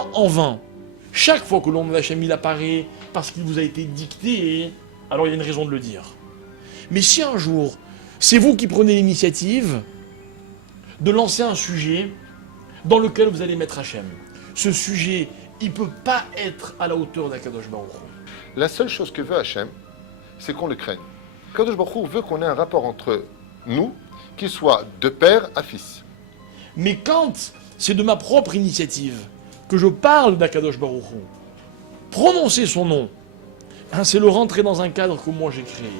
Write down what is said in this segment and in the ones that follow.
pas en vain. Chaque fois que le nom d'Hachem il apparaît, parce qu'il vous a été dicté, alors il y a une raison de le dire. Mais si un jour, c'est vous qui prenez l'initiative de lancer un sujet dans lequel vous allez mettre Hachem, ce sujet, il ne peut pas être à la hauteur d'Akadosh Baruch Hu. La seule chose que veut Hachem, c'est qu'on le craigne. Kadosh Baruch Hu veut qu'on ait un rapport entre nous qui soit de père à fils. Mais quand c'est de ma propre initiative que je parle d'Akadosh Baruch Hu, prononcer son nom, hein, c'est le rentrer dans un cadre que moi j'ai créé.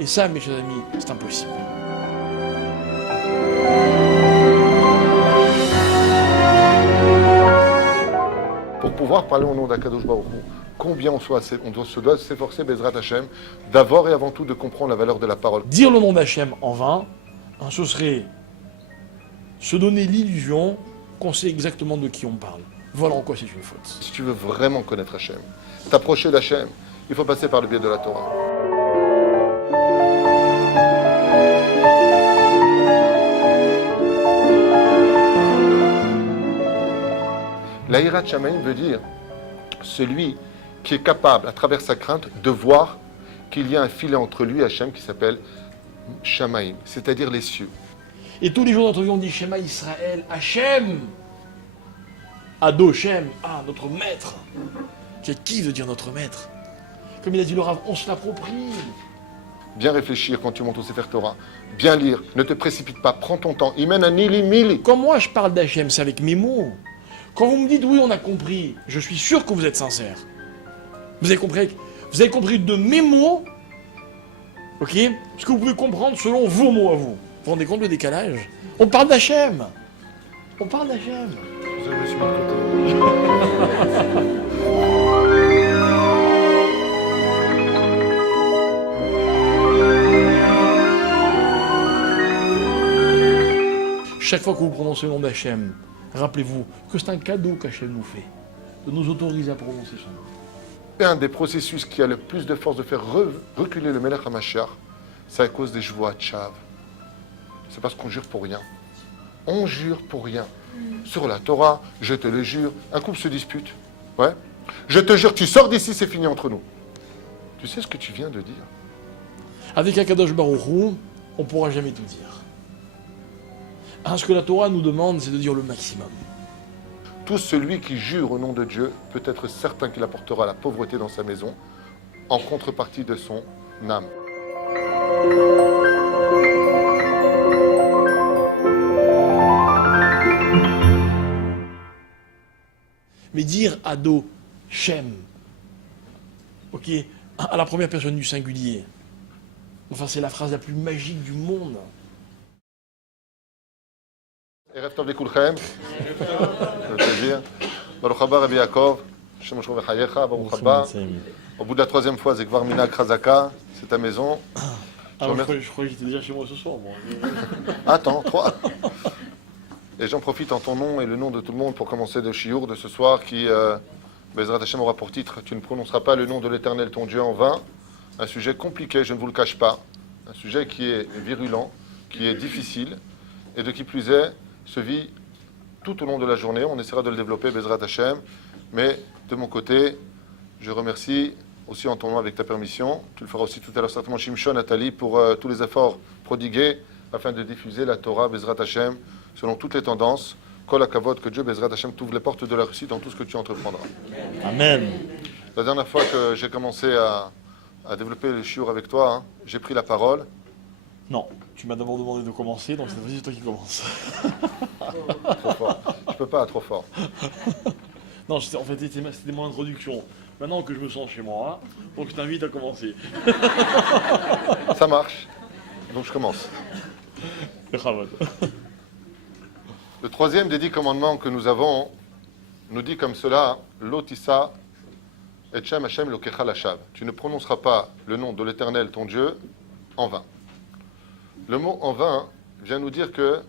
Et ça, mes chers amis, c'est impossible. Pour pouvoir parler au nom d'Akadosh Baruch Hu, combien on se doit s'efforcer, Bezrat Hachem, d'abord et avant tout de comprendre la valeur de la parole. Dire le nom d'Hachem en vain, hein, ce serait se donner l'illusion qu'on sait exactement de qui on parle. Voilà en quoi c'est une faute. Si tu veux vraiment connaître Hachem, t'approcher d'Hachem, il faut passer par le biais de la Torah. La Hirat Shamaim veut dire celui qui est capable, à travers sa crainte, de voir qu'il y a un filet entre lui et Hachem qui s'appelle Shamaim, c'est-à-dire les cieux. Et tous les jours d'entre nous, on dit Shema Israël, Hachem, Ado Shem, ah, notre maître. Qui veut dire notre maître? Comme il a dit le Rav, on se l'approprie. Bien réfléchir quand tu montes au Sefer Torah, bien lire, ne te précipite pas, prends ton temps, Imen Anili Mili. Quand moi je parle d'Hachem, c'est avec mes mots. Quand vous me dites oui, on a compris, je suis sûr que vous êtes sincère. Vous avez compris de mes mots, ok, ce que vous pouvez comprendre selon vos mots à vous. Vous vous rendez compte du décalage? On parle d'Hachem. On parle d'Hachem. Je me suis mis de côté. Chaque fois que vous prononcez le nom d'Hachem, rappelez-vous que c'est un cadeau qu'Hachem nous fait, de nous autoriser à prononcer son nom. Un des processus qui a le plus de force de faire reculer le Melech HaMashiach, c'est à cause des Shvuat Shav. C'est parce qu'on jure pour rien. On jure pour rien. Sur la Torah, je te le jure, un couple se dispute. Ouais. Je te jure, tu sors d'ici, c'est fini entre nous. Tu sais ce que tu viens de dire? Avec Akadosh Baruch Hu, on ne pourra jamais tout dire. Ce que la Torah nous demande, c'est de dire le maximum. Tout celui qui jure au nom de Dieu peut être certain qu'il apportera la pauvreté dans sa maison en contrepartie de son âme. Mais dire Ado, Shem, ok, à la première personne du singulier, enfin c'est la phrase la plus magique du monde. Erev Tov Lekulchem. C'est plaisir. Baruch haba Rabbi Yaakov. Shem Shov Vechayecha. Baruch haba. Au bout de la troisième fois, Zekvar Mina Krazaka, c'est ta maison. Alors je crois que j'étais déjà chez moi ce soir. Bon. Attends, 3. Et j'en profite en ton nom et le nom de tout le monde pour commencer le shiur de ce soir qui, Bezrat Hashem aura pour titre « Tu ne prononceras pas le nom de l'Éternel ton Dieu en vain ». Un sujet compliqué, je ne vous le cache pas. Un sujet qui est virulent, qui est difficile et de qui plus est, se vit tout au long de la journée. On essaiera de le développer, Bezrat Hashem. Mais de mon côté, je remercie aussi en ton nom avec ta permission. Tu le feras aussi tout à l'heure certainement, Shimshon, Nathalie, pour tous les efforts prodigués afin de diffuser la Torah, Bezrat Hashem, selon toutes les tendances. Kol hakavod, que Dieu, Bezrat Hashem, t'ouvre les portes de la réussite dans tout ce que tu entreprendras. Amen. La dernière fois que j'ai commencé à développer le shiur avec toi, j'ai pris la parole. Non, tu m'as d'abord demandé de commencer, donc cette fois-ci c'est toi qui commences. Trop fort. Je peux pas, trop fort. Non, en fait c'était mon introduction. Maintenant que je me sens chez moi, donc je t'invite à commencer. Ça marche. Donc je commence. Le troisième des 10 commandements que nous avons nous dit comme cela, Lotissa et Shem Hashem Lokecha Lashav. Tu ne prononceras pas le nom de l'Éternel ton Dieu en vain. Le mot en vain vient nous dire que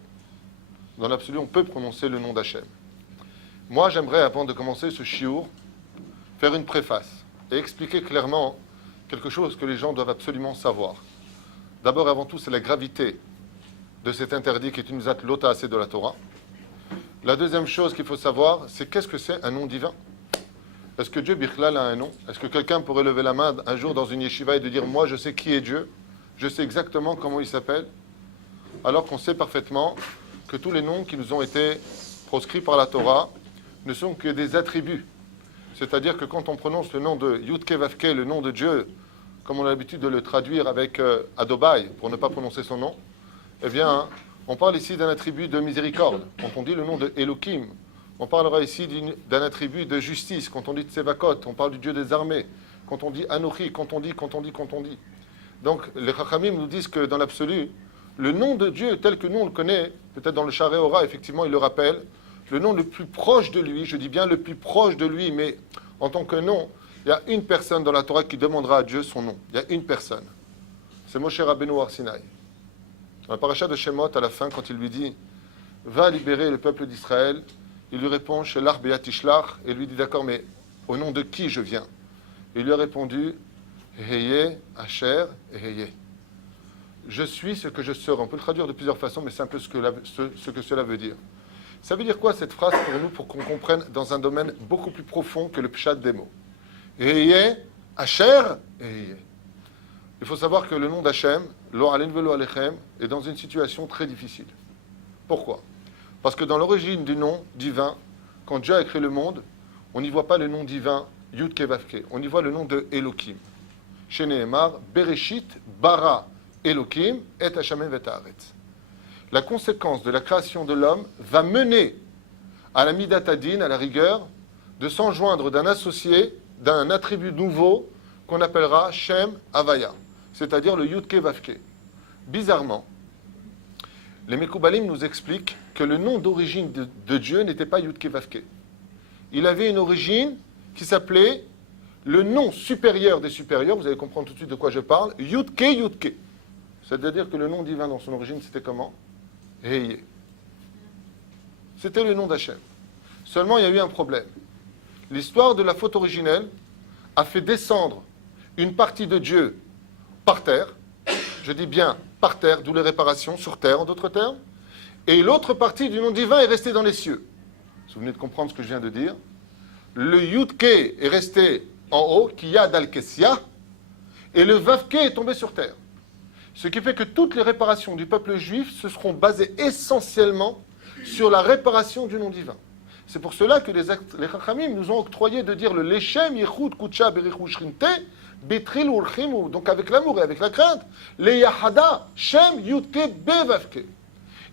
dans l'absolu on peut prononcer le nom d'Hachem. Moi j'aimerais, avant de commencer ce shiur, faire une préface et expliquer clairement quelque chose que les gens doivent absolument savoir. D'abord et avant tout, c'est la gravité de cet interdit qui est une zat lota assez de la Torah. La deuxième chose qu'il faut savoir, c'est qu'est-ce que c'est un nom divin? Est-ce que Dieu, Bichlal, a un nom? Est-ce que quelqu'un pourrait lever la main un jour dans une yeshiva et de dire, moi, je sais qui est Dieu, je sais exactement comment il s'appelle, alors qu'on sait parfaitement que tous les noms qui nous ont été proscrits par la Torah ne sont que des attributs. C'est-à-dire que quand on prononce le nom de Yudke Vavke, le nom de Dieu, comme on a l'habitude de le traduire avec Adobai, pour ne pas prononcer son nom, eh bien, on parle ici d'un attribut de miséricorde. Quand on dit le nom de Elohim, on parlera ici d'un attribut de justice. Quand on dit Tsevakot, on parle du Dieu des armées. Quand on dit Anochi, quand on dit. Donc, les Chachamim nous disent que dans l'absolu, le nom de Dieu tel que nous on le connaît, peut-être dans le Sharei Ora, effectivement, il le rappelle, le nom le plus proche de lui, je dis bien le plus proche de lui, mais en tant que nom, il y a une personne dans la Torah qui demandera à Dieu son nom. Il y a une personne. C'est Moshe Rabbeinu Har Sinaï. Dans la paracha de Shemot, à la fin, quand il lui dit « Va libérer le peuple d'Israël », il lui répond « Shelach Be'at Tishlach » et lui dit « D'accord, mais au nom de qui je viens ?» Il lui a répondu « Heye, Asher, Heye ». Je suis ce que je serai. On peut le traduire de plusieurs façons, mais c'est un peu ce que cela veut dire. Ça veut dire quoi cette phrase pour nous, pour qu'on comprenne dans un domaine beaucoup plus profond que le pshat des mots? Heye, Asher, Heye. Il faut savoir que le nom d'Hachem, Lo Alein Velo Alechem, est dans une situation très difficile. Pourquoi? Parce que dans l'origine du nom divin, quand Dieu a créé le monde, on n'y voit pas le nom divin Yud-Ke Vav-Ke, on y voit le nom de Elohim. Chez Nehemar, Bereshit, Bara, Elohim, et Hashamen vet haaretz. La conséquence de la création de l'homme va mener à la Midat Hadin, à la rigueur, de s'enjoindre d'un associé, d'un attribut nouveau qu'on appellera Shem Havaya, c'est-à-dire le Yud-Ke Vav-Ke. Bizarrement, les Mekoubalim nous expliquent que le nom d'origine de Dieu n'était pas Yud-Ke Vav-Ke. Il avait une origine qui s'appelait le nom supérieur des supérieurs, vous allez comprendre tout de suite de quoi je parle, Yud-Ke Yud-Ke. C'est-à-dire que le nom divin dans son origine, c'était comment? Heye. C'était le nom d'Hachem. Seulement, il y a eu un problème. L'histoire de la faute originelle a fait descendre une partie de Dieu par terre, je dis bien par terre, d'où les réparations, sur terre en d'autres termes, et l'autre partie du nom divin est restée dans les cieux. Vous venez de comprendre ce que je viens de dire. Le Yud-Ke est resté en haut, Kiyad al-Kessia, et le Vav-Ke est tombé sur terre. Ce qui fait que toutes les réparations du peuple juif se seront basées essentiellement sur la réparation du nom divin. C'est pour cela que les Chachamim nous ont octroyé de dire le Leshem Yechud Kutsha Berichu Shrinte Betril Urchimu, donc avec l'amour et avec la crainte, le Yahada Shem Yudke Bevavke.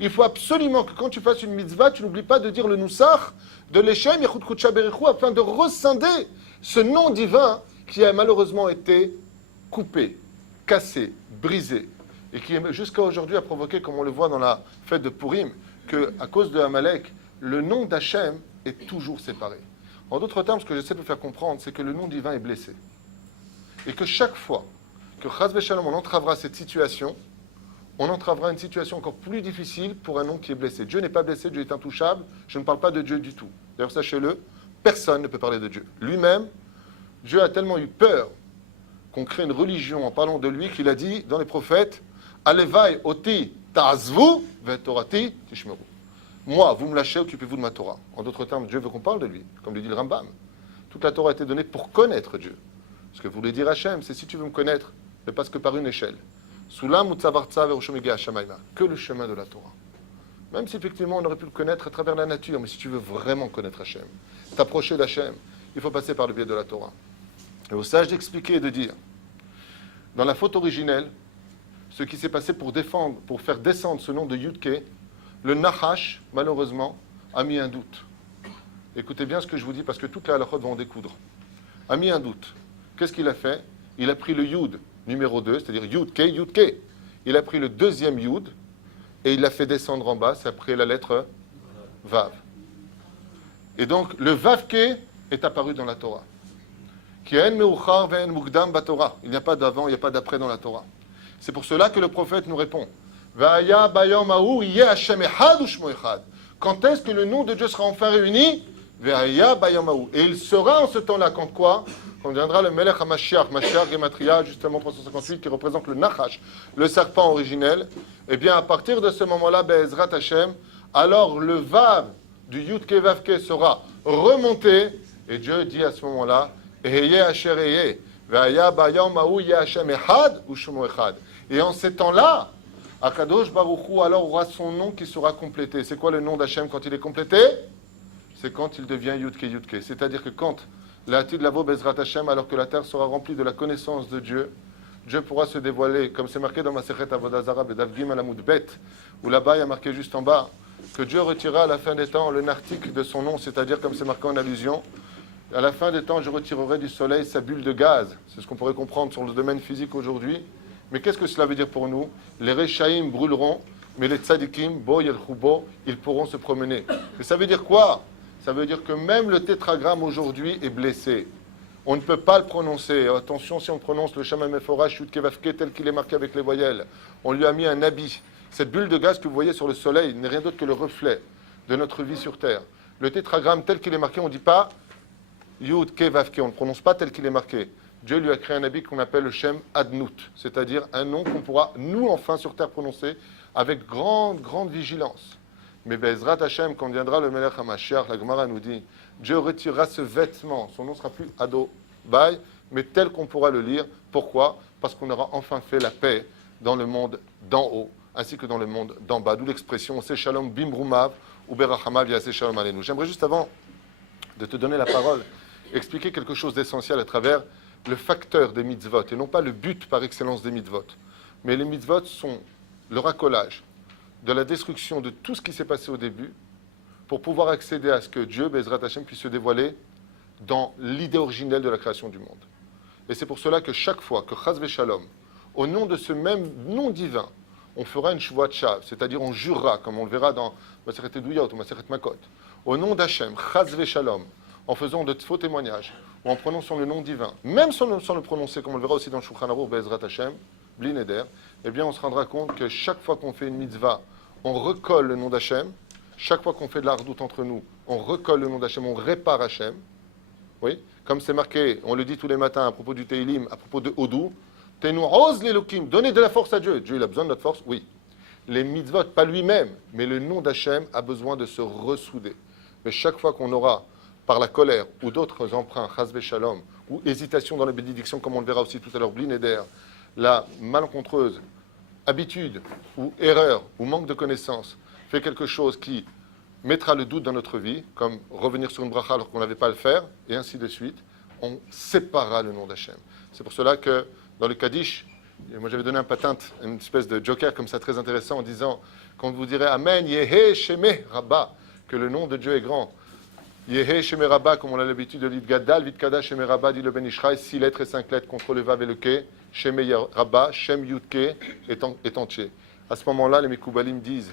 Il faut absolument que quand tu fasses une mitzvah, tu n'oublies pas de dire le Nusach de Leshem Yechud Kutsha Berichu afin de rescinder ce nom divin qui a malheureusement été coupé, cassé, brisé, et qui jusqu'à aujourd'hui a provoqué, comme on le voit dans la fête de Purim, qu'à cause de Amalek, le nom d'Hachem est toujours séparé. En d'autres termes, ce que j'essaie de vous faire comprendre, c'est que le nom divin est blessé. Et que chaque fois que Chas v'Shalom on entravera cette situation, on entravera une situation encore plus difficile pour un nom qui est blessé. Dieu n'est pas blessé, Dieu est intouchable, je ne parle pas de Dieu du tout. D'ailleurs, sachez-le, personne ne peut parler de Dieu. Lui-même, Dieu a tellement eu peur qu'on crée une religion en parlant de lui qu'il a dit dans les prophètes « Alevai oti ta'azvu ve'torati tishmeru » Moi, vous me lâchez, occupez-vous de ma Torah. En d'autres termes, Dieu veut qu'on parle de lui, comme le dit le Rambam. Toute la Torah a été donnée pour connaître Dieu. Ce que voulait dire Hachem, c'est si tu veux me connaître, ne passe que par une échelle. Sulam utzavartza ve'roshomege hashamayma. Que le chemin de la Torah. Même si effectivement on aurait pu le connaître à travers la nature, mais si tu veux vraiment connaître Hachem, t'approcher d'Hachem, il faut passer par le biais de la Torah. Et au sage d'expliquer et de dire, dans la faute originelle, ce qui s'est passé pour faire descendre ce nom de Yudke, le Nahash, malheureusement, a mis un doute. Écoutez bien ce que je vous dis, parce que toute la halachot va en découdre. A mis un doute. Qu'est-ce qu'il a fait? Il a pris le Yud numéro 2, c'est-à-dire Yudke, Yudke. Il a pris le deuxième Yud, et il l'a fait descendre en bas, c'est après la lettre Vav. Et donc, le Vavke est apparu dans la Torah. Il n'y a pas d'avant, il n'y a pas d'après dans la Torah. C'est pour cela que le prophète nous répond. Quand est-ce que le nom de Dieu sera enfin réuni? Et il sera en ce temps-là, quand quoi? Quand viendra le Melech HaMashiach, Mashiach Gematria, justement 358, qui représente le Nachash, le serpent originel. Eh bien, à partir de ce moment-là, Be'ezrat Hashem, alors le Vav du Yud Ke Vav Ke sera remonté. Et Dieu dit à ce moment-là, Eheye Asher Eheye, Ve'aya Bayom Ma'u Ye Hashem Echad ou Shemo Echad. Et en ces temps-là, Akadosh Baruch Hu alors aura son nom qui sera complété. C'est quoi le nom d'Hachem quand il est complété? C'est quand il devient Yud Ke Yud Ke. C'est-à-dire que quand l'Atid Lavo Bezrat Hashem, alors que la terre sera remplie de la connaissance de Dieu, Dieu pourra se dévoiler, comme c'est marqué dans Masechet Avodah Zarah, Bedav Gimel Amud Bet, où là-bas il y a marqué juste en bas, que Dieu retirera à la fin des temps le nartique de son nom, c'est-à-dire, comme c'est marqué en allusion, à la fin des temps, je retirerai du soleil sa bulle de gaz. C'est ce qu'on pourrait comprendre sur le domaine physique aujourd'hui. Mais qu'est-ce que cela veut dire pour nous? Les Rechaïm brûleront, mais les Tzadikim, Bo Yelchubo, ils pourront se promener. Et ça veut dire quoi? Ça veut dire que même le tétragramme aujourd'hui est blessé. On ne peut pas le prononcer. Attention, si on prononce le Shema Meforash Yud Ke Vav Ke tel qu'il est marqué avec les voyelles, on lui a mis un habit. Cette bulle de gaz que vous voyez sur le soleil n'est rien d'autre que le reflet de notre vie sur Terre. Le tétragramme tel qu'il est marqué, on ne dit pas Yud Ke Vav Ke, on ne prononce pas tel qu'il est marqué. Dieu lui a créé un habit qu'on appelle le Shem Adnout, c'est-à-dire un nom qu'on pourra, nous, enfin, sur Terre, prononcer avec grande vigilance. Mais Bezrat Hashem, quand viendra le Melech HaMashiach, la Gemara nous dit, Dieu retirera ce vêtement, son nom sera plus Ado Bay, mais tel qu'on pourra le lire. Pourquoi? Parce qu'on aura enfin fait la paix dans le monde d'en haut, ainsi que dans le monde d'en bas. D'où l'expression C'est Shalom Bimrumav ou Berachamav Yaseh Shalom Aleinu. J'aimerais juste avant de te donner la parole, expliquer quelque chose d'essentiel à travers le facteur des mitzvot, et non pas le but par excellence des mitzvot. Mais les mitzvot sont le racolage de la destruction de tout ce qui s'est passé au début pour pouvoir accéder à ce que Dieu, Bezrat Hashem, puisse se dévoiler dans l'idée originelle de la création du monde. Et c'est pour cela que chaque fois que Chaz Veshalom, au nom de ce même nom divin, on fera une Shvuat Shav, c'est-à-dire on jurera, comme on le verra dans Masechet Eduyot ou Masechet Makot, au nom d'Hachem, Chaz Veshalom, en faisant de faux témoignages, ou en prononçant le nom divin, même sans le prononcer, comme on le verra aussi dans Shulchan Aruch, Bezrat Hashem, Bli Neder, eh bien on se rendra compte que chaque fois qu'on fait une mitzvah, on recolle le nom d'Hachem. Chaque fois qu'on fait de la redoute entre nous, on recolle le nom d'Hachem, on répare Hachem. Oui, comme c'est marqué, on le dit tous les matins à propos du Teilim, à propos de Hodou, Tenu Oz l'Elokim, donnez de la force à Dieu. Dieu, il a besoin de notre force, oui. Les mitzvot, pas lui-même, mais le nom d'Hachem a besoin de se ressouder. Mais chaque fois qu'on aura, par la colère ou d'autres emprunts, Chaz Veshalom, ou hésitation dans la bénédiction, comme on le verra aussi tout à l'heure, Bli Neder, la malencontreuse habitude ou erreur ou manque de connaissance fait quelque chose qui mettra le doute dans notre vie, comme revenir sur une bracha alors qu'on n'avait pas à le faire, et ainsi de suite, on séparera le nom d'Hachem. C'est pour cela que dans le Kaddish, moi j'avais donné un patente, une espèce de joker comme ça très intéressant en disant, quand vous direz Amen, Yehe Shemeh Rabba, que le nom de Dieu est grand, Yehe Shemeh Rabba, comme on a l'habitude de lire Gadal, Vitkada Shemeh Rabba, dit le Ben Ishraï, 6 lettres et 5 lettres contre le Vav et le Ke, Shemeh Rabba, Shem Yudke est entier. À ce moment-là, les Mekoubalim disent,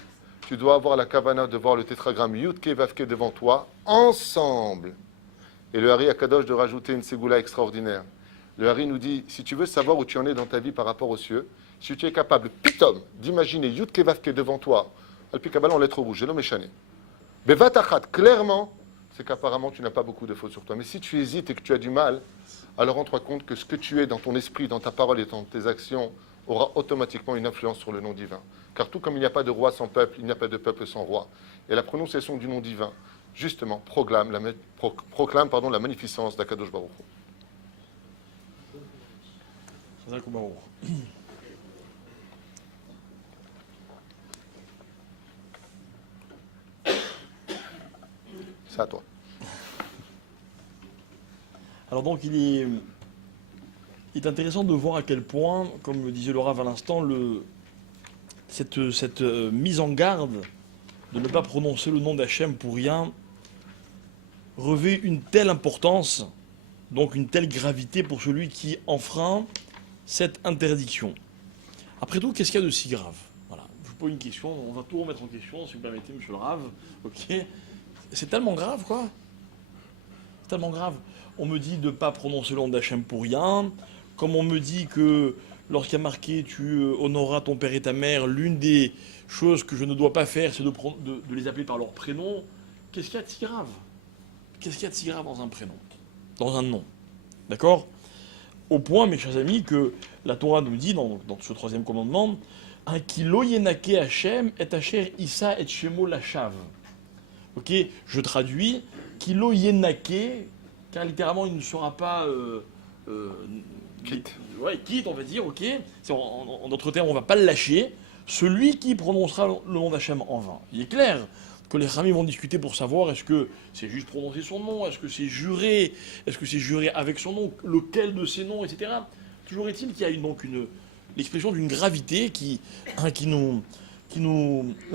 tu dois avoir la kavana de voir le tétragramme Yudke Vavke devant toi, ensemble. Et le Hari Akadosh de rajouter une ségoula extraordinaire. Le Hari nous dit, si tu veux savoir où tu en es dans ta vie par rapport aux cieux, si tu es capable, pitom, d'imaginer Yudke Vavke devant toi, Alpi Kabbalah en lettres rouges, j'ai l'homme échané. Bevatachat, clairement, c'est qu'apparemment tu n'as pas beaucoup de fautes sur toi. Mais si tu hésites et que tu as du mal, alors rends-toi compte que ce que tu es dans ton esprit, dans ta parole et dans tes actions aura automatiquement une influence sur le nom divin. Car tout comme il n'y a pas de roi sans peuple, il n'y a pas de peuple sans roi. Et la prononciation du nom divin, justement, proclame la magnificence d'Akadosh Baruch Hu. C'est à toi. Alors donc il est intéressant de voir à quel point, comme le disait le Rav à l'instant, cette mise en garde de ne pas prononcer le nom d'Hachem pour rien revêt une telle importance, donc une telle gravité pour celui qui enfreint cette interdiction. Après tout, qu'est-ce qu'il y a de si grave? Voilà. Je vous pose une question, on va tout remettre en question, si vous permettez, monsieur le Rav. Ok. C'est tellement grave, quoi. C'est tellement grave. On me dit de ne pas prononcer le nom d'Hachem pour rien. Comme on me dit que lorsqu'il y a marqué tu honoreras ton père et ta mère, l'une des choses que je ne dois pas faire, c'est de les appeler par leur prénom. Qu'est-ce qu'il y a de si grave? Qu'est-ce qu'il y a de si grave dans un prénom? Dans un nom? D'accord? Au point, mes chers amis, que la Torah nous dit dans ce troisième commandement, un ki lo yenake Hachem et Asher Issa et Shemo Lachav. Ok, je traduis. Kilo yenake, car littéralement il ne sera pas Quitte. Ouais, quitte, on va dire, ok. En d'autres termes, on va pas le lâcher. Celui qui prononcera le nom d'Hachem en vain. Il est clair que les Khamim vont discuter pour savoir est-ce que c'est juste prononcer son nom, est-ce que c'est juré, avec son nom, lequel de ses noms, etc. Toujours est-il qu'il y a l'expression d'une gravité qui nous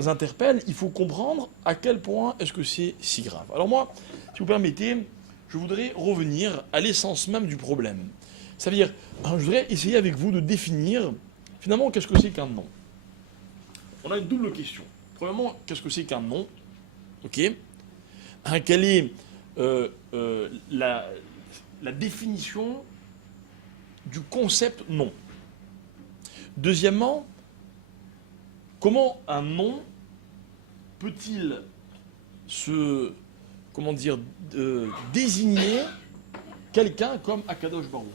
interpelle. Il faut comprendre à quel point est-ce que c'est si grave. Alors moi, si vous permettez, je voudrais revenir à l'essence même du problème. Ça veut dire, je voudrais essayer avec vous de définir, finalement, qu'est-ce que c'est qu'un nom. On a une double question. Premièrement, qu'est-ce que c'est qu'un nom? Ok. Quelle est la définition du concept nom? Deuxièmement, comment un nom peut-il désigner quelqu'un comme Akadosh Baruch?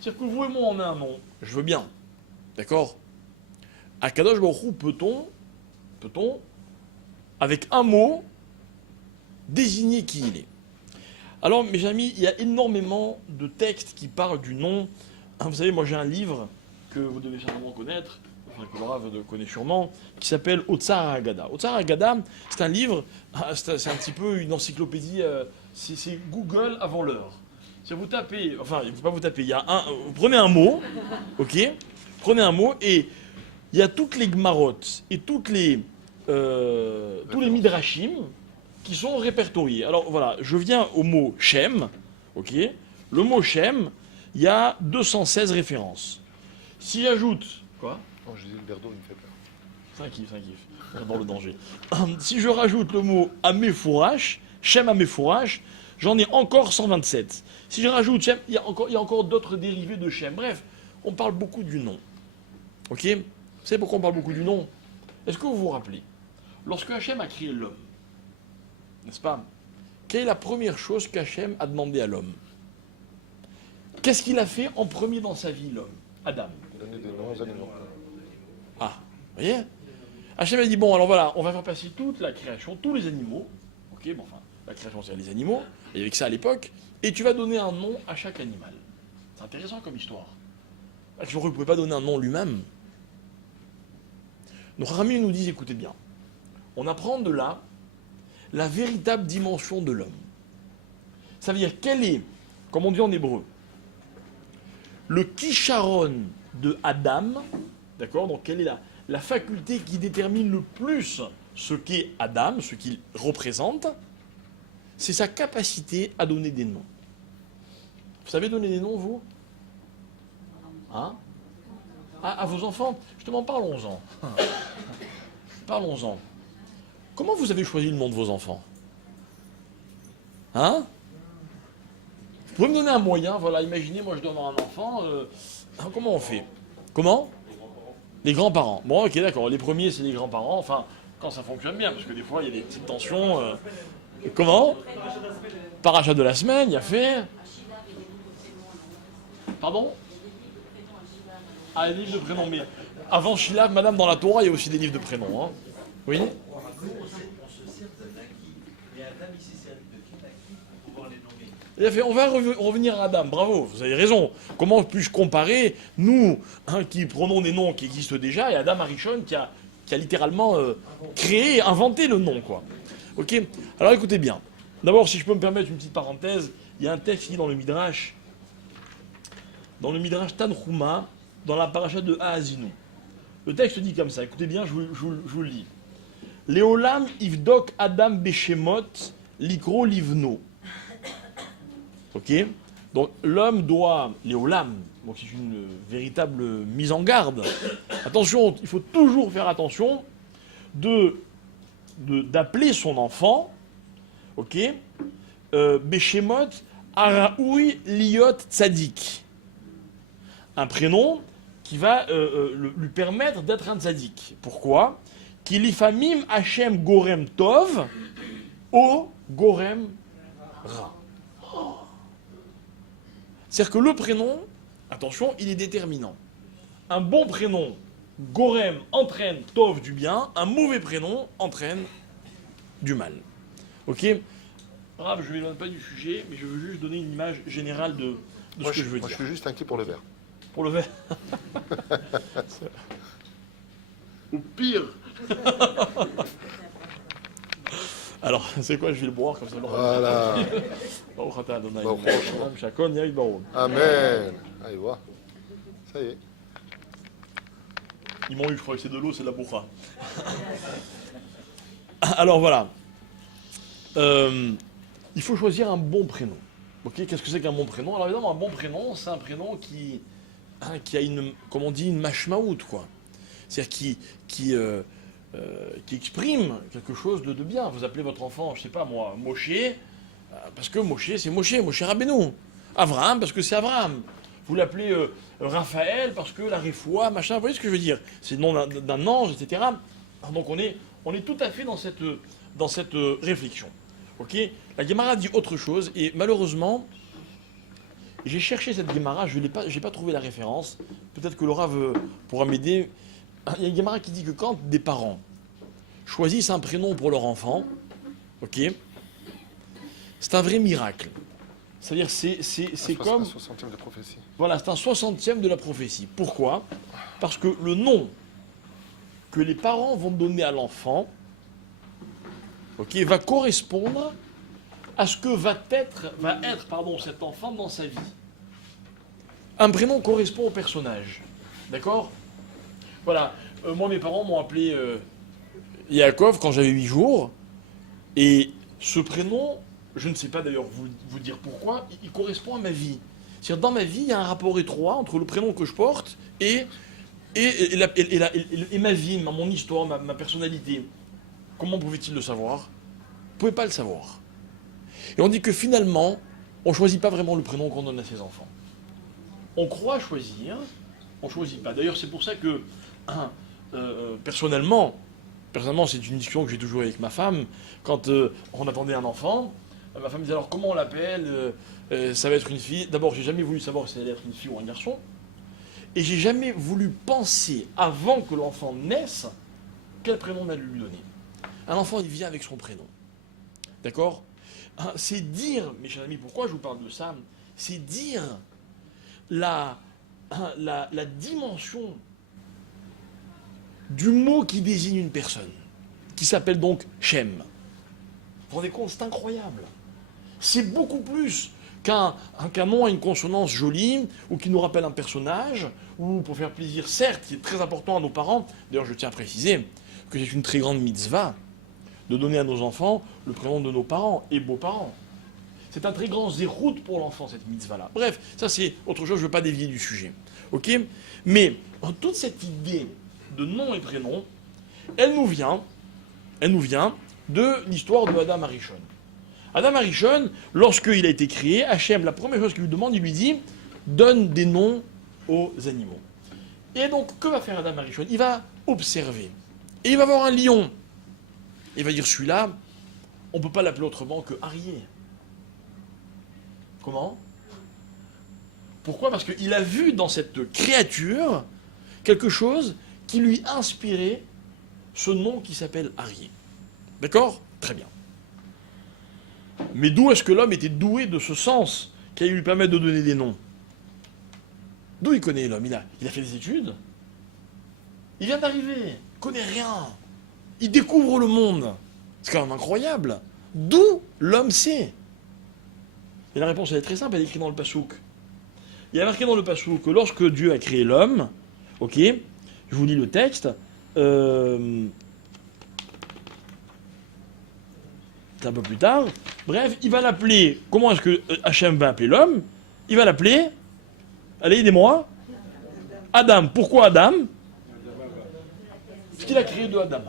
C'est-à-dire que vous et moi, on a un nom, je veux bien, d'accord? Akadosh Baruch Hu, peut-on, avec un mot, désigner qui il est? Alors, mes amis, il y a énormément de textes qui parlent du nom. Vous savez, moi j'ai un livre que vous devez certainement connaître, enfin que Laura connaît sûrement, qui s'appelle Otsar Haggadah. Otsar Haggadah, c'est un livre, c'est un petit peu une encyclopédie, c'est Google avant l'heure. Si vous tapez, enfin, il ne faut pas vous taper, vous prenez un mot, ok? Prenez un mot et il y a toutes les gmarotes et tous les midrashim qui sont répertoriés. Alors voilà, je viens au mot Shem, ok? Le mot Shem, il y a 216 références. Si j'ajoute... Quoi? Non, je dis le verre d'eau, il me fait peur. C'est un kiff, dans le danger. Si je rajoute le mot Amefourash, Shem Amefourash, j'en ai encore 127. Si je rajoute Shem, il y a encore d'autres dérivés de Shem. Bref, on parle beaucoup du nom. Ok? Vous savez pourquoi on parle beaucoup du nom? Est-ce que vous vous rappelez? Lorsque Hachem a créé l'homme, n'est-ce pas? Quelle est la première chose qu'Hachem a demandé à l'homme? Qu'est-ce qu'il a fait en premier dans sa vie, l'homme? Adam. Donner des noms aux animaux. Ah, vous voyez? Hachem a dit, bon, alors voilà, on va faire passer toute la création, tous les animaux. Ok, bon, enfin, la création, c'est les animaux. Il y avait que ça à l'époque. Et tu vas donner un nom à chaque animal. C'est intéressant comme histoire. Je ne pouvais pas donner un nom lui-même. Donc Rami nous dit, écoutez bien, on apprend de là la véritable dimension de l'homme. Ça veut dire, quel est, comme on dit en hébreu, le kisharon de Adam, d'accord? Donc quelle est la faculté qui détermine le plus ce qu'est Adam, ce qu'il représente? C'est sa capacité à donner des noms. Vous savez donner des noms, vous? Hein? À vos enfants? Justement, parlons-en. Parlons-en. Comment vous avez choisi le nom de vos enfants? Hein? Vous pouvez me donner un moyen? Voilà, imaginez, moi je dois avoir un enfant. Comment on fait? Comment? Les grands-parents. Bon, ok, d'accord. Les premiers, c'est les grands-parents. Enfin, quand ça fonctionne bien, parce que des fois, il y a des petites tensions. Comment? Parachat de la semaine, il y a fait. Pardon? Ah, les livres de prénoms. Mais avant Shilav, madame, dans la Torah, il y a aussi des livres de prénoms. Hein. Oui? Nous, on se sert de Naki, mais Adam, il s'est servi de qui Naki pour pouvoir les nommer. Il a fait, on va revenir à Adam, bravo, vous avez raison. Comment puis-je comparer, nous, qui prenons des noms qui existent déjà, et Adam Arishon qui a littéralement créé, inventé le nom, quoi. Ok? Alors écoutez bien. D'abord, si je peux me permettre une petite parenthèse, il y a un texte qui est dans le Midrash Tanhuma, dans la paracha de Haazinu. Le texte dit comme ça, écoutez bien, je vous le lis. Léolam Ivdok Adam Beshemot Likro Livno. Ok? Donc l'homme doit, Léolam, donc c'est une véritable mise en garde. Attention, il faut toujours faire attention d'appeler son enfant, ok? Beshemot Araoui Liot Tzadik. Un prénom qui va lui permettre d'être un tzadik. Pourquoi? Kilifamim Hachem Gorem Tov O Gorem Ra. C'est-à-dire que le prénom, attention, il est déterminant. Un bon prénom, Gorem, entraîne Tov du bien, un mauvais prénom entraîne du mal. Ok. Rav, je ne m'éloigne pas du sujet, mais je veux juste donner une image générale de ce que je veux Moi, dire. je suis juste inquiet pour le verre. Pour le verre. Au pire. Alors, c'est quoi? Je vais le boire comme ça. Voilà. Amen. Allez, voir. Ça y est. Ils m'ont eu, je crois que c'est de l'eau, c'est de la bourra. Alors voilà. Il faut choisir un bon prénom. Ok, qu'est-ce que c'est qu'un bon prénom? Alors évidemment, un bon prénom, c'est un prénom qui a une, comme on dit, une mashmaout, quoi. C'est-à-dire qui exprime quelque chose de bien. Vous appelez votre enfant, je sais pas moi, Moshe, parce que Moshe, c'est Moshe Rabbeinu. Avraham, parce que c'est Avraham. Vous l'appelez Raphaël, parce que la réfoua, machin, vous voyez ce que je veux dire? C'est le nom d'un ange, etc. Donc on est tout à fait dans cette réflexion. Ok? La Gemara dit autre chose, et malheureusement, j'ai cherché cette Gemara, je n'ai pas trouvé la référence. Peut-être que Laura pourra m'aider. Il y a une Gemara qui dit que quand des parents choisissent un prénom pour leur enfant, ok, c'est un vrai miracle. C'est-à-dire, c'est comme... Un 60e de prophétie. Voilà, c'est un 60e de la prophétie. Pourquoi? Parce que le nom que les parents vont donner à l'enfant, ok, va correspondre à ce que va être cet enfant dans sa vie. Un prénom correspond au personnage. D'accord? Voilà. Moi, mes parents m'ont appelé Yaakov quand j'avais 8 jours. Et ce prénom, je ne sais pas d'ailleurs vous dire pourquoi, il correspond à ma vie. C'est-à-dire, dans ma vie, il y a un rapport étroit entre le prénom que je porte et ma vie, mon histoire, ma personnalité. Comment pouvait-il le savoir? Vous ne pouvez pas le savoir. Et on dit que finalement, on ne choisit pas vraiment le prénom qu'on donne à ses enfants. On croit choisir, on ne choisit pas. D'ailleurs, c'est pour ça que, personnellement, c'est une discussion que j'ai toujours avec ma femme. Quand on attendait un enfant, ma femme disait alors comment on l'appelle? Ça va être une fille. D'abord, j'ai jamais voulu savoir si ça allait être une fille ou un garçon. Et j'ai jamais voulu penser, avant que l'enfant naisse, quel prénom on allait lui donner. Un enfant, il vient avec son prénom. D'accord? C'est dire, mes chers amis, pourquoi je vous parle de ça? C'est dire la dimension du mot qui désigne une personne, qui s'appelle donc Shem. Vous vous rendez compte, c'est incroyable. C'est beaucoup plus qu'un nom à une consonance jolie, ou qui nous rappelle un personnage, ou pour faire plaisir, certes, qui est très important à nos parents. D'ailleurs, je tiens à préciser que c'est une très grande mitzvah de donner à nos enfants le prénom de nos parents et beaux-parents. C'est un très grand zérout pour l'enfant, cette mitzvah-là. Bref, ça c'est autre chose, je ne veux pas dévier du sujet. Ok? Mais toute cette idée de nom et prénom, elle nous vient de l'histoire de Adam Arishon. Adam Arishon, lorsqu'il a été créé, Hachem, la première chose qu'il lui demande, il lui dit « donne des noms aux animaux ». Et donc, que va faire Adam Arishon? Il va observer. Et il va voir un lion. Il va dire, celui-là, on ne peut pas l'appeler autrement que Arié. Comment? Pourquoi? Parce qu'il a vu dans cette créature quelque chose qui lui inspirait ce nom qui s'appelle Arié. D'accord? Très bien. Mais d'où est-ce que l'homme était doué de ce sens qui allait lui permettre de donner des noms? D'où il connaît l'homme? Il a fait des études. Il vient d'arriver. Il ne connaît rien. Il découvre le monde. C'est quand même incroyable. D'où l'homme sait? Et la réponse, elle est très simple, elle est écrite dans le Passouk. Il y a marqué dans le Passouk que lorsque Dieu a créé l'homme, ok, je vous lis le texte, c'est un peu plus tard, bref, il va l'appeler, comment est-ce que Hachem va appeler l'homme? Il va l'appeler, allez, aidez-moi, Adam. Pourquoi Adam? Parce qu'il a créé de Adam.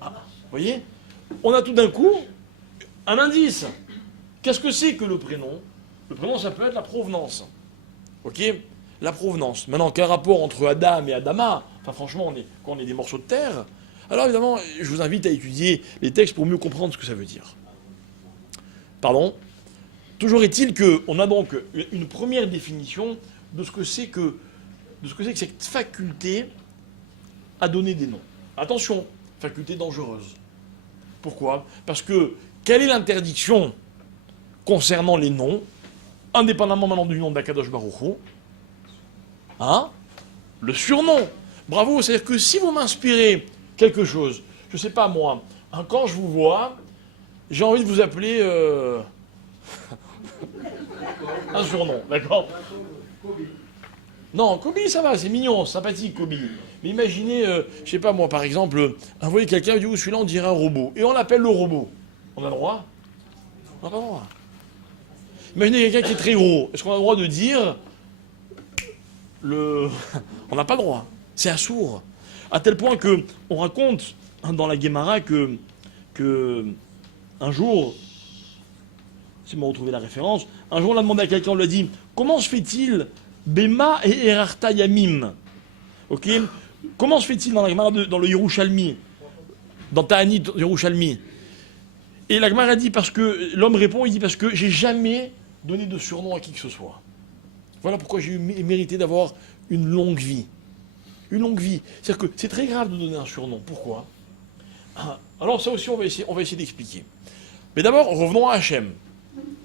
Vous voyez? On a tout d'un coup un indice. Qu'est-ce que c'est que le prénom? Le prénom, ça peut être la provenance. Ok? La provenance. Maintenant, quel rapport entre Adam et Adama? Enfin, franchement, quand on est des morceaux de terre. Alors, évidemment, je vous invite à étudier les textes pour mieux comprendre ce que ça veut dire. Pardon? Toujours est-il qu'on a donc une première définition de ce que c'est que cette faculté à donner des noms. Attention, faculté dangereuse. Pourquoi? Parce que quelle est l'interdiction concernant les noms, indépendamment maintenant du nom d'Akadosh Baruch Hu? Hein? Le surnom. Bravo, c'est-à-dire que si vous m'inspirez quelque chose, je sais pas moi, quand je vous vois, j'ai envie de vous appeler un surnom, d'accord? Non, Kobe, ça va, c'est mignon, sympathique, Kobe. Mais imaginez, je sais pas moi, par exemple, vous voyez quelqu'un qui dit, oh, celui-là, on dirait un robot. Et on l'appelle le robot. On a le droit? On n'a pas le droit. Imaginez quelqu'un qui est très gros. Est-ce qu'on a le droit de dire le... On n'a pas le droit. C'est assourd. À tel point que on raconte dans la Guémara que un jour, si vous retrouvez la référence, un jour on a demandé à quelqu'un, on lui a dit, comment se fait-il Bema et Erarta Yamim? Ok? Comment se fait-il dans la Gemara, dans le Yerushalmi, dans Ta'anit Yerushalmi? Et la Gemara dit parce que l'homme répond, il dit parce que j'ai jamais donné de surnom à qui que ce soit. Voilà pourquoi j'ai mérité d'avoir une longue vie. Une longue vie. C'est-à-dire que c'est très grave de donner un surnom. Pourquoi? Alors ça aussi on va essayer d'expliquer. Mais d'abord revenons à Hachem.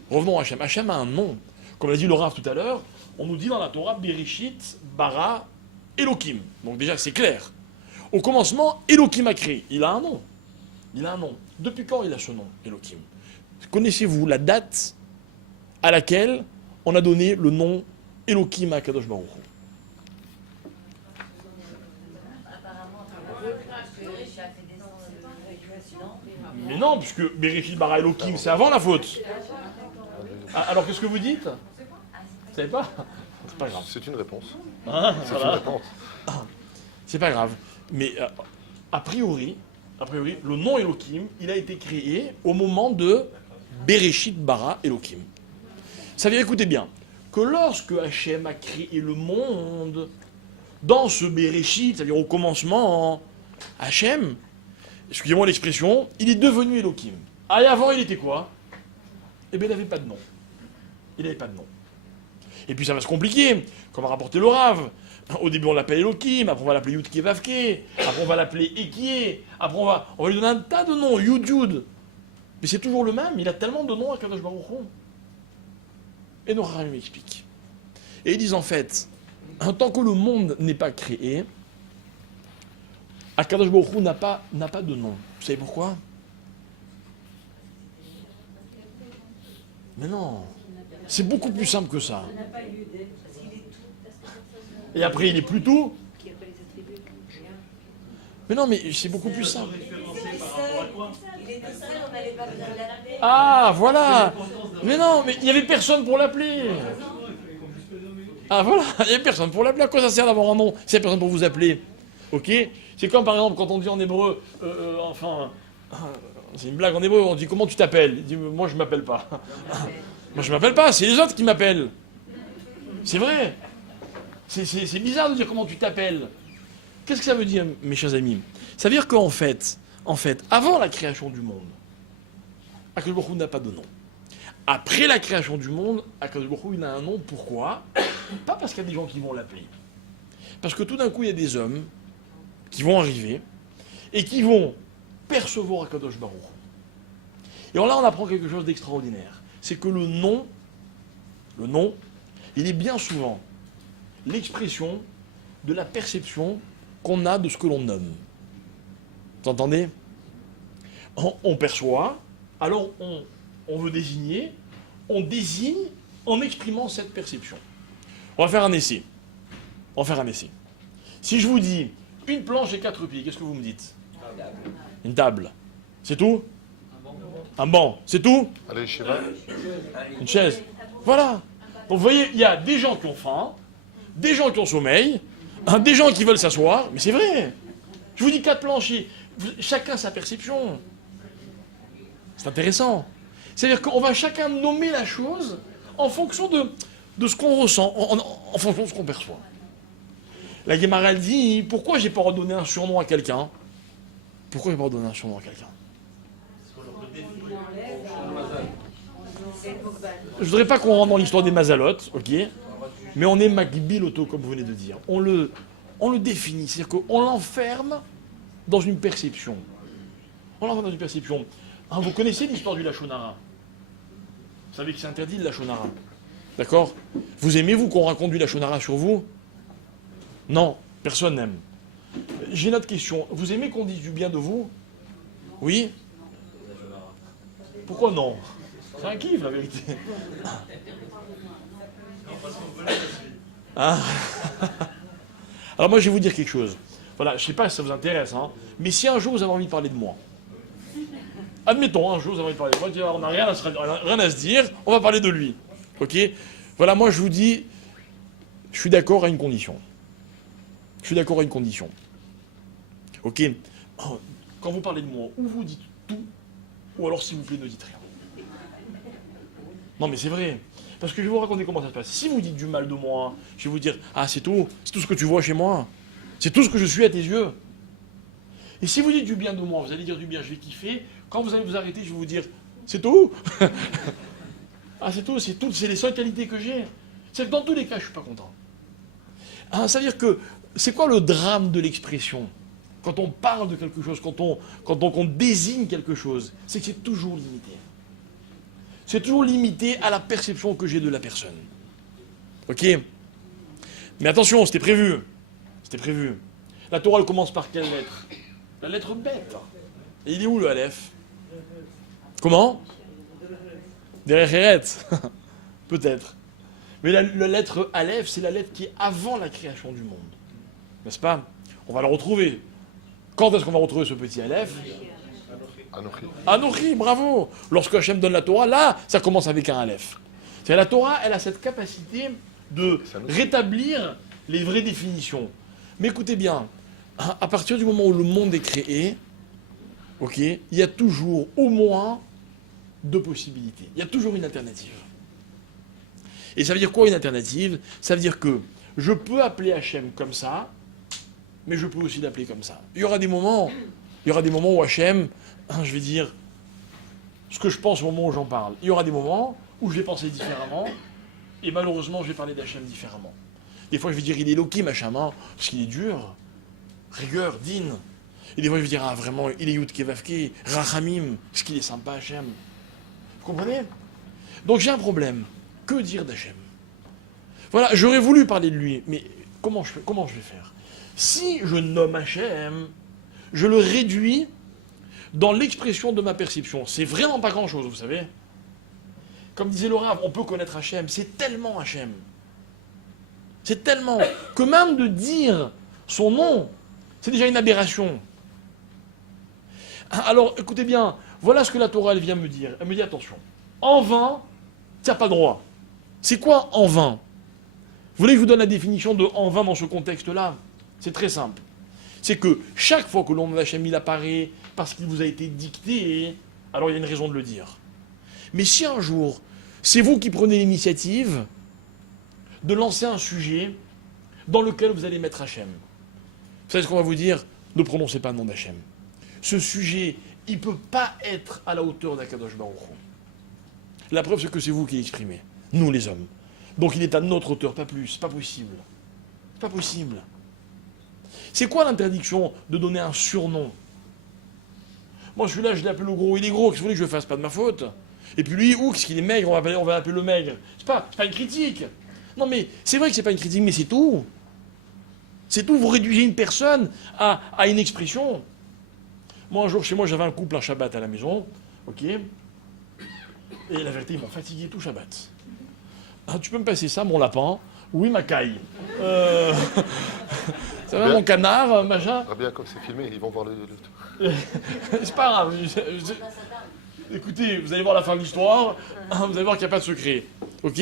Revenons à Hachem. Hachem a un nom. Comme l'a dit le Rav tout à l'heure, on nous dit dans la Torah Bereshit, Bara, Elohim. Donc déjà c'est clair. Au commencement, Elohim a créé. Il a un nom. Il a un nom. Depuis quand il a ce nom, Elohim? Connaissez-vous la date à laquelle on a donné le nom Elohim à Kadosh Baruch Hu? Mais non, puisque Bereshit bara Elohim, c'est avant la faute. Alors qu'est-ce que vous dites? Vous savez pas? C'est pas grave. C'est une réponse. Ah, C'est voilà. une réponse. C'est pas grave. Mais a priori, le nom Elohim, il a été créé au moment de Bereshit bara Elohim. Ça veut dire, écoutez bien, que lorsque Hachem a créé le monde, dans ce Bereshit, c'est-à-dire au commencement, Hachem, excusez-moi l'expression, il est devenu Elohim. Ah, et avant, il était quoi? Eh bien, il n'avait pas de nom. Il n'avait pas de nom. Et puis ça va se compliquer, comme a rapporté le Rav. Au début, on l'appelle Elohim, après on va l'appeler Yudke Vavke, après on va l'appeler Ekie, après on va lui donner un tas de noms, Yud Yud. Mais c'est toujours le même, il a tellement de noms à Kadosh Baruch Hu. Et nos Rahamim expliquent. Et ils disent en fait, tant que le monde n'est pas créé, Akadosh Baruch Hu n'a pas de nom. Vous savez pourquoi? Mais non, c'est beaucoup plus simple que ça. Et après, il est plus tout. Mais non, mais c'est beaucoup plus simple. Ah, voilà. Mais non, mais il n'y avait personne pour l'appeler. Ah, voilà, il n'y avait personne pour l'appeler. À quoi ça sert d'avoir un nom s'il n'y a personne pour vous appeler? Ok? C'est comme par exemple quand on dit en hébreu, c'est une blague en hébreu, on dit comment tu t'appelles? Il dit moi je m'appelle pas. Moi je m'appelle pas, c'est les autres qui m'appellent. C'est vrai. C'est bizarre de dire comment tu t'appelles. Qu'est-ce que ça veut dire, mes chers amis? Ça veut dire qu'en fait, avant la création du monde, Akadosh Baruch Hu n'a pas de nom. Après la création du monde, Akadosh Baruch Hu il a un nom. Pourquoi? Pas parce qu'il y a des gens qui vont l'appeler. Parce que tout d'un coup, il y a des hommes qui vont arriver et qui vont percevoir Akadosh Baruch Hu. Et alors là, on apprend quelque chose d'extraordinaire. C'est que le nom, il est bien souvent l'expression de la perception qu'on a de ce que l'on nomme. Vous entendez? On perçoit, alors on veut désigner, on désigne en exprimant cette perception. On va faire un essai. Si je vous dis une planche et 4 pieds, qu'est-ce que vous me dites? Une table. C'est tout? Un banc. C'est tout? Allez, Shiva. Une chaise. Voilà. Donc vous voyez, il y a des gens qui ont faim, des gens qui ont sommeil, des gens qui veulent s'asseoir, mais c'est vrai. Je vous dis 4 planchers. Chacun sa perception. C'est intéressant. C'est-à-dire qu'on va chacun nommer la chose en fonction de ce qu'on ressent, en fonction de ce qu'on perçoit. La Guémara dit, pourquoi j'ai pas redonné un surnom à quelqu'un? Pourquoi j'ai pas redonné un surnom à quelqu'un? Je voudrais pas qu'on rentre dans l'histoire des mazalotes, ok? Mais on est Makbil auto, comme vous venez de dire. On le définit, c'est-à-dire qu'on l'enferme dans une perception. On lance dans une perception. Ah, vous connaissez l'histoire du Lachonara? Vous savez que c'est interdit le Lachonara. D'accord? Vous aimez, vous, qu'on raconte du Lachonara sur vous? Non, personne n'aime. J'ai une autre question. Vous aimez qu'on dise du bien de vous? Oui? Pourquoi non? C'est un kiff, la vérité. Ah. Alors moi, je vais vous dire quelque chose. Voilà, je ne sais pas si ça vous intéresse, hein, mais si un jour vous avez envie de parler de moi, admettons, un jour vous avez envie de parler de moi, on n'a rien à se dire, on va parler de lui. Ok? Voilà, moi je vous dis, je suis d'accord à une condition. Je suis d'accord à une condition. Ok? Quand vous parlez de moi, ou vous dites tout, ou alors s'il vous plaît, ne dites rien. Non mais c'est vrai. Parce que je vais vous raconter comment ça se passe. Si vous dites du mal de moi, je vais vous dire, ah c'est tout ce que tu vois chez moi. C'est tout ce que je suis à tes yeux. Et si vous dites du bien de moi, vous allez dire du bien, je vais kiffer. Quand vous allez vous arrêter, je vais vous dire, c'est tout. Ah c'est tout, c'est les seules qualités que j'ai. C'est que dans tous les cas, je suis pas content. Ah, ça veut dire que, c'est quoi le drame de l'expression? Quand on parle de quelque chose, quand on désigne quelque chose, c'est que c'est toujours limité. C'est toujours limité à la perception que j'ai de la personne. Ok? Mais attention, c'était prévu. C'était prévu. La Torah, elle commence par quelle lettre? La lettre bête. Et il est où le Aleph? Comment? Derrière Eret. Peut-être. Mais la lettre Aleph, c'est la lettre qui est avant la création du monde. N'est-ce pas? On va le retrouver. Quand est-ce qu'on va retrouver ce petit Aleph? Anochi. Anochi, bravo. Lorsque Hachem donne la Torah, là, ça commence avec un Aleph. C'est la Torah, elle a cette capacité de rétablir les vraies définitions. Mais écoutez bien, à partir du moment où le monde est créé, ok, il y a toujours au moins deux possibilités. Il y a toujours une alternative. Et ça veut dire quoi une alternative? Ça veut dire que je peux appeler Hachem comme ça, mais je peux aussi l'appeler comme ça. Il y aura des moments où Hachem, je vais dire ce que je pense au moment où j'en parle. Il y aura des moments où je vais penser différemment, et malheureusement, je vais parler d'Hachem différemment. Des fois, je vais dire, il est Elohim, Hachem, parce qu'il est dur, rigueur, din. Et des fois, je vais dire, ah, vraiment, il est Yud Kevavke, Rachamim, parce qu'il est sympa, Hachem. Vous comprenez? Donc, j'ai un problème. Que dire d'Hachem? Voilà, j'aurais voulu parler de lui, mais comment je vais faire? Si je nomme Hachem, je le réduis dans l'expression de ma perception. C'est vraiment pas grand-chose, vous savez. Comme disait le Rav, on peut connaître Hachem, c'est tellement Hachem. C'est tellement que même de dire son nom, c'est déjà une aberration. Alors, écoutez bien, voilà ce que la Torah, elle vient me dire. Elle me dit, attention, en vain, tu n'as pas droit. C'est quoi en vain? Vous voulez que je vous donne la définition de en vain dans ce contexte-là? C'est très simple. C'est que chaque fois que l'on Hachem il apparaît parce qu'il vous a été dicté, alors il y a une raison de le dire. Mais si un jour, c'est vous qui prenez l'initiative de lancer un sujet dans lequel vous allez mettre Hachem, vous savez ce qu'on va vous dire? Ne prononcez pas le nom d'Hachem. Ce sujet, il ne peut pas être à la hauteur d'Akadosh Baruch Hu. La preuve, c'est que c'est vous qui l'exprimez, nous les hommes. Donc il est à notre hauteur, pas plus, pas possible. Pas possible. C'est quoi l'interdiction de donner un surnom? Moi, celui-là, je l'ai appelé le gros, il est gros, qu'est-ce que vous voulez que je fasse? Pas de ma faute. Et puis lui, qu'est-ce qu'il est maigre, on va l'appeler le maigre. C'est pas une critique. Non mais, c'est vrai que c'est pas une critique, mais c'est tout. C'est tout, vous réduisez une personne à une expression. Moi, un jour, chez moi, j'avais un couple un Shabbat à la maison, ok? Et la vérité, ils m'ont fatigué tout Shabbat. Ah, tu peux me passer ça, mon lapin? Oui, ma caille. Ça va, mon canard, machin? Rabbi Yaakov, c'est filmé, ils vont voir le... C'est pas grave. Écoutez, vous allez voir la fin de l'histoire, vous allez voir qu'il n'y a pas de secret. Ok?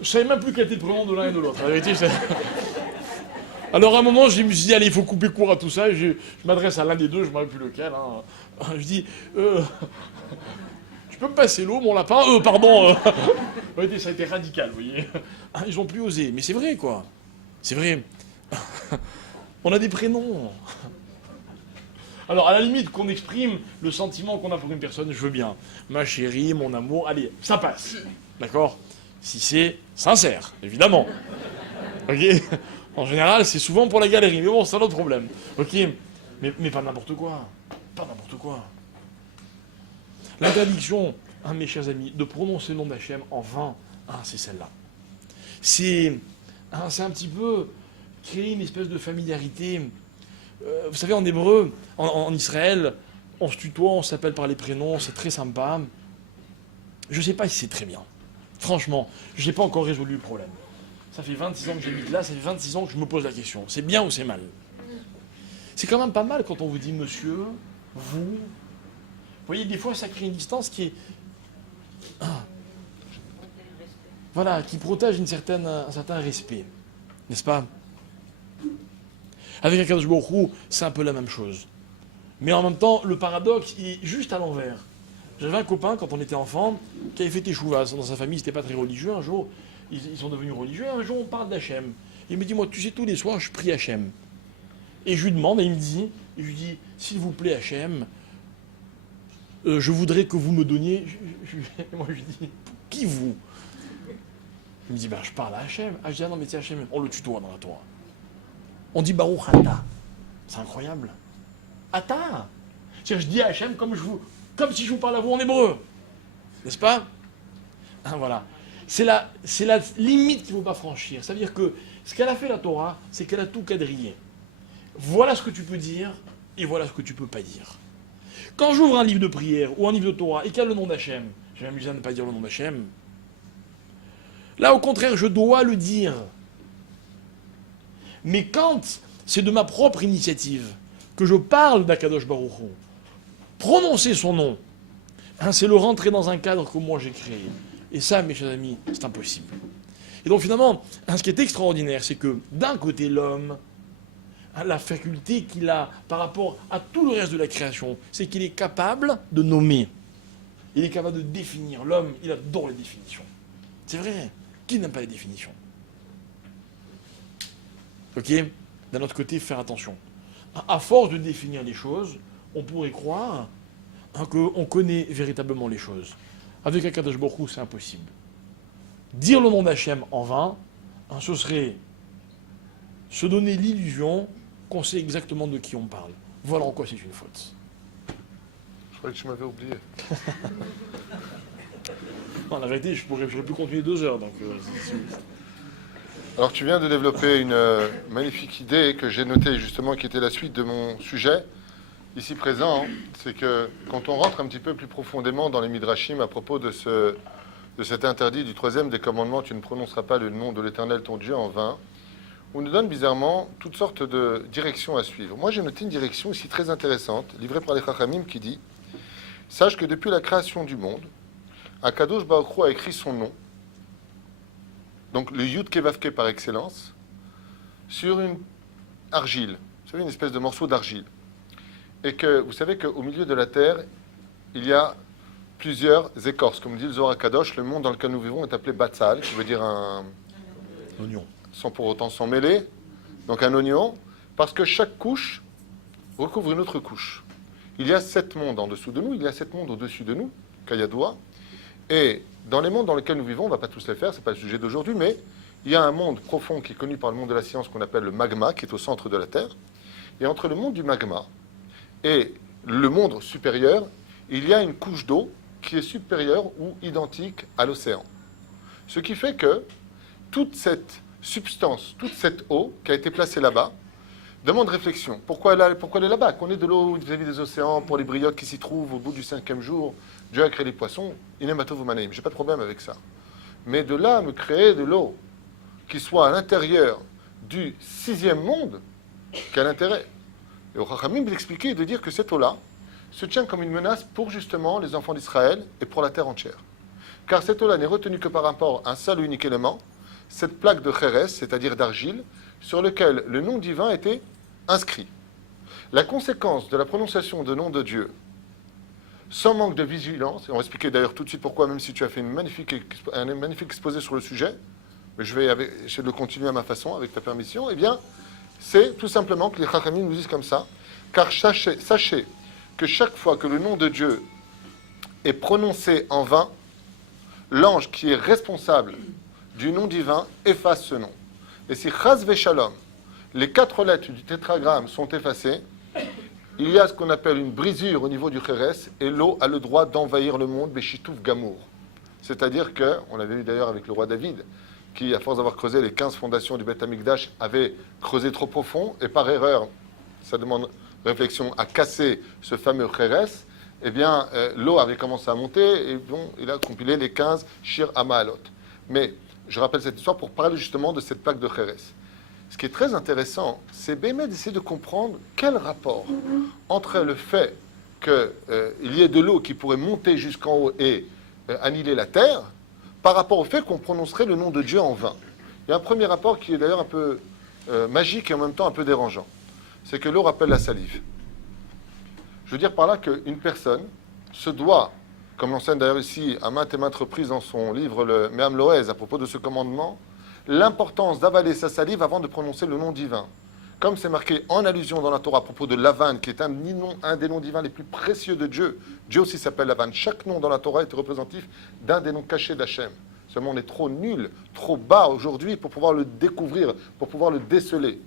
Je savais même plus quel était le prénom de l'un et de l'autre. La vérité, alors à un moment, je me suis dit, allez, il faut couper court à tout ça. Je m'adresse à l'un des deux, je ne me rappelle plus lequel. Je dis, tu peux me passer l'eau, mon lapin? Pardon. Ça a été radical, vous voyez. Ils n'ont plus osé. Mais c'est vrai, quoi. C'est vrai. On a des prénoms. Alors, à la limite, qu'on exprime le sentiment qu'on a pour une personne, je veux bien. Ma chérie, mon amour, allez, ça passe. D'accord? Si c'est sincère, évidemment. Ok? En général, c'est souvent pour la galerie. Mais bon, c'est un autre problème. Ok? Mais pas n'importe quoi. pas n'importe quoi. L'interdiction, mes chers amis, de prononcer le nom d'Hachem en vain, c'est celle-là. C'est un petit peu créer une espèce de familiarité. Vous savez, en hébreu, en Israël, on se tutoie, on s'appelle par les prénoms, c'est très sympa. Je ne sais pas si c'est très bien. Franchement, je n'ai pas encore résolu le problème. Ça fait 26 ans que j'habite là, ça fait 26 ans que je me pose la question. C'est bien ou c'est mal? C'est quand même pas mal quand on vous dit monsieur, vous. Vous voyez, des fois, ça crée une distance qui est... Voilà, qui protège un certain respect. N'est-ce pas? Avec Akadosh Baruch Hu, c'est un peu la même chose. Mais en même temps, le paradoxe, il est juste à l'envers. J'avais un copain, quand on était enfant, qui avait fait teshuva. Dans sa famille, c'était pas très religieux. Un jour, ils sont devenus religieux. Un jour, on parle d'Hachem. Il me dit, moi, tu sais, tous les soirs, je prie Hachem. Et je lui demande, et il me dit, s'il vous plaît, Hachem, je voudrais que vous me donniez... Moi, je lui dis, qui vous? Il me dit, je parle à Hachem. Je dis, non, mais c'est Hachem. On le tutoie dans la Torah. On dit Baruch Ata. C'est incroyable. Ata. C'est-à-dire, je dis à Hachem comme si je vous parle à vous en hébreu. N'est-ce pas? Voilà. C'est la limite qu'il ne faut pas franchir. Ça veut dire que ce qu'elle a fait la Torah, c'est qu'elle a tout quadrillé. Voilà ce que tu peux dire et voilà ce que tu ne peux pas dire. Quand j'ouvre un livre de prière ou un livre de Torah et qu'il y a le nom d'Hachem, je vais m'amuser à ne pas dire le nom d'Hachem. Là, au contraire, je dois le dire. Mais quand c'est de ma propre initiative que je parle d'Akadosh Baruch Hu, prononcer son nom, c'est le rentrer dans un cadre que moi j'ai créé. Et ça, mes chers amis, c'est impossible. Et donc finalement, ce qui est extraordinaire, c'est que d'un côté, l'homme, la faculté qu'il a par rapport à tout le reste de la création, c'est qu'il est capable de nommer. Il est capable de définir. L'homme, il adore les définitions. C'est vrai. Qui n'aime pas les définitions? Ok? D'un autre côté, faire attention. À force de définir les choses, on pourrait croire qu'on connaît véritablement les choses. Avec Akadosh Baruch Hu, c'est impossible. Dire le nom d'Hachem en vain, ce serait se donner l'illusion qu'on sait exactement de qui on parle. Voilà en quoi c'est une faute. Je croyais que tu m'avais oublié. En vérité, j'aurais pu continuer 2 heures. Donc, Alors tu viens de développer une magnifique idée que j'ai notée justement, qui était la suite de mon sujet, ici présent. C'est que quand on rentre un petit peu plus profondément dans les Midrashim à propos de cet interdit du 3e des commandements, tu ne prononceras pas le nom de l'Éternel ton Dieu en vain, on nous donne bizarrement toutes sortes de directions à suivre. Moi j'ai noté une direction ici très intéressante, livrée par les Chachamim, qui dit « Sache que depuis la création du monde, Akadosh Baruch Hu a écrit son nom, donc le Yud Kevavke par excellence, sur une argile, vous savez, une espèce de morceau d'argile. Et que vous savez qu'au milieu de la terre, il y a plusieurs écorces. Comme dit le Zohar Kadosh, le monde dans lequel nous vivons est appelé Batsal, qui veut dire un oignon. Sans pour autant s'en mêler, donc un oignon, parce que chaque couche recouvre une autre couche. Il y a 7 mondes en dessous de nous, il y a 7 mondes au-dessus de nous, Kayadoua, et dans les mondes dans lesquels nous vivons, on ne va pas tous les faire, ce n'est pas le sujet d'aujourd'hui, mais il y a un monde profond qui est connu par le monde de la science qu'on appelle le magma, qui est au centre de la Terre. Et entre le monde du magma et le monde supérieur, il y a une couche d'eau qui est supérieure ou identique à l'océan. Ce qui fait que toute cette substance, toute cette eau qui a été placée là-bas, demande réflexion. Pourquoi elle est là-bas? Qu'on ait de l'eau vis-à-vis des océans, pour les briottes qui s'y trouvent au bout du 5e jour, Dieu a créé les poissons, Inematov Manaim, j'ai pas de problème avec ça. Mais de là, me créer de l'eau qui soit à l'intérieur du 6e monde, quel intérêt? Et au Chachamim d'expliquer et de dire que cette eau-là se tient comme une menace pour justement les enfants d'Israël et pour la terre entière. Car cette eau-là n'est retenue que par rapport à un seul et unique élément, cette plaque de Kheres, c'est-à-dire d'argile, sur lequel le nom divin était inscrit. La conséquence de la prononciation de nom de Dieu, sans manque de vigilance, et on va expliquer d'ailleurs tout de suite pourquoi, même si tu as fait un magnifique exposé sur le sujet, mais je vais essayer de le continuer à ma façon, avec ta permission, eh bien, c'est tout simplement que les Chachamim nous disent comme ça, car sachez que chaque fois que le nom de Dieu est prononcé en vain, l'ange qui est responsable du nom divin efface ce nom. Et si Chaz Veshalom, les 4 lettres du tétragramme sont effacées, il y a ce qu'on appelle une brisure au niveau du Kheres, et l'eau a le droit d'envahir le monde, Beshitouf Gamour. C'est-à-dire que, on l'avait vu d'ailleurs avec le roi David, qui, à force d'avoir creusé les 15 fondations du Beth Amikdash, avait creusé trop profond, et par erreur, ça demande réflexion, a cassé ce fameux Kheres, eh bien, l'eau avait commencé à monter, et bon, il a compilé les 15 Shir Amaalot. Mais, je rappelle cette histoire pour parler justement de cette plaque de Kheres. Ce qui est très intéressant, c'est Bémet d'essayer de comprendre quel rapport entre le fait qu'il y ait de l'eau qui pourrait monter jusqu'en haut et annihiler la terre, par rapport au fait qu'on prononcerait le nom de Dieu en vain. Il y a un premier rapport qui est d'ailleurs un peu magique et en même temps un peu dérangeant. C'est que l'eau rappelle la salive. Je veux dire par là qu'une personne se doit, comme l'enseigne d'ailleurs ici à maintes et maintes reprises dans son livre, le Me'am Loez, à propos de ce commandement, l'importance d'avaler sa salive avant de prononcer le nom divin. Comme c'est marqué en allusion dans la Torah à propos de Lavan, qui est un des noms divins les plus précieux de Dieu. Dieu aussi s'appelle Lavan. Chaque nom dans la Torah est représentatif d'un des noms cachés d'Hachem. Seulement on est trop nul, trop bas aujourd'hui pour pouvoir le découvrir, pour pouvoir le déceler.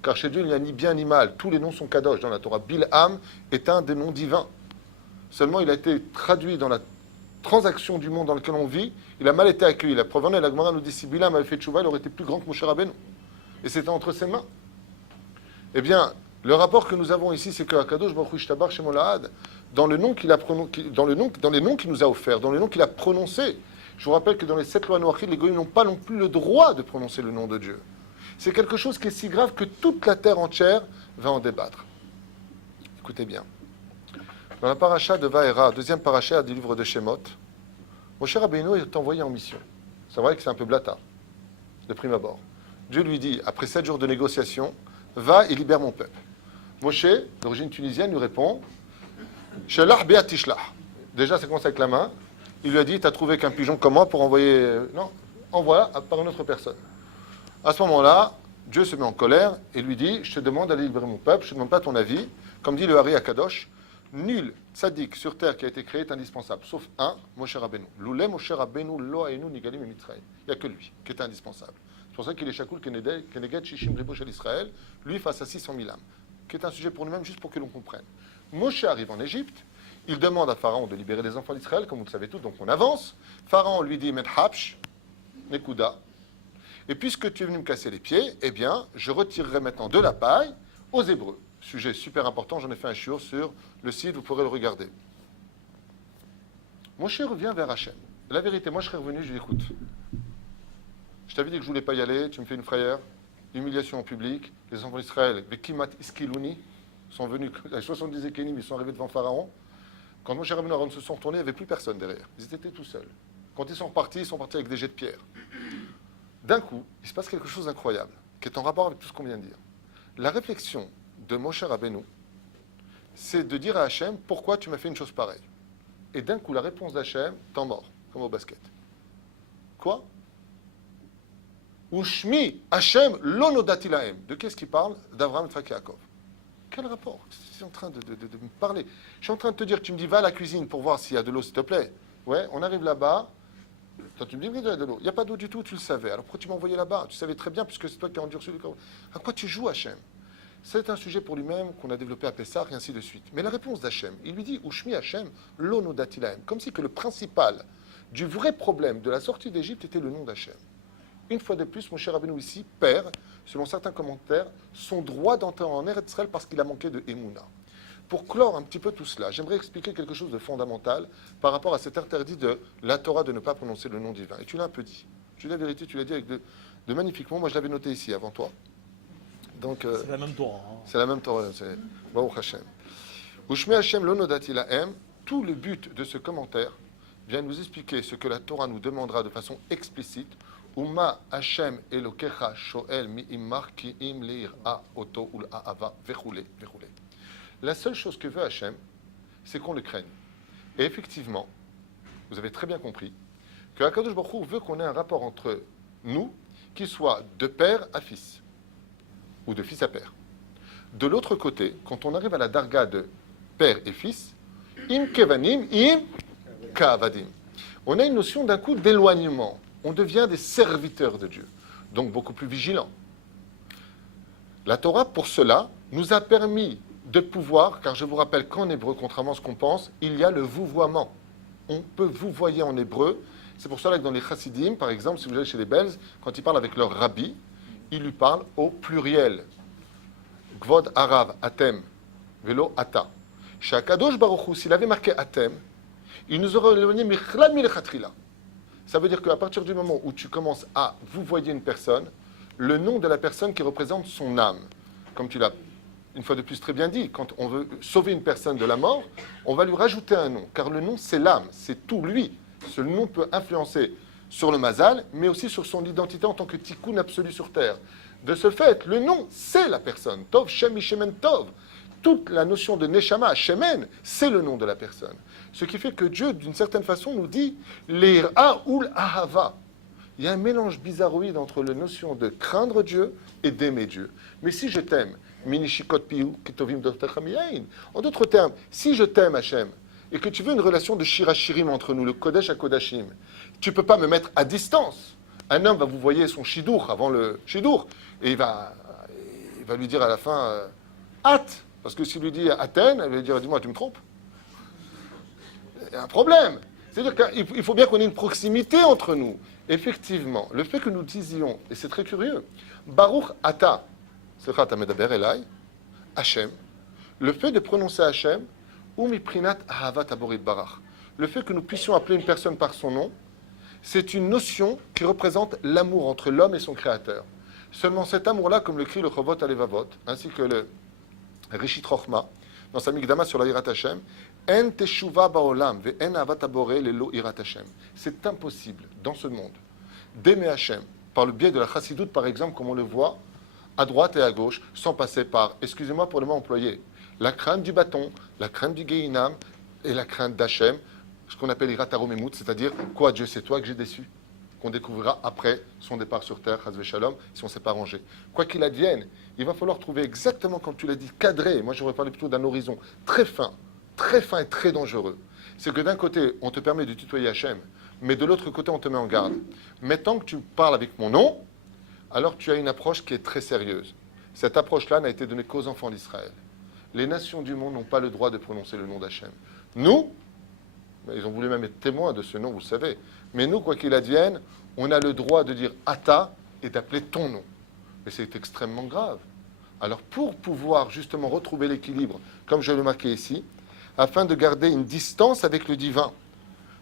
Car chez Dieu, il n'y a ni bien ni mal. Tous les noms sont kadosh dans la Torah. Bilham est un des noms divins. Seulement il a été traduit dans la transaction du monde dans lequel on vit, il a mal été accueilli. La preuve en est, la Gemara nous dit, si Bilam avait fait tchouva, il aurait été plus grand que Moshe Rabbeinu. Et c'était entre ses mains. Eh bien, le rapport que nous avons ici, c'est que Akadosh Baruch Hu Ishtabar Shemo Lahad, dans le nom qu'il a dans les noms qu'il nous a offerts, dans les noms qu'il a prononcés, je vous rappelle que dans les 7 lois noachides, les goyim n'ont pas non plus le droit de prononcer le nom de Dieu. C'est quelque chose qui est si grave que toute la terre entière va en débattre. Écoutez bien. Dans la paracha de Vaera, deuxième paracha du livre de Shemot, Moshe Rabbeinu est envoyé en mission. C'est vrai que c'est un peu blata, de prime abord. Dieu lui dit, après 7 jours de négociation, va et libère mon peuple. Moshe, d'origine tunisienne, lui répond, Shelah be'at tishlah. Déjà, ça commence avec la main. Il lui a dit, t'as trouvé qu'un pigeon comme moi pour envoyer... Non, envoie par une autre personne. À ce moment-là, Dieu se met en colère et lui dit, je te demande d'aller libérer mon peuple, je ne te demande pas ton avis. Comme dit le Hari Akadosh, nul tzaddik sur terre qui a été créé est indispensable, sauf un, Moshe Rabbeinu. Loulé Moshe Rabbeinu lo hainu nigalim emitzraïm. Il n'y a que lui qui est indispensable. C'est pour ça qu'il est Shakoul Keneged Shishim Ribo Shel Israël, lui face à 600 000 âmes, qui est un sujet pour nous-mêmes, juste pour que l'on comprenne. Moshe arrive en Égypte, il demande à Pharaon de libérer les enfants d'Israël, comme vous le savez tous, donc on avance. Pharaon lui dit, Medhapsh, Nekuda, et puisque tu es venu me casser les pieds, eh bien, je retirerai maintenant de la paille aux Hébreux. Sujet super important, j'en ai fait un shiur sur le site, vous pourrez le regarder. Moshe revient vers Hachem. La vérité, moi je serais revenu, je lui dis, écoute, je t'avais dit que je ne voulais pas y aller, tu me fais une frayeur, humiliation en public, les enfants d'Israël, les Kimat Iskilouni, sont venus, les 70 Ekenim, ils sont arrivés devant Pharaon. Quand Moshe Rabbeinu et Aaron se sont retournés, il n'y avait plus personne derrière. Ils étaient tout seuls. Quand ils sont partis avec des jets de pierre. D'un coup, il se passe quelque chose d'incroyable, qui est en rapport avec tout ce qu'on vient de dire. La réflexion de Moshe Rabbeinu, c'est de dire à Hachem, pourquoi tu m'as fait une chose pareille? Et d'un coup, la réponse d'Hachem, t'en mort, comme au basket. Quoi? Ushmi Hachem lonodati lahem. De qu'est-ce qu'il parle? D'Abraham et de Yaakov. Quel rapport? Je suis en train de me parler. Je suis en train de te dire, tu me dis, va à la cuisine pour voir s'il y a de l'eau, s'il te plaît. Ouais, on arrive là-bas. Toi, tu me dis, il y a de l'eau. Il n'y a pas d'eau du tout, tu le savais. Alors pourquoi tu m'as envoyé là-bas? Tu savais très bien, puisque c'est toi qui as endurci le corps. À quoi tu joues, Hachem? C'est un sujet pour lui-même qu'on a développé à Pessah, et ainsi de suite. Mais la réponse d'Hachem, il lui dit, Ushmi Hachem, lonodati lahem. Comme si que le principal du vrai problème de la sortie d'Égypte était le nom d'Hachem. Une fois de plus, mon cher Rabbeinu ici perd, selon certains commentaires, son droit d'entrer en Eretz Israël parce qu'il a manqué de Emouna. Pour clore un petit peu tout cela, j'aimerais expliquer quelque chose de fondamental par rapport à cet interdit de la Torah de ne pas prononcer le nom divin. Et tu l'as un peu dit. Je dis la vérité, tu l'as dit avec de magnifiques mots. Moi, je l'avais noté ici avant toi. Donc, c'est la même Torah. Hein. C'est la même Torah. C'est Baruch Hashem. Ushme Hashem lonodati lahem. Tout le but de ce commentaire vient nous expliquer ce que la Torah nous demandera de façon explicite. Uma Hashem Elokecha Shoel mi imar ki im leir a oto ul aava vechule vechule. La seule chose que veut Hachem, c'est qu'on le craigne. Et effectivement, vous avez très bien compris que Akadosh Baruch Hu veut qu'on ait un rapport entre nous qui soit de père à fils ou de fils à père. De l'autre côté, quand on arrive à la darga de père et fils, im kevanim im kavadim. On a une notion d'un coup d'éloignement. On devient des serviteurs de Dieu, donc beaucoup plus vigilants. La Torah, pour cela, nous a permis de pouvoir, car je vous rappelle qu'en hébreu, contrairement à ce qu'on pense, il y a le vouvoiement. On peut vouvoyer en hébreu. C'est pour cela que dans les chassidim, par exemple, si vous allez chez les Belges, quand ils parlent avec leur rabbi, ils lui parlent au pluriel. Gvod arav atem velo ata. Chez Akadosh Baruch Hu, s'il avait marqué atem, il nous aurait éloigné michlad milechatrila. Ça veut dire qu'à partir du moment où tu commences à vouvoyer une personne, le nom de la personne qui représente son âme, comme tu l'as une fois de plus très bien dit, quand on veut sauver une personne de la mort, on va lui rajouter un nom, car le nom c'est l'âme, c'est tout lui. Ce nom peut influencer sur le mazal, mais aussi sur son identité en tant que tikkun absolu sur terre. De ce fait, le nom c'est la personne. Tov, Shem, Ishemen, Tov. Toute la notion de Neshama, Shemen, c'est le nom de la personne. Ce qui fait que Dieu, d'une certaine façon, nous dit l'Ira ou l'Ahava. Il y a un mélange bizarroïde entre la notion de craindre Dieu et d'aimer Dieu. Mais si je t'aime, minishikot piu ketovim doftachamiyain. En d'autres termes, si je t'aime, Hachem, et que tu veux une relation de shirachirim entre nous, le kodesh à kodashim, tu ne peux pas me mettre à distance. Un homme va vous voyer son shidour avant le shidour, et il va lui dire à la fin hâte, parce que s'il lui dit Athènes, elle va lui dire dis-moi, tu me trompes. Il y a un problème. C'est-à-dire qu'il faut bien qu'on ait une proximité entre nous. Effectivement, le fait que nous disions, et c'est très curieux, Baruch Ata, Sechat Amedaber Elai, Hachem, le fait de prononcer Hachem, ou Miprinat Ahavat Aborit Barach, le fait que nous puissions appeler une personne par son nom, c'est une notion qui représente l'amour entre l'homme et son créateur. Seulement cet amour-là, comme le crie le Chovot Alevavot, ainsi que le Rishit Rochma, dans sa Migdama sur la Hirat Hashem, En teshuva baolam ve en avat abore lelo hirat Hashem. C'est impossible dans ce monde d'aimer Hashem par le biais de la chassidoute, par exemple, comme on le voit à droite et à gauche, sans passer par, excusez-moi pour le mot employé, la crainte du bâton, la crainte du Gehinam et la crainte d'Hachem, ce qu'on appelle hirat haromemut, c'est-à-dire quoi, Dieu, c'est toi que j'ai déçu, qu'on découvrira après son départ sur terre, Chas Shalom, si on ne s'est pas rangé. Quoi qu'il advienne, il va falloir trouver exactement, comme tu l'as dit, cadré. Moi, j'aurais parlé plutôt d'un horizon très fin et très dangereux. C'est que d'un côté, on te permet de tutoyer Hachem, mais de l'autre côté, on te met en garde. Mais tant que tu parles avec mon nom, alors tu as une approche qui est très sérieuse. Cette approche-là n'a été donnée qu'aux enfants d'Israël. Les nations du monde n'ont pas le droit de prononcer le nom d'Hachem. Nous, ils ont voulu même être témoins de ce nom, vous le savez. Mais nous, quoi qu'il advienne, on a le droit de dire Ata et d'appeler ton nom. Mais c'est extrêmement grave. Alors pour pouvoir justement retrouver l'équilibre, comme je le marquais ici, afin de garder une distance avec le divin,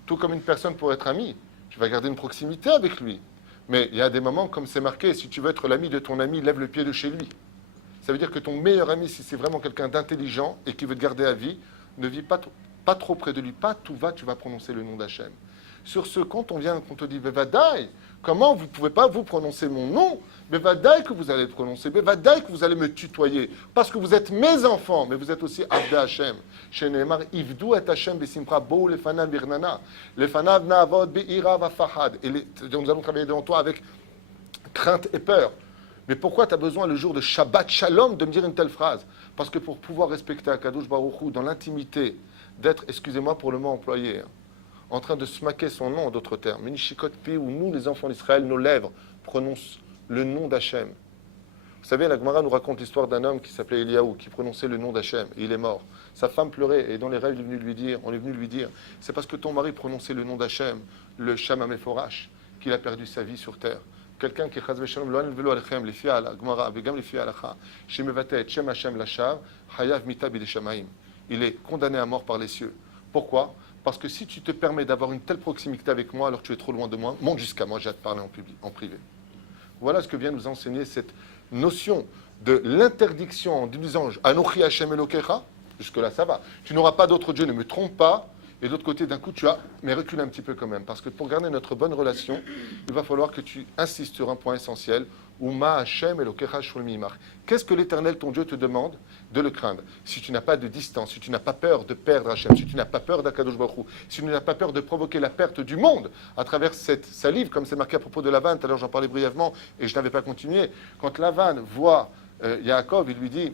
tout comme une personne pour être amie, tu vas garder une proximité avec lui. Mais il y a des moments, comme c'est marqué, si tu veux être l'ami de ton ami, lève le pied de chez lui. Ça veut dire que ton meilleur ami, si c'est vraiment quelqu'un d'intelligent et qui veut te garder à vie, ne vis pas trop près de lui, pas tout va, tu vas prononcer le nom d'Hachem. Sur ce, quand on te dit Bevadaï, comment vous ne pouvez pas vous prononcer mon nom? Bevadaï que vous allez le prononcer, Bevadaï que vous allez me tutoyer, parce que vous êtes mes enfants, mais vous êtes aussi Abda Hachem. Chez Neymar, Ivdou et Hachem besimcha bo lefanav birnana, lefanav naavod be'ira vafahad. Et nous allons travailler devant toi avec crainte et peur. Mais pourquoi tu as besoin le jour de Shabbat Shalom de me dire une telle phrase? Parce que pour pouvoir respecter Akadosh Baruch Hu dans l'intimité, d'être, excusez-moi pour le mot employé, en train de smaquer son nom en d'autres termes. Minishikot pi, où nous, les enfants d'Israël, nos lèvres prononcent le nom d'Hachem. Vous savez, la Gemara nous raconte l'histoire d'un homme qui s'appelait Eliaou, qui prononçait le nom d'Hachem, et il est mort. Sa femme pleurait, et dans les rêves, on est venu lui dire, c'est parce que ton mari prononçait le nom d'Hachem, le Sham Ameforash, qu'il a perdu sa vie sur terre. Quelqu'un qui, chas v'shalom, lo anvelo alechem, les fi'a la Gemara, vegam les fi'a alacha, shemevate et shem Hachem lachar, hayav mita bideshamaim. Il est condamné à mort par les cieux. Pourquoi? Parce que si tu te permets d'avoir une telle proximité avec moi, alors tu es trop loin de moi, monte jusqu'à moi, j'ai à te parler en privé. Voilà ce que vient nous enseigner cette notion de l'interdiction en disant Anochi Hashem Elokecha, jusque-là ça va. Tu n'auras pas d'autre Dieu, ne me trompe pas. Et de l'autre côté, d'un coup, mais recule un petit peu quand même. Parce que pour garder notre bonne relation, il va falloir que tu insistes sur un point essentiel. Uma Hashem Elokecha Shulmimach. Qu'est-ce que l'Éternel, ton Dieu, te demande? De le craindre. Si tu n'as pas de distance, si tu n'as pas peur de perdre Hashem, si tu n'as pas peur d'Akadosh Baruch Hu, si tu n'as pas peur de provoquer la perte du monde à travers cette salive, comme c'est marqué à propos de Lavan, tout à l'heure j'en parlais brièvement et je n'avais pas continué. Quand Lavan voit Yaakov, il lui dit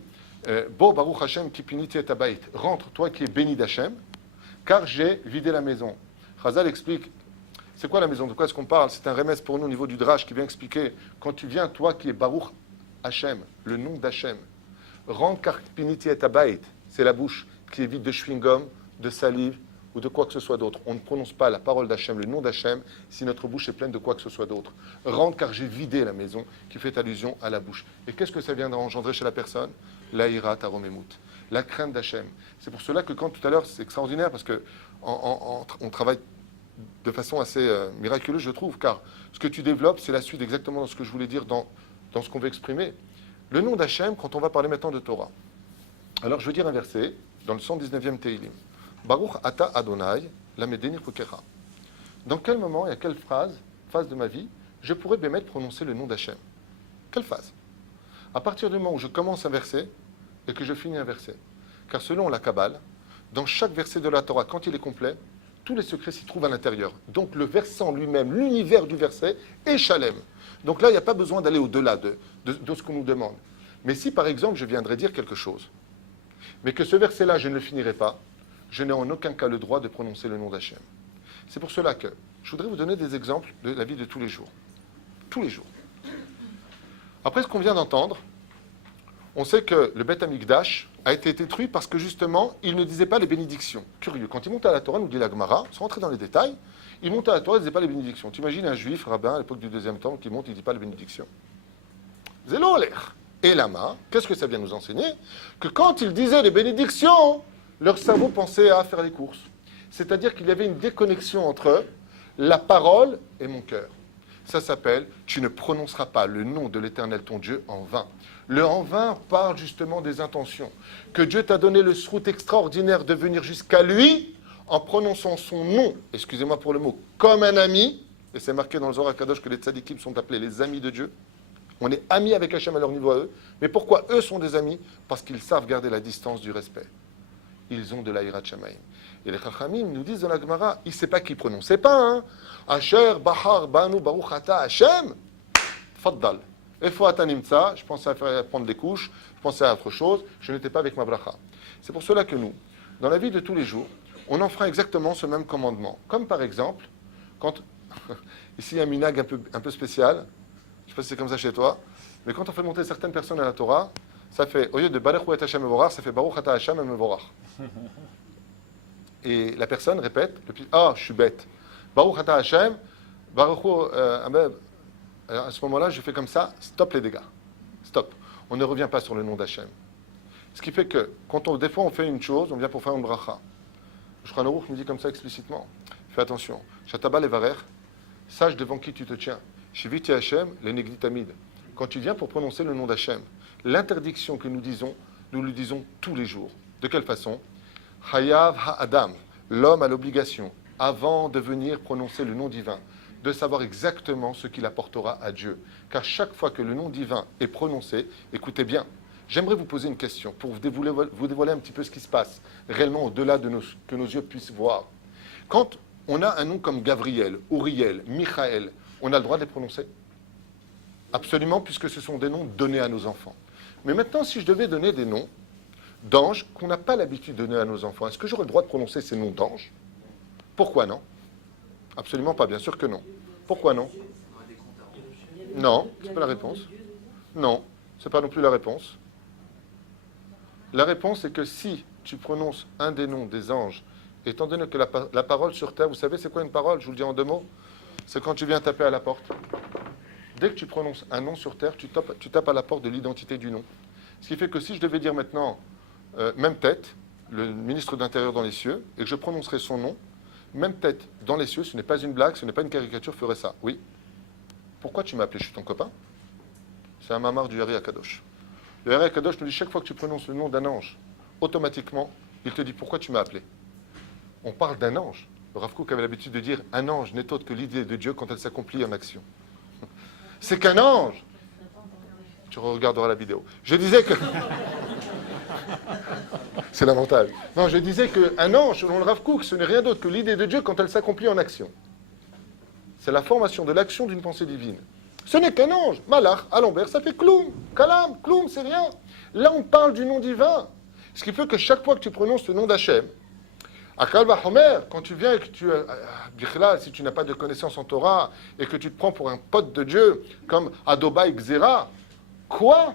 Bo Baruch Hashem kipiniti et abayit, rentre toi qui es béni d'Hachem, car j'ai vidé la maison. Chazal explique, c'est quoi la maison? De quoi est-ce qu'on parle? C'est un remède pour nous au niveau du Drash qui vient expliquer, quand tu viens, toi qui es Baruch Hashem, le nom d'Hachem, Ran karpiniti et abait, c'est la bouche qui évite de chewing-gum, de salive ou de quoi que ce soit d'autre. On ne prononce pas la parole d'Hachem, le nom d'Hachem, si notre bouche est pleine de quoi que ce soit d'autre. Rentre car j'ai vidé la maison, qui fait allusion à la bouche. Et qu'est-ce que ça vient d'engendrer chez la personne? L'aïra taromemut, la crainte d'Hachem. C'est pour cela que quand tout à l'heure, c'est extraordinaire, parce que on travaille de façon assez miraculeuse, je trouve, car ce que tu développes, c'est la suite exactement de ce que je voulais dire dans ce qu'on veut exprimer. Le nom d'Hachem, quand on va parler maintenant de Torah. Alors, je veux dire un verset, dans le 119e Teilim. Baruch ata Adonai, lamedeni chukecha. Dans quel moment et à quelle phase de ma vie, je pourrais bémettre prononcer le nom d'Hachem? Quelle phase? À partir du moment où je commence un verset et que je finis un verset. Car selon la Kabbale, dans chaque verset de la Torah, quand il est complet, tous les secrets s'y trouvent à l'intérieur. Donc le versant lui-même, l'univers du verset, est Shalem. Donc là, il n'y a pas besoin d'aller au-delà de ce qu'on nous demande. Mais si, par exemple, je viendrais dire quelque chose, mais que ce verset-là, je ne le finirai pas, je n'ai en aucun cas le droit de prononcer le nom d'Hachem. C'est pour cela que je voudrais vous donner des exemples de la vie de tous les jours. Tous les jours. Après ce qu'on vient d'entendre, on sait que le Beth Amikdash a été détruit parce que justement, il ne disait pas les bénédictions. Curieux. Quand il monte à la Torah, nous dit la Gemara, sans rentrer dans les détails, il monte à la Torah, il ne disait pas les bénédictions. Tu imagines un juif, rabbin, à l'époque du deuxième temple, qui monte, il ne dit pas les bénédictions. Zélo l'air. Et Lama, qu'est-ce que ça vient nous enseigner? Que quand ils disaient les bénédictions, leur cerveau pensait à faire les courses. C'est-à-dire qu'il y avait une déconnexion entre la parole et mon cœur. Ça s'appelle « Tu ne prononceras pas le nom de l'Éternel ton Dieu en vain ». Le en vain parle justement des intentions. Que Dieu t'a donné le srout extraordinaire de venir jusqu'à lui en prononçant son nom, excusez-moi pour le mot, comme un ami. Et c'est marqué dans le Zohar HaKadosh que les tzadikim sont appelés les amis de Dieu. On est amis avec Hachem à leur niveau à eux. Mais pourquoi eux sont des amis? Parce qu'ils savent garder la distance du respect. Ils ont de la hirat shamayim. Et les Chachamim nous disent dans la Gemara, il ne sait pas qui prononçait pas, hein. Asher, Bahar, Banu, Baruch Ata, Hachem, Faddal. Efo Ata Nimtza, je pensais à prendre des couches, je pensais à autre chose, je n'étais pas avec ma bracha. C'est pour cela que nous, dans la vie de tous les jours, on enfreint exactement ce même commandement. Comme par exemple, quand, ici il y a un minag un peu spécial, je ne sais pas si c'est comme ça chez toi, mais quand on fait monter certaines personnes à la Torah, ça fait, au lieu de Baruch et Hashem Mevorach, ça fait Baruch Ata Hashem Mevorach. Et la personne répète, je suis bête. Baruch Ata Hashem, Baruch à ce moment-là, je fais comme ça, stop les dégâts. Stop. On ne revient pas sur le nom d'Hachem. Ce qui fait que, des fois on fait une chose, on vient pour faire une bracha. Le Shulchan Aruch nous dit comme ça explicitement. Fais attention. Shataba levarer, sache devant qui tu te tiens. Shiviti Hachem, les negditamid. Quand tu viens pour prononcer le nom d'Hachem, l'interdiction que nous le disons tous les jours. De quelle façon? Hayav ha'adam, l'homme a l'obligation, avant de venir prononcer le nom divin, de savoir exactement ce qu'il apportera à Dieu. Car chaque fois que le nom divin est prononcé, écoutez bien, j'aimerais vous poser une question pour vous dévoiler un petit peu ce qui se passe, réellement au-delà de que nos yeux puissent voir. Quand on a un nom comme Gabriel, Uriel, Michael, on a le droit de les prononcer? Absolument, puisque ce sont des noms donnés à nos enfants. Mais maintenant, si je devais donner des noms d'anges qu'on n'a pas l'habitude de donner à nos enfants, est-ce que j'aurais le droit de prononcer ces noms d'anges? Pourquoi non? Absolument pas, bien sûr que non. Pourquoi non? Non, c'est pas la réponse. Non, c'est pas non plus la réponse. La réponse est que si tu prononces un des noms des anges, étant donné que la parole sur terre, vous savez c'est quoi une parole? Je vous le dis en deux mots. C'est quand tu viens taper à la porte. Dès que tu prononces un nom sur terre, tu tapes à la porte de l'identité du nom. Ce qui fait que si je devais dire maintenant, même tête, le ministre de l'Intérieur dans les cieux, et que je prononcerais son nom, même tête dans les cieux, ce n'est pas une blague, ce n'est pas une caricature, ferait ça. Oui. Pourquoi tu m'as appelé? Je suis ton copain. C'est un mamar du Hari Akadosh. Le Hari Akadosh nous dit chaque fois que tu prononces le nom d'un ange, automatiquement, il te dit pourquoi tu m'as appelé. On parle d'un ange. Le Rav Kook avait l'habitude de dire un ange n'est autre que l'idée de Dieu quand elle s'accomplit en action. C'est qu'un ange. Tu regarderas la vidéo. Je disais que... C'est lamentable. Non, je disais qu'un ange, selon le Rav Kook, ce n'est rien d'autre que l'idée de Dieu quand elle s'accomplit en action. C'est la formation de l'action d'une pensée divine. Ce n'est qu'un ange. Malach, à l'envers, ça fait kloum. Kalam, kloum, c'est rien. Là, on parle du nom divin. Ce qui fait que chaque fois que tu prononces le nom d'Hachem, à Kalva Homer, quand tu viens et que si tu n'as pas de connaissance en Torah et que tu te prends pour un pote de Dieu, comme Adoba et Xera, quoi?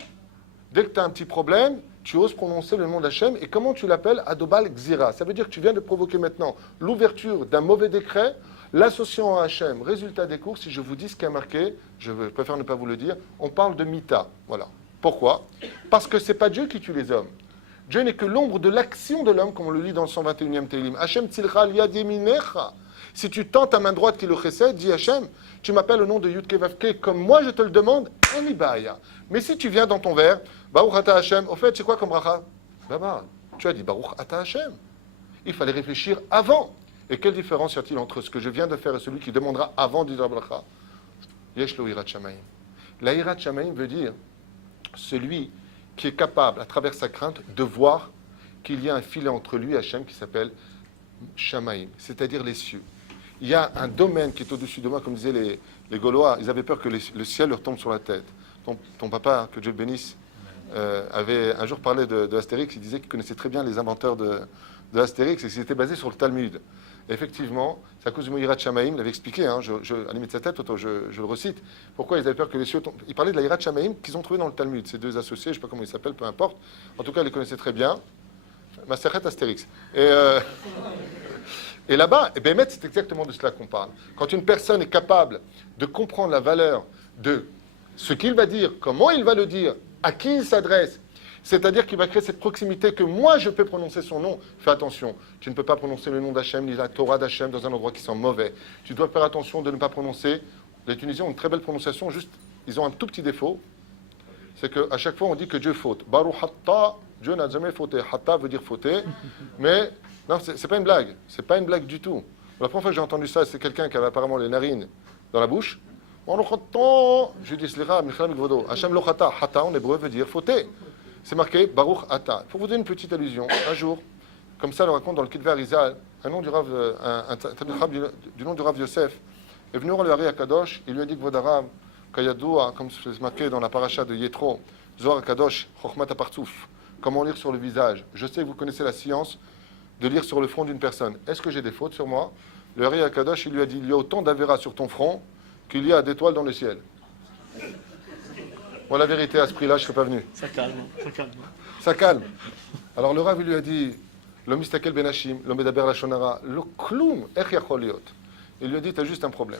Dès que tu as un petit problème, tu oses prononcer le nom d'Hachem, et comment tu l'appelles? Adobal Gzira. Ça veut dire que tu viens de provoquer maintenant l'ouverture d'un mauvais décret, l'associant à Hachem. Résultat des cours, si je vous dis ce qui a marqué, je préfère ne pas vous le dire, on parle de Mita. Voilà. Pourquoi? Parce que ce n'est pas Dieu qui tue les hommes. Dieu n'est que l'ombre de l'action de l'homme, comme on le lit dans le 121e Télim. Hachem tzilcha al-yad yeminecha. Si tu tends ta main droite qui le chesed, dit Hachem, tu m'appelles au nom de Yudke Vavke, comme moi je te le demande, Anibaya. Mais si tu viens dans ton verre, Baruch Ata Hachem, au fait, c'est quoi comme bracha? Baba, tu as dit Baruch Ata Hachem. Il fallait réfléchir avant. Et quelle différence y a-t-il entre ce que je viens de faire et celui qui demandera avant de dire bracha? Yesh lo irat shamayim. La irat shamayim veut dire celui qui est capable, à travers sa crainte, de voir qu'il y a un filet entre lui et Hachem qui s'appelle Shamaïm, c'est-à-dire les cieux. Il y a un domaine qui est au-dessus de moi, comme disaient les Gaulois, ils avaient peur que le ciel leur tombe sur la tête. Ton papa, que Dieu le bénisse, avait un jour parlé de Astérix, il disait qu'il connaissait très bien les inventeurs de Astérix et qu'ils étaient basés sur le Talmud. Et effectivement, c'est à cause du mot Yirat Shamaïm, il l'avait expliqué, à limite de sa tête, je le recite, pourquoi ils avaient peur que les cieux tombent. Il parlait de la Yirat Shamaïm qu'ils ont trouvé dans le Talmud, ces deux associés, je ne sais pas comment ils s'appellent, peu importe. En tout cas, ils les connaissaient très bien. Maseret Astérix. Et là-bas, Bémet, c'est exactement de cela qu'on parle. Quand une personne est capable de comprendre la valeur de ce qu'il va dire, comment il va le dire, à qui il s'adresse, c'est-à-dire qu'il va créer cette proximité que moi je peux prononcer son nom. Fais attention, tu ne peux pas prononcer le nom d'Hachem ni la Torah d'Hachem dans un endroit qui sent mauvais. Tu dois faire attention de ne pas prononcer. Les Tunisiens ont une très belle prononciation, juste ils ont un tout petit défaut. C'est qu'à chaque fois on dit que Dieu faute. Baruch Hatta, Dieu n'a jamais fauté. Hatta veut dire fauter, mais non, c'est pas une blague. C'est pas une blague du tout. La première fois que j'ai entendu ça, c'est quelqu'un qui avait apparemment les narines dans la bouche. Je dis Hachem lo Hatta. Hatta en hébreu veut dire fauter. C'est marqué Baruch Ata. Pour vous donner une petite allusion, un jour, comme ça le raconte dans le Kitvé Arizal, un nom du Rav, du nom du Rav Yosef, est venu voir le Hari Akadosh, il lui a dit que Vodarav, Kayadoua, comme c'est marqué dans la paracha de Yétro, Zohar Akadosh, Chochmat Apartouf, comment lire sur le visage. Je sais que vous connaissez la science de lire sur le front d'une personne. Est-ce que j'ai des fautes sur moi? Le Hari Akadosh, il lui a dit, il y a autant d'avéra sur ton front qu'il y a d'étoiles dans le ciel. Moi, la vérité, à ce prix-là, je ne serais pas venu. Ça calme, ça calme. Ça calme. Alors le Rav lui a dit, l'homme istakel ben Hashim, l'homme edaber la shonara, le kloum, ech yachol liot. Il lui a dit, tu as juste un problème.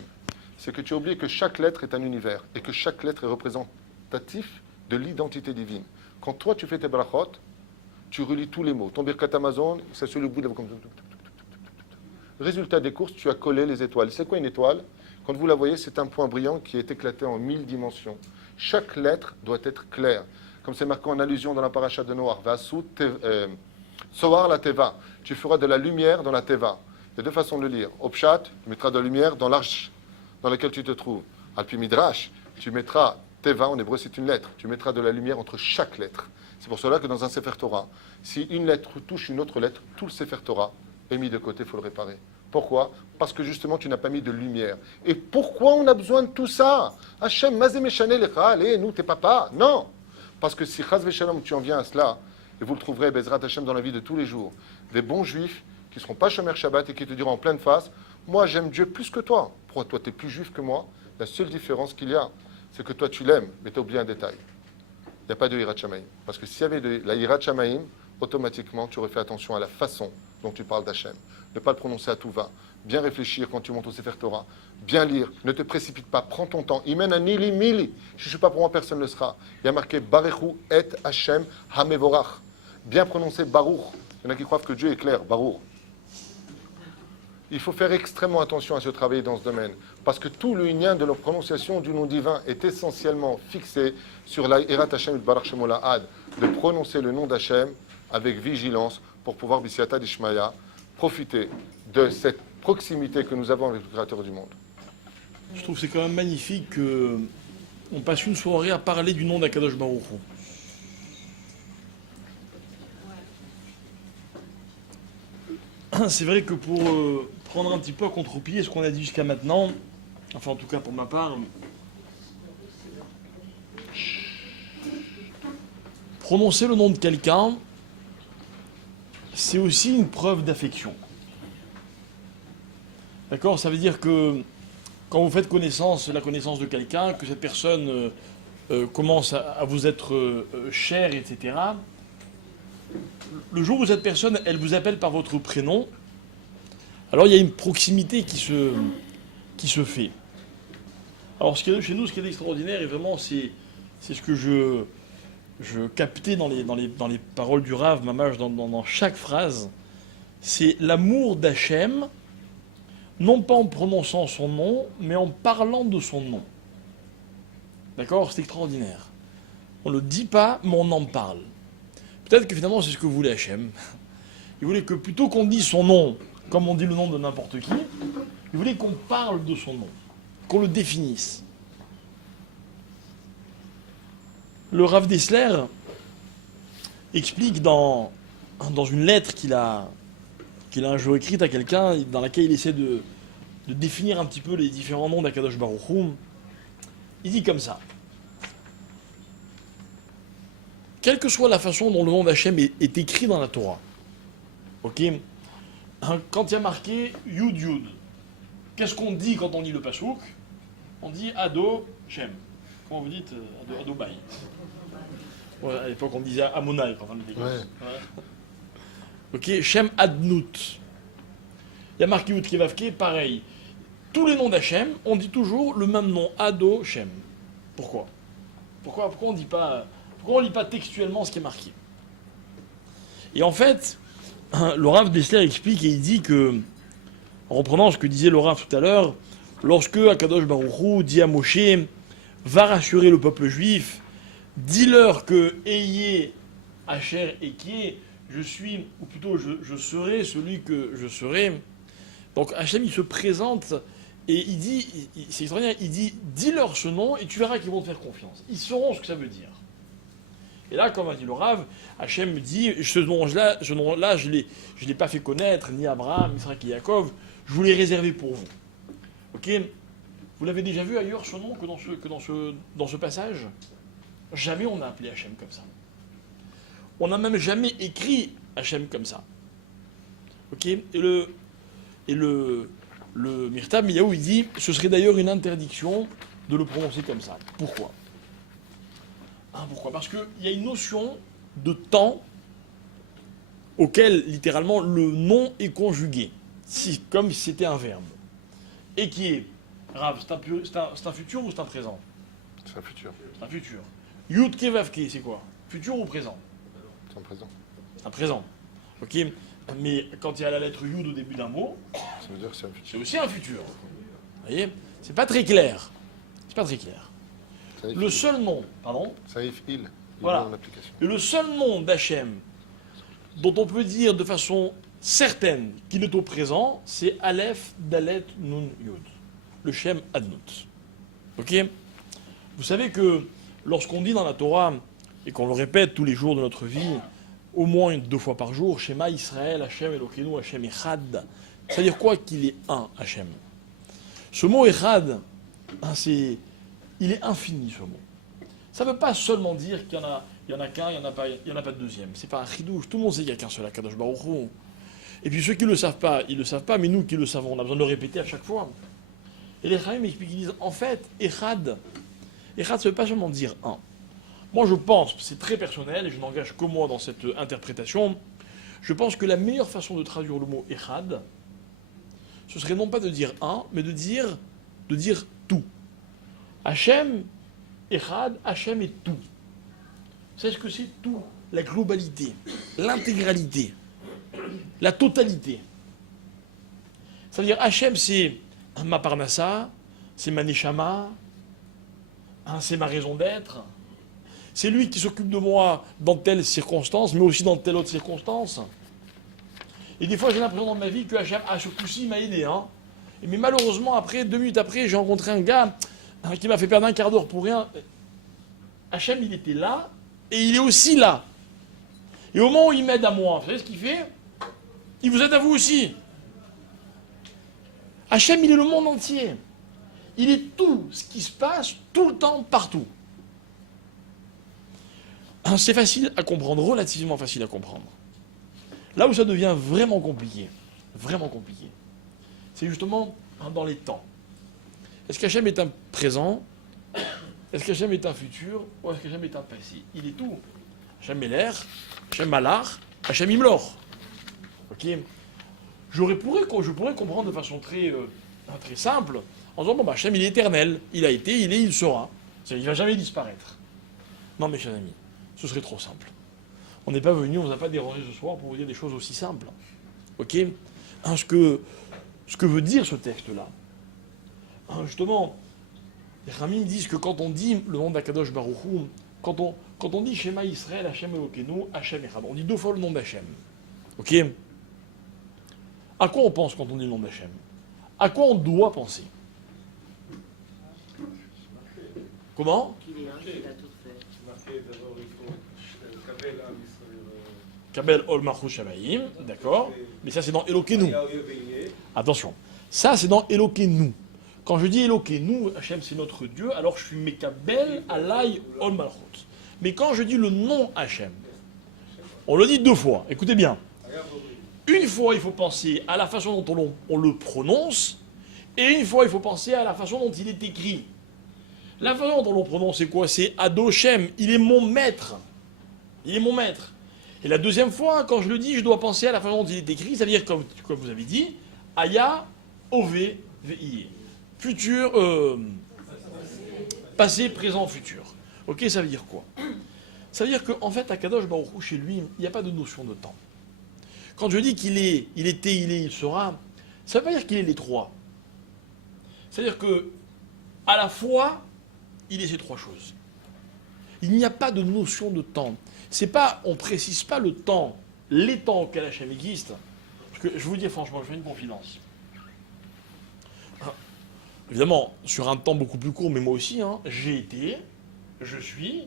C'est que tu as oublié que chaque lettre est un univers et que chaque lettre est représentatif de l'identité divine. Quand toi, tu fais tes brachot, tu relis tous les mots. Ton birkat Amazon, c'est sur le bout de la... Résultat des courses, tu as collé les étoiles. C'est quoi une étoile? Quand vous la voyez, c'est un point brillant qui est éclaté en 1000 dimensions. Chaque lettre doit être claire. Comme c'est marqué en allusion dans la paracha de Noach, Soar la Teva. Tu feras de la lumière dans la Teva. Il y a deux façons de le lire. Au Pshat, tu mettras de la lumière dans l'arche dans laquelle tu te trouves. Alpi Midrash, tu mettras Teva, en hébreu c'est une lettre. Tu mettras de la lumière entre chaque lettre. C'est pour cela que dans un Sefer Torah, si une lettre touche une autre lettre, tout le Sefer Torah est mis de côté, il faut le réparer. Pourquoi? Parce que justement, tu n'as pas mis de lumière. Et pourquoi on a besoin de tout ça? Hachem, mazé méchané lecha, allez, nous, tes papas. Non. Parce que si chaz v'shalom, tu en viens à cela, et vous le trouverez, Bezrat Hachem, dans la vie de tous les jours, des bons juifs qui ne seront pas shomer Shabbat et qui te diront en pleine face, moi, j'aime Dieu plus que toi. Pourquoi toi, tu es plus juif que moi? La seule différence qu'il y a, c'est que toi, tu l'aimes, mais tu as oublié un détail. Il n'y a pas de Yirat Shamaim. Parce que s'il y avait de la Yirat Shamaim, automatiquement, tu aurais fait attention à la façon dont tu parles d'Hachem. Ne pas le prononcer à tout va. Bien réfléchir quand tu montes au Sefer Torah. Bien lire. Ne te précipite pas. Prends ton temps. Imen anili mili. Si je ne suis pas pour moi, personne ne le sera. Il y a marqué Barechu et Hachem hamevorach. Bien prononcer Baruch. Il y en a qui croient que Dieu est clair. Baruch. Il faut faire extrêmement attention à se travailler dans ce domaine. Parce que tout le lien de la prononciation du nom divin est essentiellement fixé sur la Hirat Hachem Barach Shemola Ad. De prononcer le nom d'Hachem avec vigilance pour pouvoir, Bisiata d'Ishmaïa, profiter de cette proximité que nous avons avec le Créateur du monde. Je trouve que c'est quand même magnifique qu'on passe une soirée à parler du nom d'Akadosh Baruch Hu. C'est vrai que pour prendre un petit peu à contre-pied ce qu'on a dit jusqu'à maintenant, enfin en tout cas pour ma part, prononcer le nom de quelqu'un, c'est aussi une preuve d'affection. D'accord? Ça veut dire que quand vous faites la connaissance de quelqu'un, que cette personne commence à vous être chère, etc., le jour où cette personne, elle vous appelle par votre prénom, alors il y a une proximité qui se fait. Alors chez nous, ce qui est extraordinaire, et vraiment c'est ce que je captais dans les paroles du Rav Mamash, dans chaque phrase, c'est l'amour d'Hachem, non pas en prononçant son nom, mais en parlant de son nom. D'accord? C'est extraordinaire. On ne le dit pas, mais on en parle. Peut-être que finalement c'est ce que voulait Hachem. Il voulait que plutôt qu'on dise son nom, comme on dit le nom de n'importe qui, il voulait qu'on parle de son nom, qu'on le définisse. Le Rav Dessler explique dans une lettre qu'il a un jour écrite à quelqu'un, dans laquelle il essaie de définir un petit peu les différents noms d'Akadosh Baruch Hu. Il dit comme ça. Quelle que soit la façon dont le nom d'Hachem est écrit dans la Torah, ok, quand il y a marqué Yud Yud, qu'est-ce qu'on dit quand on lit le Pasuk? On dit Ado Shem. Comment vous dites Ado Baï. Ouais, à l'époque on disait Amonai quand on le dit. Ouais. Ok, Shem Adnout. Il y a marqué Yud Kevavke, pareil. Tous les noms d'Hachem, on dit toujours le même nom, Ado Shem. Pourquoi on dit pas, pourquoi on lit pas textuellement ce qui est marqué? Et en fait, le Rav Dessler explique et il dit que, en reprenant ce que disait le Rav tout à l'heure, lorsque Akadosh Baruch Hu dit à Moshe, va rassurer le peuple juif, dis-leur que ayez Asher et qui je suis, ou plutôt je serai celui que je serai. Donc Hachem il se présente et il dit, c'est extraordinaire, il dit, dis-leur ce nom et tu verras qu'ils vont te faire confiance. Ils sauront ce que ça veut dire. Et là, comme a dit le Rav, Hachem me dit, ce nom-là, je ne l'ai pas fait connaître, ni Abraham, ni Isaac et Yaakov, je vous l'ai réservé pour vous. Ok? Vous l'avez déjà vu ailleurs ce nom que dans ce passage? Jamais on a appelé Hachem comme ça. On n'a même jamais écrit Hachem comme ça. Ok? Et le Mirta Miyahu, il dit, ce serait d'ailleurs une interdiction de le prononcer comme ça. Pourquoi? Pourquoi? Parce qu'il y a une notion de temps auquel, littéralement, le nom est conjugué, comme si c'était un verbe. Et qui est, Rav, c'est un futur ou c'est un présent? C'est un futur. C'est un futur. Yud Kevavke, c'est quoi? Futur ou présent? C'est un présent. C'est un présent. Ok? Mais quand il y a la lettre Yud au début d'un mot, ça veut dire que c'est un futur. C'est aussi un futur. Vous voyez? C'est pas très clair. C'est pas très clair. Le seul nom, pardon? Saïf il. Voilà. Et le seul nom d'Hachem dont on peut dire de façon certaine qu'il est au présent, c'est Aleph, Dalet, Nun, Yud. Le Shem Adnout. Ok? Vous savez que lorsqu'on dit dans la Torah, et qu'on le répète tous les jours de notre vie, au moins 2 fois par jour, Shema Israël, Hachem Elokeinu, Hachem Echad, ça veut dire quoi qu'il est un, Hachem? Ce mot Echad, il est infini, ce mot. Ça ne veut pas seulement dire qu'il y en a qu'un, il n'y en a pas de deuxième. C'est pas un chidouche. Tout le monde sait qu'il n'y a qu'un seul Akadosh Baruch Hu. Et puis ceux qui ne le savent pas, ils ne le savent pas, mais nous qui le savons, on a besoin de le répéter à chaque fois. Et les Chaim expliquent, ils disent, en fait, Echad, ça ne veut pas seulement dire un. Moi, je pense, c'est très personnel, et je n'engage que moi dans cette interprétation, je pense que la meilleure façon de traduire le mot Echad, ce serait non pas de dire un, mais de dire tout. Hachem, Echad, Hachem est tout. C'est ce que c'est tout, la globalité, l'intégralité, la totalité. Ça veut dire Hachem, c'est ma parnassa, c'est ma neshama, c'est ma raison d'être. C'est lui qui s'occupe de moi dans telle circonstance, mais aussi dans telle autre circonstance. Et des fois, j'ai l'impression dans ma vie que Hachem, ce coup-ci, il m'a aidé. Mais malheureusement, après, 2 minutes après, j'ai rencontré un gars qui m'a fait perdre un quart d'heure pour rien. Hachem, il était là, et il est aussi là. Et au moment où il m'aide à moi, vous savez ce qu'il fait? Il vous aide à vous aussi. Hachem, il est le monde entier. Il est tout ce qui se passe, tout le temps, partout. C'est facile à comprendre, relativement facile à comprendre. Là où ça devient vraiment compliqué, c'est justement dans les temps. Est-ce qu'Hachem est un présent? Est-ce qu'Hachem est un futur? Ou est-ce qu'Hachem est un passé? Il est tout. Hachem Meler, Hachem Malar, Hachem Imlor. Ok. Je pourrais comprendre de façon très simple, en disant, bon, bah, Hachem, il est éternel, il a été, il est, il sera. Il ne va jamais disparaître. Non, mes chers amis, ce serait trop simple. On n'est pas venu, on ne vous a pas dérangé ce soir pour vous dire des choses aussi simples. Ok. Ce que veut dire ce texte-là, justement, les Ramim disent que quand on dit le nom d'Akadosh Baruch Hu, quand on dit Shema Israël, Hachem Elokeinu, Hachem Echad, on dit 2 fois le nom d'Hachem. Ok. À quoi on pense quand on dit le nom d'Hachem? À quoi on doit penser? Comment? Kabel Ol Malchut Shamayim, d'accord. Mais ça c'est dans Elokeinu. Attention, ça c'est dans Elokeinu. Quand je dis Elokeinu, Hachem c'est notre Dieu, alors je suis Mekabel Alay Ol Malchut. Mais quand je dis le nom Hachem, on le dit 2 fois, écoutez bien. Une fois il faut penser à la façon dont on le prononce, et une fois il faut penser à la façon dont il est écrit. La façon dont on le prononce c'est quoi? C'est Adoshem, il est mon maître. Il est mon maître. Et la deuxième fois, quand je le dis, je dois penser à la façon dont il est écrit, c'est-à-dire, comme vous avez dit, Aya, Ové, Ve'iyé. Futur, passé, présent, futur. Ok, ça veut dire quoi? Ça veut dire qu'en fait, à Kadosh Baruch Hu, chez lui, il n'y a pas de notion de temps. Quand je dis qu'il est, il était, il est, il sera, ça ne veut pas dire qu'il est les 3. C'est-à-dire que, à la fois, il est ces 3 choses. Il n'y a pas de notion de temps. C'est pas, on précise pas le temps, les temps auxquels Hachem existe. Parce que je vous dis franchement, je fais une confidence. Évidemment, sur un temps beaucoup plus court, mais moi aussi, j'ai été, je suis,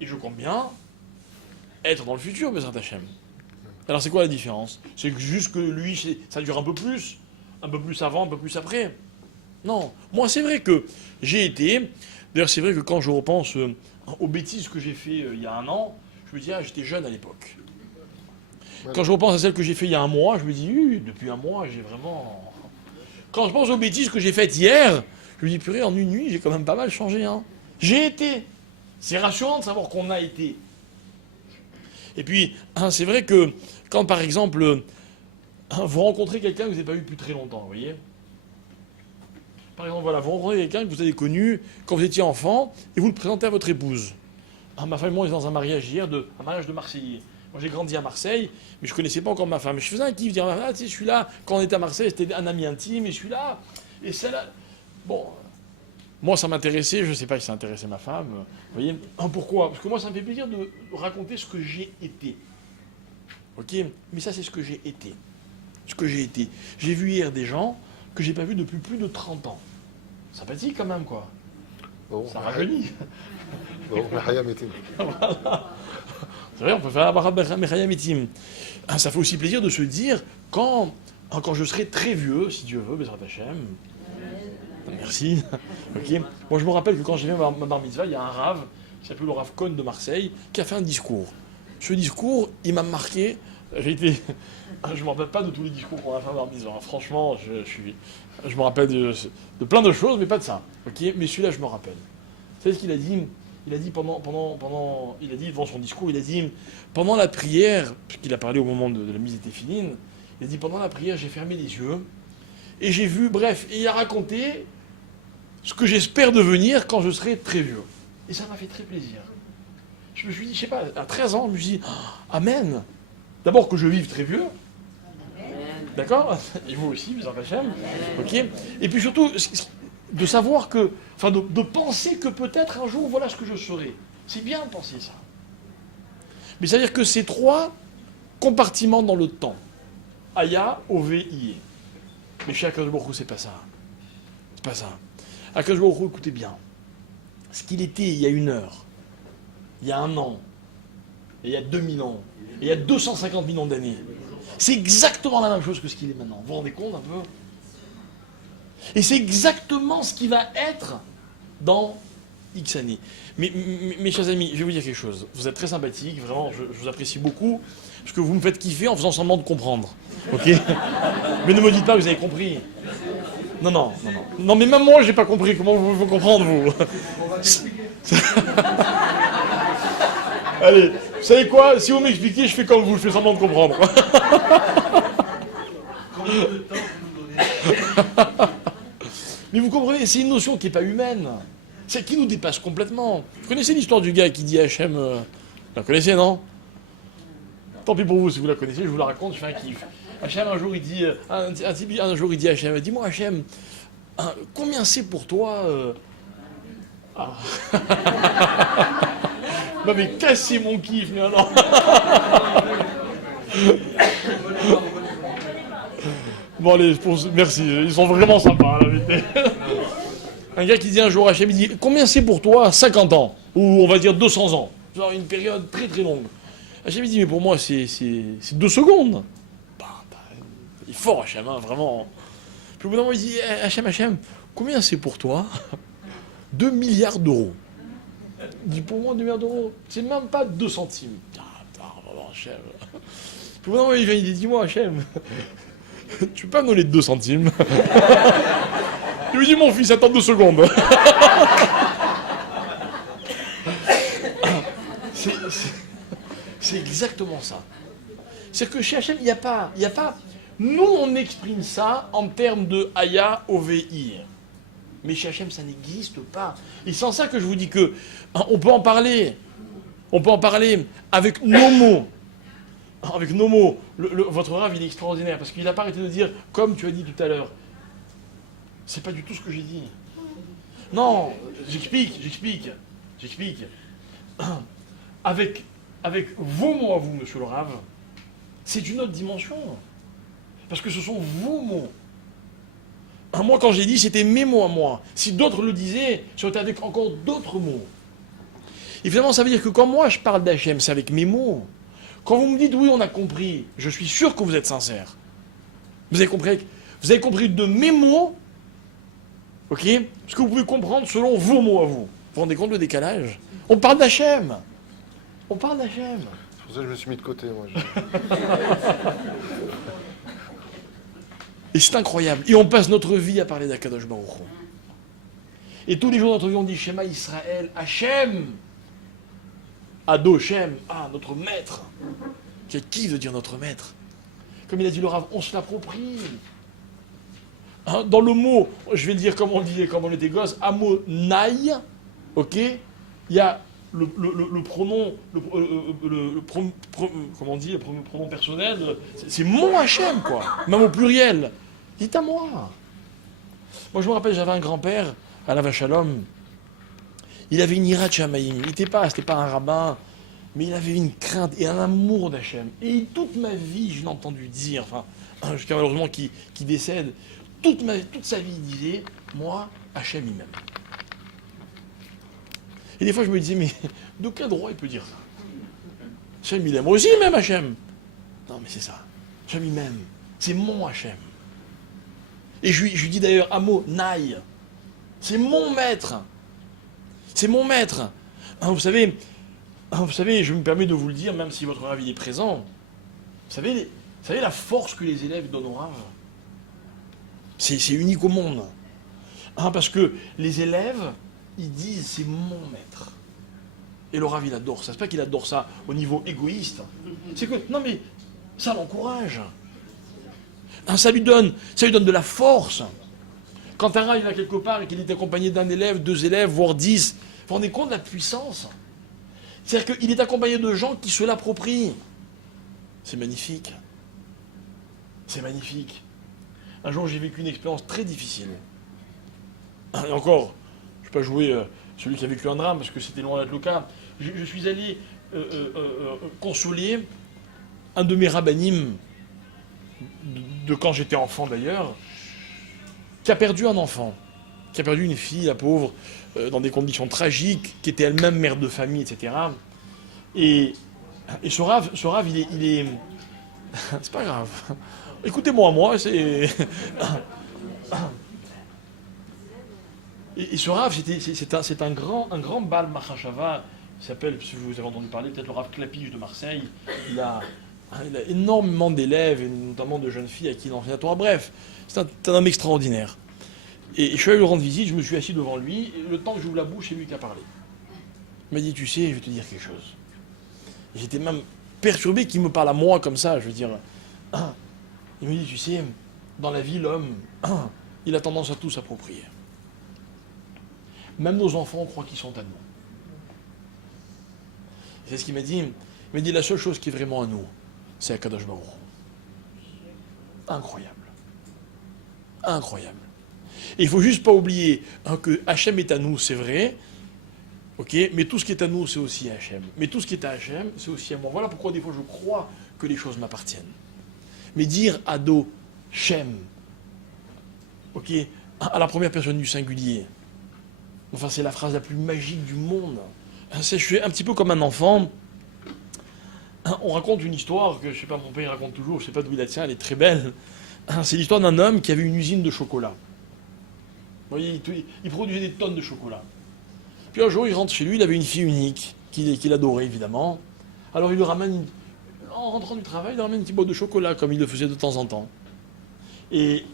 et je compte bien être dans le futur, Bezrat Hachem. Alors c'est quoi la différence? C'est que juste que lui, ça dure un peu plus avant, un peu plus après. Non, moi c'est vrai que j'ai été, d'ailleurs c'est vrai que quand je repense aux bêtises que j'ai fait il y a 1 an, je me dis, j'étais jeune à l'époque. Quand je repense à celles que j'ai fait il y a 1 mois, je me dis, depuis 1 mois, j'ai vraiment... Quand je pense aux bêtises que j'ai faites hier, je me dis, purée, en une nuit, j'ai quand même pas mal changé. J'ai été. C'est rassurant de savoir qu'on a été. Et puis, c'est vrai que quand, par exemple, vous rencontrez quelqu'un que vous n'avez pas vu depuis très longtemps, vous voyez. Par exemple, voilà, vous rencontrez quelqu'un que vous avez connu quand vous étiez enfant, et vous le présentez à votre épouse. Ma femme et moi, on est dans un mariage hier, un mariage de Marseillais. Moi, j'ai grandi à Marseille, mais je ne connaissais pas encore ma femme. Je faisais un kiff, dire, tu sais, celui-là, quand on était à Marseille, c'était un ami intime, et celui-là, et celle-là. Bon, moi, ça m'intéressait, je ne sais pas si ça intéressait ma femme. Vous voyez. Pourquoi? Parce que moi, ça me fait plaisir de raconter ce que j'ai été. Ok? Mais ça, c'est ce que j'ai été. Ce que j'ai été. J'ai vu hier des gens que j'ai pas vus depuis plus de 30 ans. Sympathique quand même, quoi. Bon, ça rajeunit. Bon, voilà. C'est vrai, on peut faire Mechaya Mitim. Ça fait aussi plaisir de se dire, quand je serai très vieux, si Dieu veut, Bezrat Hachem. Merci. Ok. Moi, je me rappelle que quand j'ai fait ma bar mitzvah, il y a un rave, qui s'appelle le Rav Cohn de Marseille, qui a fait un discours. Ce discours, il m'a marqué. Je ne me rappelle pas de tous les discours qu'on a fait à bar mitzvah. Franchement, je me rappelle de plein de choses, mais pas de ça. Ok. Mais celui-là, je me rappelle. Vous savez ce qu'il a dit? Il a dit il a dit devant son discours, il a dit pendant la prière, puisqu'il a parlé au moment de la mise était finie, il a dit pendant la prière, j'ai fermé les yeux et j'ai vu, bref, et il a raconté ce que j'espère devenir quand je serai très vieux. Et ça m'a fait très plaisir. Je me suis dit, je sais pas, à 13 ans, je me suis dit, Amen. D'abord que je vive très vieux. D'accord? Et vous aussi, Bezrat Hachem. Ok. Et puis surtout, de savoir que, enfin de penser que peut-être un jour, voilà ce que je serai. C'est bien de penser ça. Mais ça veut dire que ces 3 compartiments dans le temps. Aya, Ové, Ié. Mais chez Akadosh Baruch Hu, c'est pas ça. C'est pas ça. Akadosh Baruch Hu, écoutez bien. Ce qu'il était il y a 1 heure, il y a 1 an, et il y a 2000 ans, et il y a 250 millions d'années, c'est exactement la même chose que ce qu'il est maintenant. Vous vous rendez compte un peu? Et c'est exactement ce qui va être dans X années. Mais mes chers amis, je vais vous dire quelque chose. Vous êtes très sympathiques, vraiment, je vous apprécie beaucoup, parce que vous me faites kiffer en faisant semblant de comprendre. Ok? Mais ne me dites pas que vous avez compris. Non, mais même moi, j'ai pas compris. Comment vous pouvez comprendre, vous? Allez, vous savez quoi? Si vous m'expliquez, je fais comme vous, je fais semblant de comprendre. Combien de temps vous nous donnez? Mais vous comprenez, c'est une notion qui n'est pas humaine. C'est qui nous dépasse complètement. Vous connaissez l'histoire du gars qui dit à Hachem... Vous la connaissez, non? Tant pis pour vous, si vous la connaissez, je vous la raconte, je fais un kiff. Hachem, un jour, il dit... un jour, il dit à Hachem, dis-moi, Hachem, combien c'est pour toi... Ah. Vous m'avez cassé mon kiff, mais alors... Bon, allez, merci, ils sont vraiment sympas, la vérité. Un gars qui dit un jour à Hachem, il dit, combien c'est pour toi 50 ans? Ou on va dire 200 ans. Genre une période très très longue. Hachem, il dit, mais pour moi, c'est 2 secondes. Il est fort, Hachem, hein, vraiment. Puis au bout d'un moment, il dit, Hachem, combien c'est pour toi 2 milliards d'euros. Il dit, pour moi, 2 milliards d'euros, c'est même pas 2 centimes. Vraiment, Hachem. Puis au bout d'un moment, il vient, il dit, dis-moi, Hachem, tu peux pas me donner 2 centimes? Il lui dit, mon fils, attends 2 secondes. C'est exactement ça. C'est que chez Hachem, il n'y a pas... Nous, on exprime ça en termes de Aya, Ovi. Mais chez Hachem, ça n'existe pas. Et c'est en ça que je vous dis que on peut en parler. On peut en parler avec nos mots. Avec nos mots. Votre rave, il est extraordinaire parce qu'il n'a pas arrêté de dire, comme tu as dit tout à l'heure. C'est pas du tout ce que j'ai dit. Non, j'explique. Avec vos mots à vous, monsieur le rave, c'est une autre dimension. Parce que ce sont vos mots. Moi, quand j'ai dit, c'était mes mots à moi. Si d'autres le disaient, c'était avec encore d'autres mots. Et finalement, ça veut dire que quand moi, je parle d'Hachem, c'est avec mes mots. Quand vous me dites, oui, on a compris, je suis sûr que vous êtes sincère. Vous avez compris de mes mots, ok, ce que vous pouvez comprendre selon vos mots à vous. Vous vous rendez compte le décalage? On parle d'Hachem. On parle d'Hachem. C'est pour ça que je me suis mis de côté, moi. Et c'est incroyable. Et on passe notre vie à parler d'Akadosh Baruch Hu. Et tous les jours de notre vie, on dit Shema Israël, Hachem. Adoshem, notre maître. Quel qui veut dire notre maître? Comme il a dit le Rav, on se l'approprie. Dans le mot, je vais le dire comme on le disait, comme on était gosse, Amonai, ok, il y a le pronom, comment on dit, le pronom personnel, c'est mon Hachem, quoi, même au pluriel. Dites à moi. Moi, je me rappelle, j'avais un grand-père, à la Vachalom, il avait une ira de Shamaïm, c'était pas un rabbin, mais il avait une crainte et un amour d'Hachem. Et toute ma vie, je l'ai entendu dire, enfin, jusqu'à malheureusement qui décède, toute sa vie, il disait, moi, Hachem, il m'aime. Et des fois, je me disais, mais de quel droit il peut dire ça? Hachem, il aime aussi, même Hachem. Non, mais c'est ça. Hachem, il m'aime. C'est mon Hachem. Et je lui dis d'ailleurs, Amo, Naï. C'est mon maître. C'est mon maître. Vous savez, je me permets de vous le dire, même si votre rave est présent. Vous savez la force que les élèves donnent au rave? C'est unique au monde. Parce que les élèves, ils disent c'est mon maître. Et le rave, il adore ça. C'est pas qu'il adore ça au niveau égoïste. C'est que, non mais, ça l'encourage. Ça lui donne de la force. Quand un rave va quelque part et qu'il est accompagné d'un élève, 2 élèves, voire 10, vous vous rendez compte de la puissance? C'est-à-dire qu'il est accompagné de gens qui se l'approprient. C'est magnifique. C'est magnifique. Un jour, j'ai vécu une expérience très difficile. Et encore, je ne vais pas jouer celui qui a vécu un drame, parce que c'était loin d'être le cas. Je suis allé consoler un de mes rabbinim, de quand j'étais enfant d'ailleurs, qui a perdu un enfant, qui a perdu une fille, la pauvre, dans des conditions tragiques, qui était elle-même mère de famille, etc. Et ce rave, il est... C'est pas grave. Écoutez-moi, c'est... Et ce rave, c'est un grand Baal Machashava, il s'appelle, si vous avez entendu parler, peut-être le rave Clapige de Marseille. Il a énormément d'élèves, et notamment de jeunes filles à qui il enseigne la Torah. Bref, c'est un homme extraordinaire. Et je suis allé lui rendre visite, je me suis assis devant lui, et le temps que j'ouvre la bouche, c'est lui qui a parlé. Il m'a dit, tu sais, je vais te dire quelque chose. J'étais même perturbé qu'il me parle à moi comme ça, je veux dire. Il me dit, tu sais, dans la vie, l'homme, il a tendance à tout s'approprier. Même nos enfants croient qu'ils sont à nous. C'est ce qu'il m'a dit. Il m'a dit, la seule chose qui est vraiment à nous, c'est Akadosh Baruch Hu. Incroyable. Incroyable. Et il ne faut juste pas oublier que Hachem est à nous, c'est vrai, ok, mais tout ce qui est à nous, c'est aussi à Hachem. Mais tout ce qui est à Hachem, c'est aussi à moi. Voilà pourquoi des fois je crois que les choses m'appartiennent. Mais dire Ado, Shem, ok, à la première personne du singulier, enfin c'est la phrase la plus magique du monde. Je suis un petit peu comme un enfant. On raconte une histoire que, je sais pas, mon père raconte toujours, je sais pas d'où il la tient, elle est très belle. C'est l'histoire d'un homme qui avait une usine de chocolat. Vous voyez, il produisait des tonnes de chocolat. Puis un jour, il rentre chez lui, il avait une fille unique, qu'il adorait évidemment. Alors il lui ramène, en rentrant du travail, il lui ramène une petite boîte de chocolat, comme il le faisait de temps en temps. Et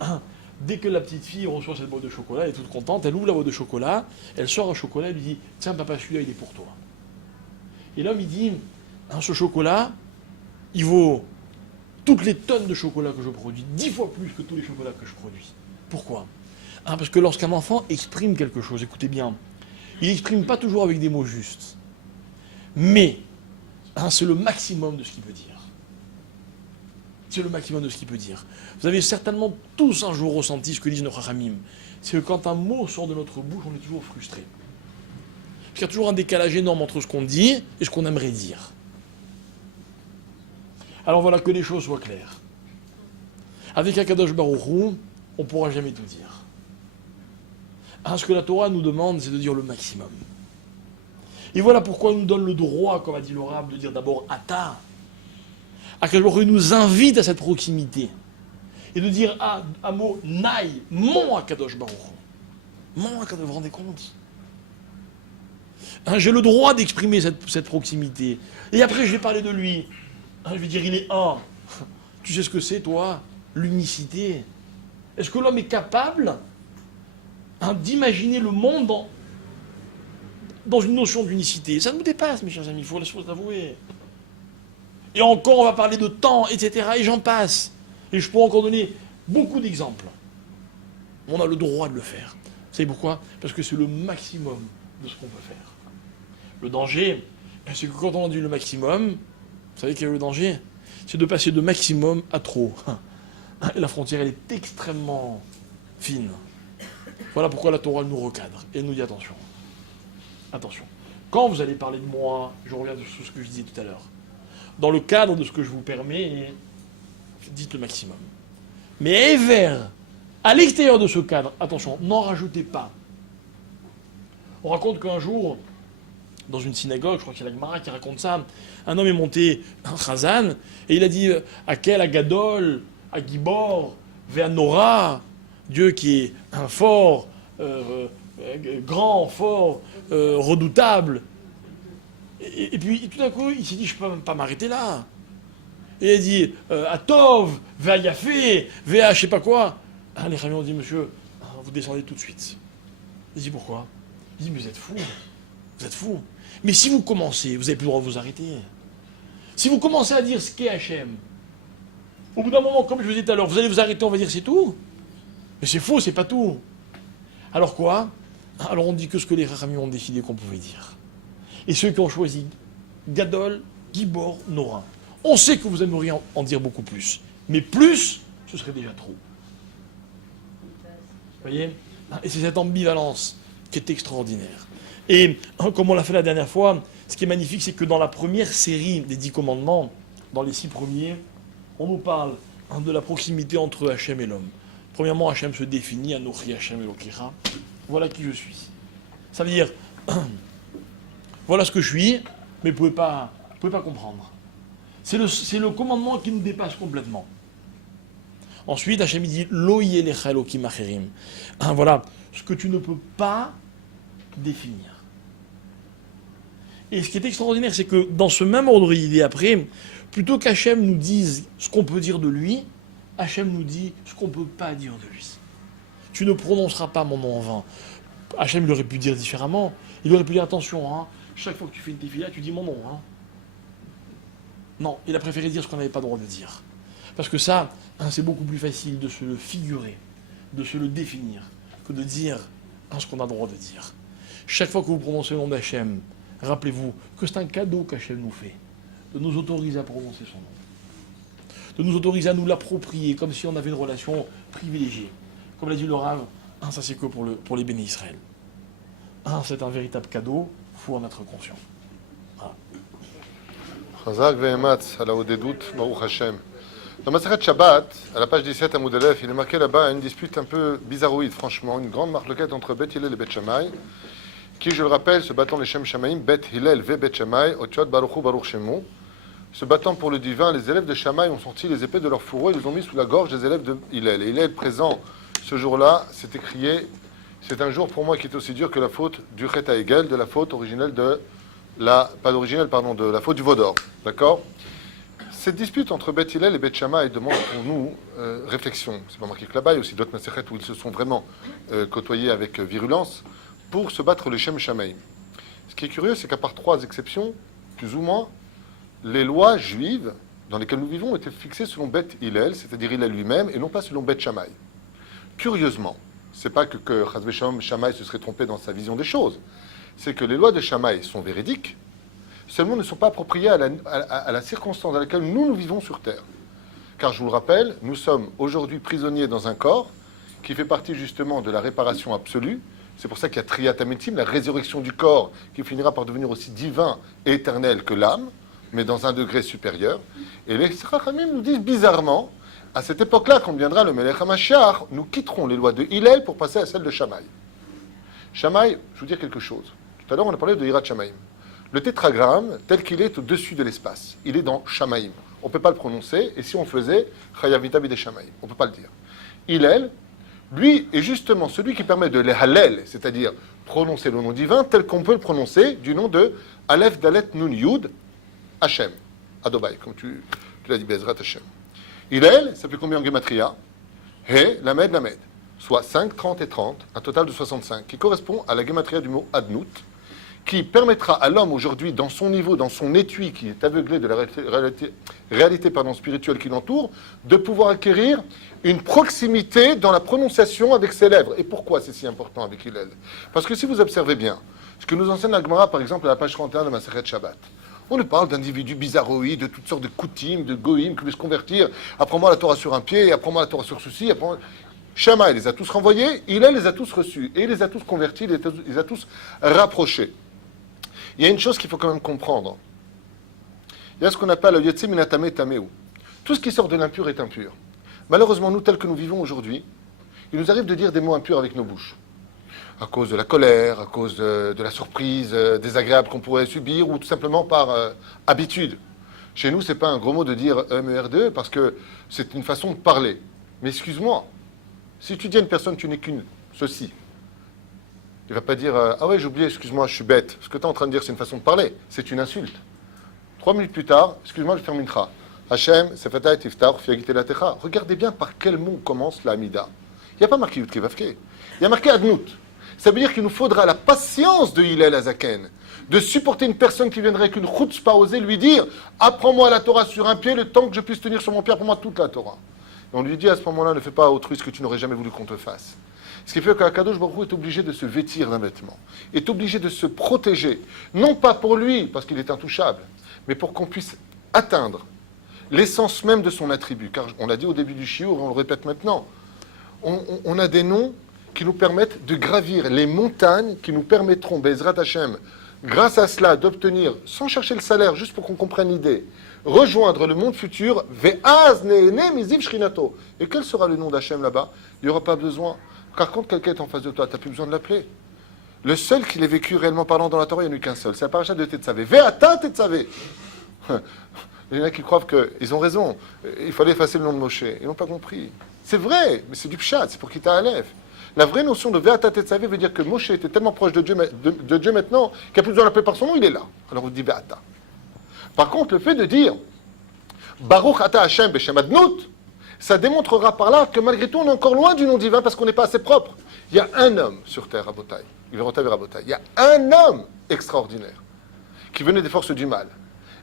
dès que la petite fille reçoit cette boîte de chocolat, elle est toute contente, elle ouvre la boîte de chocolat, elle sort un chocolat, elle lui dit « Tiens papa, celui-là, il est pour toi. » Et l'homme, il dit « Ce chocolat, il vaut toutes les tonnes de chocolat que je produis, 10 fois plus que tous les chocolats que je produis. » Pourquoi ? Parce que lorsqu'un enfant exprime quelque chose, écoutez bien, il n'exprime pas toujours avec des mots justes. Mais c'est le maximum de ce qu'il peut dire. C'est le maximum de ce qu'il peut dire. Vous avez certainement tous un jour ressenti ce que disent nos Chachamim. C'est que quand un mot sort de notre bouche, on est toujours frustré. Parce qu'il y a toujours un décalage énorme entre ce qu'on dit et ce qu'on aimerait dire. Alors voilà, que les choses soient claires. Avec Akadosh Baruch Hu, on ne pourra jamais tout dire. Ce que la Torah nous demande, c'est de dire le maximum. Et voilà pourquoi il nous donne le droit, comme a dit l'orabe, de dire d'abord Ata. Akadosh Baruch Hu nous invite à cette proximité. Et de dire un mot Naï, mon Akadosh Baruch Hu. Mon Akadosh, vous vous rendez compte ? J'ai le droit d'exprimer cette proximité. Et après, je vais parler de lui. Je vais dire, il est un. Tu sais ce que c'est, toi ? L'unicité. Est-ce que l'homme est capable d'imaginer le monde dans une notion d'unicité? Ça nous dépasse, mes chers amis, il faut l'avouer. Et encore, on va parler de temps, etc. Et j'en passe. Et je pourrais encore donner beaucoup d'exemples. On a le droit de le faire. Vous savez pourquoi ? Parce que c'est le maximum de ce qu'on peut faire. Le danger, c'est que quand on dit le maximum, vous savez quel est le danger ? C'est de passer de maximum à trop. Et la frontière, elle est extrêmement fine. Voilà pourquoi la Torah nous recadre. Et elle nous dit attention. Attention. Quand vous allez parler de moi, je reviens sur ce que je disais tout à l'heure. Dans le cadre de ce que je vous permets, dites le maximum. Mais à l'extérieur de ce cadre, attention, n'en rajoutez pas. On raconte qu'un jour, dans une synagogue, je crois qu'il y a la Gemara qui raconte ça, un homme est monté un Chazan, et il a dit à quel Agadol, à Gibor, vers Nora, Dieu qui est un fort, grand, fort, redoutable. Et puis tout d'un coup, il s'est dit, je ne peux même pas m'arrêter là. Et il a dit, Atov, Véa Yafé, Véa je sais pas quoi. Les Chachamim ont dit, monsieur, vous descendez tout de suite. Il dit, pourquoi ? Il dit, mais vous êtes fou. Vous êtes fou. Mais si vous commencez, vous n'avez plus le droit de vous arrêter. Si vous commencez à dire ce qu'est Hachem, au bout d'un moment, comme je vous disais tout à l'heure, vous allez vous arrêter, on va dire c'est tout. Mais c'est faux, c'est pas tout. Alors quoi ? Alors on dit que ce que les Chachamim ont décidé qu'on pouvait dire. Et ceux qui ont choisi Gadol, Gibor, Nora. On sait que vous aimeriez en dire beaucoup plus. Mais plus, ce serait déjà trop. Vous voyez ? Et c'est cette ambivalence qui est extraordinaire. Et comme on l'a fait la dernière fois, ce qui est magnifique, c'est que dans la première série des 10 commandements, dans les 6 premiers, on nous parle de la proximité entre Hachem et l'homme. Premièrement, Hachem se définit, Anochi Hachem Elokecha. Voilà qui je suis. Ça veut dire, voilà ce que je suis, mais vous ne pouvez pas comprendre. C'est le commandement qui nous dépasse complètement. Ensuite, Hachem dit, Lo yelecha Elokim acherim. Voilà, ce que tu ne peux pas définir. Et ce qui est extraordinaire, c'est que dans ce même ordre d'idée après, plutôt qu'Hachem nous dise ce qu'on peut dire de lui, Hachem nous dit ce qu'on ne peut pas dire de lui. Tu ne prononceras pas mon nom en vain. Hachem il aurait pu dire différemment. Il aurait pu dire attention, chaque fois que tu fais une tefila, tu dis mon nom. Non, il a préféré dire ce qu'on n'avait pas le droit de dire. Parce que ça, c'est beaucoup plus facile de se le figurer, de se le définir, que de dire ce qu'on a le droit de dire. Chaque fois que vous prononcez le nom d'Hachem, rappelez-vous que c'est un cadeau qu'Hachem nous fait, de nous autoriser à prononcer son nom, de nous autoriser à nous l'approprier, comme si on avait une relation privilégiée. Comme l'a dit le Rav, ça c'est que pour les bénis Israël. C'est un véritable cadeau, il faut en être conscient. Voilà. Chazak ve'ematz, à la Odedout, Baruch Hashem. Dans Maseret Shabbat, à la page 17 à Moudalef, il est marqué là-bas une dispute un peu bizarroïde, franchement, une grande marloquette entre Beth Hillel et Beth Shammai, qui, je le rappelle, se battant les Shem Shamaim, Beth Hillel ve Beth Shammai, Otiot Baruchu Baruch Shemu, se battant pour le divin, les élèves de Shammai ont sorti les épées de leur fourreau et les ont mis sous la gorge des élèves de Hillel. Et Hillel, présent ce jour-là, s'est écrié, c'est un jour pour moi qui est aussi dur que la faute du Chet HaEgel, de la faute originelle de la, pas d'originelle, pardon, de la faute du veau d'or. D'accord? Cette dispute entre Beth Hillel et Beth Shammai demande pour nous réflexion. C'est pas marqué que là-bas, il y a aussi d'autres Masechet où ils se sont vraiment côtoyés avec virulence pour se battre les Shem Shamaim. Ce qui est curieux, c'est qu'à part 3 exceptions, plus ou moins, les lois juives dans lesquelles nous vivons étaient fixées selon Beth Hillel, c'est-à-dire Hillel lui-même, et non pas selon Beth Shammai. Curieusement, c'est pas que Chas v'Shalom Shammai se serait trompé dans sa vision des choses, c'est que les lois de Shammai sont véridiques, seulement ne sont pas appropriées à la circonstance dans laquelle nous vivons sur Terre. Car je vous le rappelle, nous sommes aujourd'hui prisonniers dans un corps qui fait partie justement de la réparation absolue. C'est pour ça qu'il y a Triyat Ametim, la résurrection du corps, qui finira par devenir aussi divin et éternel que l'âme, mais dans un degré supérieur. Et les Chachamim nous disent bizarrement, à cette époque-là, quand viendra le Melech HaMashiach, nous quitterons les lois de Hillel pour passer à celles de Shammai. Shammai, je vous dire quelque chose. Tout à l'heure, on a parlé de Hirat Shammai. Le tétragramme, tel qu'il est au-dessus de l'espace, il est dans Shamaïm. On ne peut pas le prononcer, et si on le faisait, Chayavita bide Shamaïm. On ne peut pas le dire. Hillel, lui, est justement celui qui permet de les halel, c'est-à-dire prononcer le nom divin, tel qu'on peut le prononcer du nom de Aleph Dalet Nun Yud Hashem. Adobai, comme tu l'as dit, Bezrat Hashem. Hillel, ça fait combien en Gematria? He, Lamed, Lamed. Soit 5, 30 et 30, un total de 65, qui correspond à la Gematria du mot Adnout, qui permettra à l'homme aujourd'hui, dans son niveau, dans son étui, qui est aveuglé de la réalité spirituelle qui l'entoure, de pouvoir acquérir une proximité dans la prononciation avec ses lèvres. Et pourquoi c'est si important avec Hillel? Parce que si vous observez bien, ce que nous enseigne la Gemara, par exemple, à la page 31 de Masechet Shabbat, on nous parle d'individus bizarroïdes, de toutes sortes de koutim, de goïm, qui veulent se convertir. Apprends-moi la Torah sur un pied, apprends-moi la Torah sur ceci, apprends-moi... Shammai les a tous renvoyés, Hillel les a tous reçus, et il les a tous convertis, il les a tous rapprochés. Il y a une chose qu'il faut quand même comprendre. Il y a ce qu'on appelle le Yetzi Minatame Tameu. Tout ce qui sort de l'impur est impur. Malheureusement, nous, tels que nous vivons aujourd'hui, il nous arrive de dire des mots impurs avec nos bouches. À cause de la colère, à cause de la surprise désagréable qu'on pourrait subir, ou tout simplement par habitude. Chez nous, ce n'est pas un gros mot de dire MER2, parce que c'est une façon de parler. Mais excuse-moi, si tu dis à une personne tu n'es qu'une ceci, il ne va pas dire ah ouais, j'ai oublié, excuse-moi, je suis bête. Ce que tu es en train de dire, c'est une façon de parler. C'est une insulte. 3 minutes plus tard, excuse-moi, je ferme une tra. Hachem, Sefata et Tiftar, Fiagite la Techa. Regardez bien par quel mot commence la Amida. Il n'y a pas marqué Yud Kevavke. Il y a marqué Adnout. Ça veut dire qu'il nous faudra la patience de Hillel Azaken, de supporter une personne qui viendrait avec une chutzpah oser lui dire apprends-moi la Torah sur un pied le temps que je puisse tenir sur mon pied, apprends-moi toute la Torah. Et on lui dit à ce moment-là, ne fais pas à autrui ce que tu n'aurais jamais voulu qu'on te fasse. Ce qui fait qu'Akadosh Baruch Hu est obligé de se vêtir d'un vêtement, est obligé de se protéger, non pas pour lui, parce qu'il est intouchable, mais pour qu'on puisse atteindre l'essence même de son attribut. Car on l'a dit au début du shiur, on le répète maintenant, on a des noms qui nous permettent de gravir les montagnes, qui nous permettront, Bezrat Hashem, grâce à cela, d'obtenir, sans chercher le salaire, juste pour qu'on comprenne l'idée, rejoindre le monde futur, Ve'az ne'ene miziv shrinato. Et quel sera le nom d'Hachem là-bas? Il n'y aura pas besoin. Car quand quelqu'un est en face de toi, tu n'as plus besoin de l'appeler. Le seul qui l'ait vécu réellement parlant dans la Torah, il n'y en a eu qu'un seul. C'est la paracha de Tetzavé. Ve'ata Tetzavé. Il y en a qui croient qu'ils ont raison. Il fallait effacer le nom de Moshe. Ils n'ont pas compris. C'est vrai, mais c'est du pshat, c'est pour quitter Aleph. La vraie notion de Ve'ata Tetzavé veut dire que Moshe était tellement proche de Dieu maintenant qu'il n'a plus besoin de l'appeler par son nom, il est là. Alors on dit Ve'ata. Par contre, le fait de dire Baruch Ata Hashem Beshem Adnout, ça démontrera par là que malgré tout, on est encore loin du nom divin parce qu'on n'est pas assez propre. Il y a un homme sur terre, Rabotai. Il y a un homme extraordinaire qui venait des forces du mal.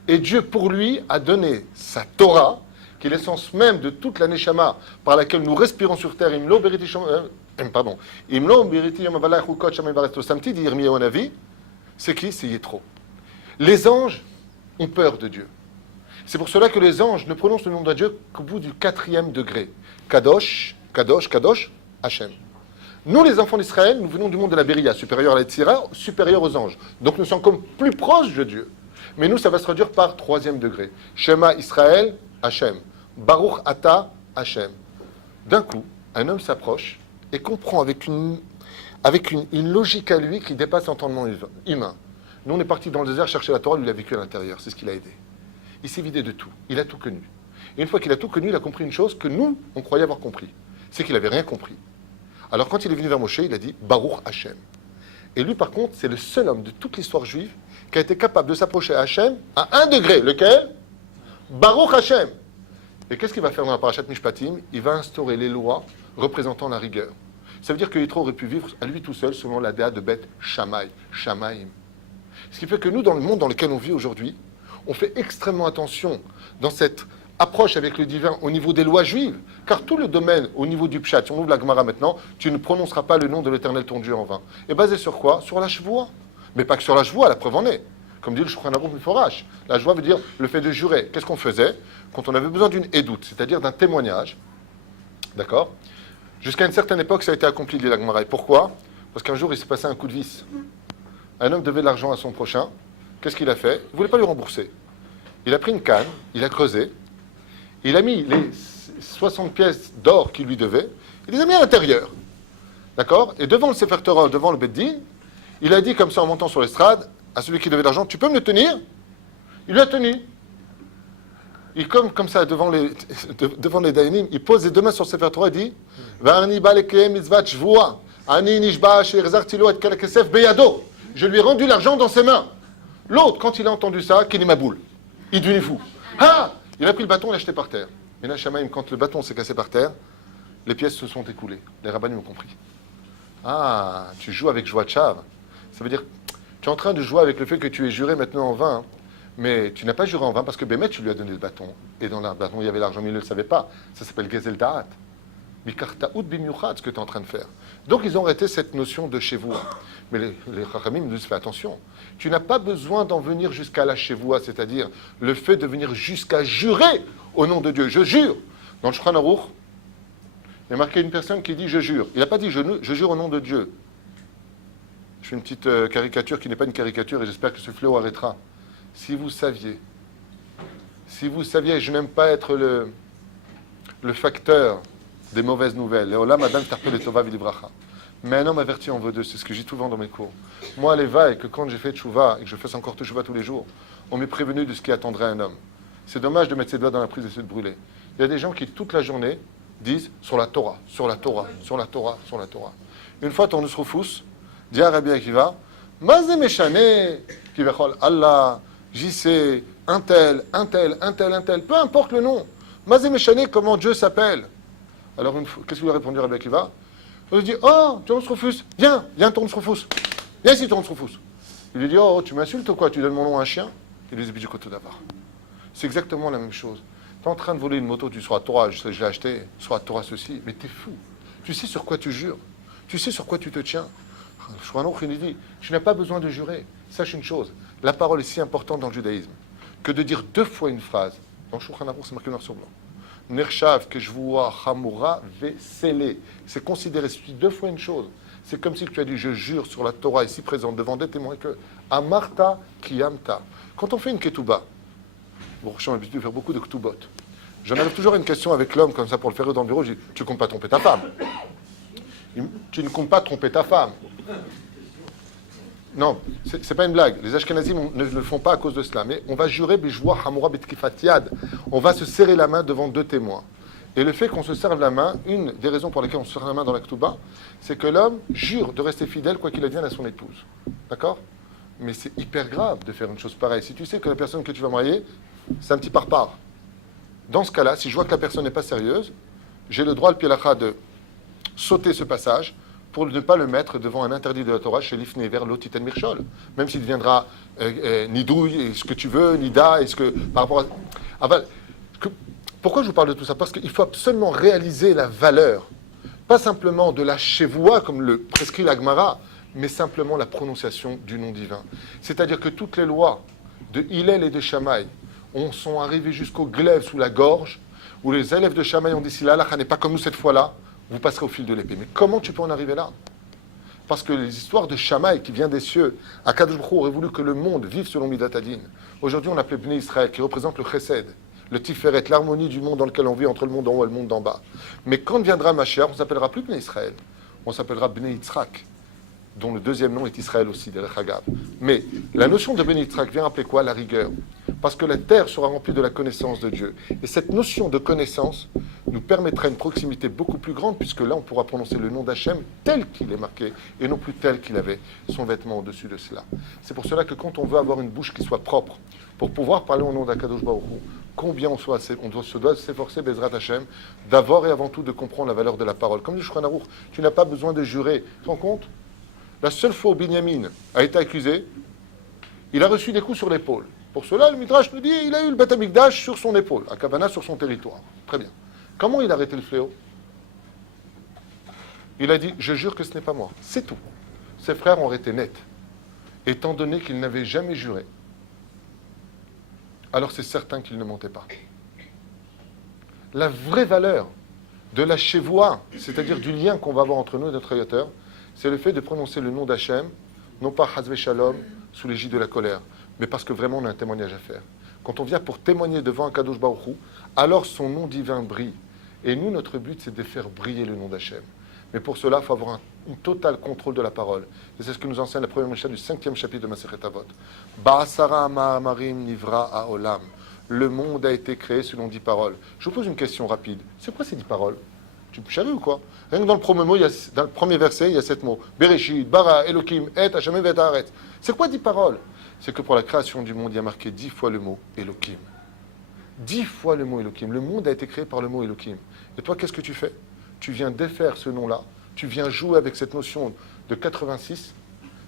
Et Dieu, pour lui, a donné sa Torah, qui est l'essence même de toute la Neshama par laquelle nous respirons sur terre. C'est qui? C'est Yitro. Les anges ont peur de Dieu. C'est pour cela que les anges ne prononcent le nom de Dieu qu'au bout du 4e degré. Kadosh, Kadosh, Kadosh, Hachem. Nous, les enfants d'Israël, nous venons du monde de la Beria, supérieur à la Tzira, supérieur aux anges. Donc nous sommes comme plus proches de Dieu. Mais nous, ça va se traduire par 3e degré. Shema Israël, Hachem. Baruch Ata, Hachem. D'un coup, un homme s'approche et comprend avec une logique à lui qui dépasse l'entendement humain. Nous, on est parti dans le désert chercher la Torah, lui, il a vécu à l'intérieur. C'est ce qui l'a aidé. Il s'est vidé de tout. Il a tout connu. Et une fois qu'il a tout connu, il a compris une chose que nous, on croyait avoir compris. C'est qu'il n'avait rien compris. Alors quand il est venu vers Moshe, il a dit Baruch Hachem. Et lui, par contre, c'est le seul homme de toute l'histoire juive qui a été capable de s'approcher à Hachem à 1 degré. Lequel? Baruch Hachem. Et qu'est-ce qu'il va faire dans la parashat Mishpatim? Il va instaurer les lois représentant la rigueur. Ça veut dire que Yitro aurait pu vivre à lui tout seul selon la déa de Beth Shammai, Shamaim. Ce qui fait que nous, dans le monde dans lequel on vit aujourd'hui, on fait extrêmement attention dans cette approche avec le divin au niveau des lois juives, car tout le domaine au niveau du Pshat, si on ouvre la Gemara maintenant, tu ne prononceras pas le nom de l'Éternel ton Dieu en vain. Et basé sur quoi? Sur la Shvoua. Mais pas que sur la Shvoua, la preuve en est. Comme dit le Shulchan Aruch Meforash. La Shvoua veut dire le fait de jurer. Qu'est-ce qu'on faisait quand on avait besoin d'une édoute, c'est-à-dire d'un témoignage? D'accord? Jusqu'à une certaine époque, ça a été accompli, dit la Gemara. Et pourquoi? Parce qu'un jour, il s'est passé un coup de vis. Un homme devait de l'argent à son prochain. Qu'est-ce qu'il a fait? Il ne voulait pas lui rembourser. Il a pris une canne, il a creusé, il a mis les 60 pièces d'or qu'il lui devait, il les a mis à l'intérieur. D'accord? Et devant le Sefer Torah, devant le Beddin, il a dit comme ça en montant sur l'estrade à celui qui devait l'argent, tu peux me le tenir? Il lui a tenu. Il comme ça devant les Dayanim, il pose les deux mains sur le Sefer Torah et dit Va'ani baleke mitzvat shvua, ani nishba she'erzarti lo et kal kesef beyado. Je lui ai rendu l'argent dans ses mains. L'autre, quand il a entendu ça, qu'il est ma boule. Il devenait fou. Ah! Il a pris le bâton et l'a jeté par terre. Et là, Shamaïm, quand le bâton s'est cassé par terre, les pièces se sont écoulées. Les rabbins ont compris. Ah, tu joues avec joie de chave. Ça veut dire, tu es en train de jouer avec le fait que tu es juré maintenant en vain, mais tu n'as pas juré en vain parce que Bémet, tu lui as donné le bâton. Et dans le bâton, il y avait l'argent, mais il ne le savait pas. Ça s'appelle Gezel Da'at. Mikartaout bimyuchad, ce que tu es en train de faire. Donc, ils ont arrêté cette notion de chez vous. Mais les Chachamim nous disent, fais attention. Tu n'as pas besoin d'en venir jusqu'à la chevoua, c'est-à-dire le fait de venir jusqu'à jurer au nom de Dieu. Je jure. Dans le Shulchan Aruch, il y a marqué une personne qui dit je jure. Il n'a pas dit je jure au nom de Dieu. Je fais une petite caricature qui n'est pas une caricature et j'espère que ce fléau arrêtera. Si vous saviez, je n'aime pas être le facteur des mauvaises nouvelles. Et Olam Adam Tarpel et Tova Vilibracha. Mais un homme averti en vaut deux, c'est ce que je dis souvent dans mes cours. Moi, les et que quand j'ai fait tchouva et que je fasse encore tchouva tous les jours, on m'est prévenu de ce qui attendrait un homme. C'est dommage de mettre ses doigts dans la prise et de brûler. Il y a des gens qui, toute la journée, disent sur la Torah, sur la Torah, sur la Torah, sur la Torah. Une fois, ton Nusrofous, dit à Rabbi Akiva, Mazé Meshane, qui va Allah, JC, un tel, peu importe le nom. Mazé Meshane, comment Dieu s'appelle. Alors, qu'est-ce qu'il lui a répondu Rabbi Akiva? Il lui dit, oh, Tournos Rufus, viens Tournos Rufus. Viens ici, Tournos Rufus. Il lui dit, oh, tu m'insultes ou quoi? Tu donnes mon nom à un chien? Il lui dit, du côté d'abord. C'est exactement la même chose. Tu es en train de voler une moto, tu sois Torah, je l'ai acheté, soit Torah ceci, mais tu es fou. Tu sais sur quoi tu jures. Tu sais sur quoi tu te tiens. Il lui dit, tu n'as pas besoin de jurer. Sache une chose, la parole est si importante dans le judaïsme que de dire 2 fois une phrase. Dans Shulchan Aruch, c'est marqué noir sur blanc. Nershav, que je vois, Hamura, Vesele. C'est considéré, si tu dis 2 fois une chose, c'est comme si tu as dit, je jure sur la Torah ici présente, devant des témoins, que Amarta Kiyamta. Quand on fait une ketouba, bon, j'ai l'habitude de faire beaucoup de ketubot. J'en arrive toujours à une question avec l'homme, comme ça, pour le faire dans le bureau, je dis, tu ne comptes pas tromper ta femme. Tu ne comptes pas tromper ta femme. Non, c'est pas une blague. Les Ashkenazim ne le font pas à cause de cela. Mais on va jurer, Bishwa Hamura Betkifat Yad. On va se serrer la main devant 2 témoins. Et le fait qu'on se serve la main, une des raisons pour lesquelles on se serre la main dans la Ketouba, c'est que l'homme jure de rester fidèle quoi qu'il advienne à son épouse. D'accord? Mais c'est hyper grave de faire une chose pareille. Si tu sais que la personne que tu vas marier, c'est un petit par-par. Dans ce cas-là, si je vois que la personne n'est pas sérieuse, j'ai le droit, le pied de sauter ce passage pour ne pas le mettre devant un interdit de la Torah chez l'Ifné vers l'Otiten Mirchol. Même s'il deviendra Nidouille, ce que tu veux, Nida, est-ce que par rapport à. Enfin, pourquoi je vous parle de tout ça? Parce qu'il faut absolument réaliser la valeur, pas simplement de la Shevoua, comme le prescrit la Gemara, mais simplement la prononciation du nom divin. C'est-à-dire que toutes les lois de Hillel et de Shammai sont arrivées jusqu'au glaive sous la gorge, où les élèves de Shammai ont dit si l'Halakha n'est pas comme nous cette fois-là, vous passerez au fil de l'épée. Mais comment tu peux en arriver là? Parce que les histoires de Shammai qui vient des cieux, Akadosh Baruch Hu aurait voulu que le monde vive selon Midat Hadin. Aujourd'hui, on appelle Bnei Israël, qui représente le Chesed, le Tiferet, l'harmonie du monde dans lequel on vit entre le monde d'en haut et le monde d'en bas. Mais quand viendra Mashiach, on ne s'appellera plus Bnei Israël, on s'appellera Bnei Yitzhak, dont le deuxième nom est Israël aussi, Derech Hagav. Mais la notion de Bnei Yitzhak vient rappeler quoi? La rigueur. Parce que la terre sera remplie de la connaissance de Dieu. Et cette notion de connaissance nous permettra une proximité beaucoup plus grande, puisque là, on pourra prononcer le nom d'Hachem tel qu'il est marqué, et non plus tel qu'il avait son vêtement au-dessus de cela. C'est pour cela que quand on veut avoir une bouche qui soit propre, pour pouvoir parler au nom d'Akadosh Baruch Hu, combien on se doit s'efforcer, Bezrat Hachem, d'abord et avant tout de comprendre la valeur de la parole. Comme dit Shulchan Aruch, tu n'as pas besoin de jurer. Tu te rends compte? La seule fois où Binyamin a été accusé, il a reçu des coups sur l'épaule. Pour cela, le Midrash nous dit il a eu le Beth Amikdash sur son épaule, à Kavana sur son territoire. Très bien. Comment il a arrêté le fléau? Il a dit je jure que ce n'est pas moi. C'est tout. Ses frères ont été nets, étant donné qu'il n'avait jamais juré. Alors c'est certain qu'il ne mentait pas. La vraie valeur de la Shevoua, c'est-à-dire du lien qu'on va avoir entre nous et notre Créateur, c'est le fait de prononcer le nom d'Hachem, non pas Hazve Shalom, sous l'égide de la colère, mais parce que vraiment on a un témoignage à faire. Quand on vient pour témoigner devant un Kadosh Baruch Hu, alors son nom divin brille. Et nous, notre but, c'est de faire briller le nom d'Hachem. Mais pour cela, il faut avoir un total contrôle de la parole. Et c'est ce que nous enseigne la première Mishnah du 5e chapitre de Masechet Avot. Ba'asara ma'amarim nivra ha'olam. Le monde a été créé selon 10 paroles. Je vous pose une question rapide. C'est quoi ces 10 paroles? Tu peux chaver ou quoi? Rien que dans le premier verset, il y a 7 mots. Bereshit, bara, Elohim, et, Hashem, et, Haaretz. C'est quoi 10 paroles? C'est que pour la création du monde, il y a marqué 10 fois le mot Elohim. 10 fois le mot Elohim. Le monde a été créé par le mot Elohim. Et toi, qu'est-ce que tu fais? Tu viens défaire ce nom-là. Tu viens jouer avec cette notion de 86,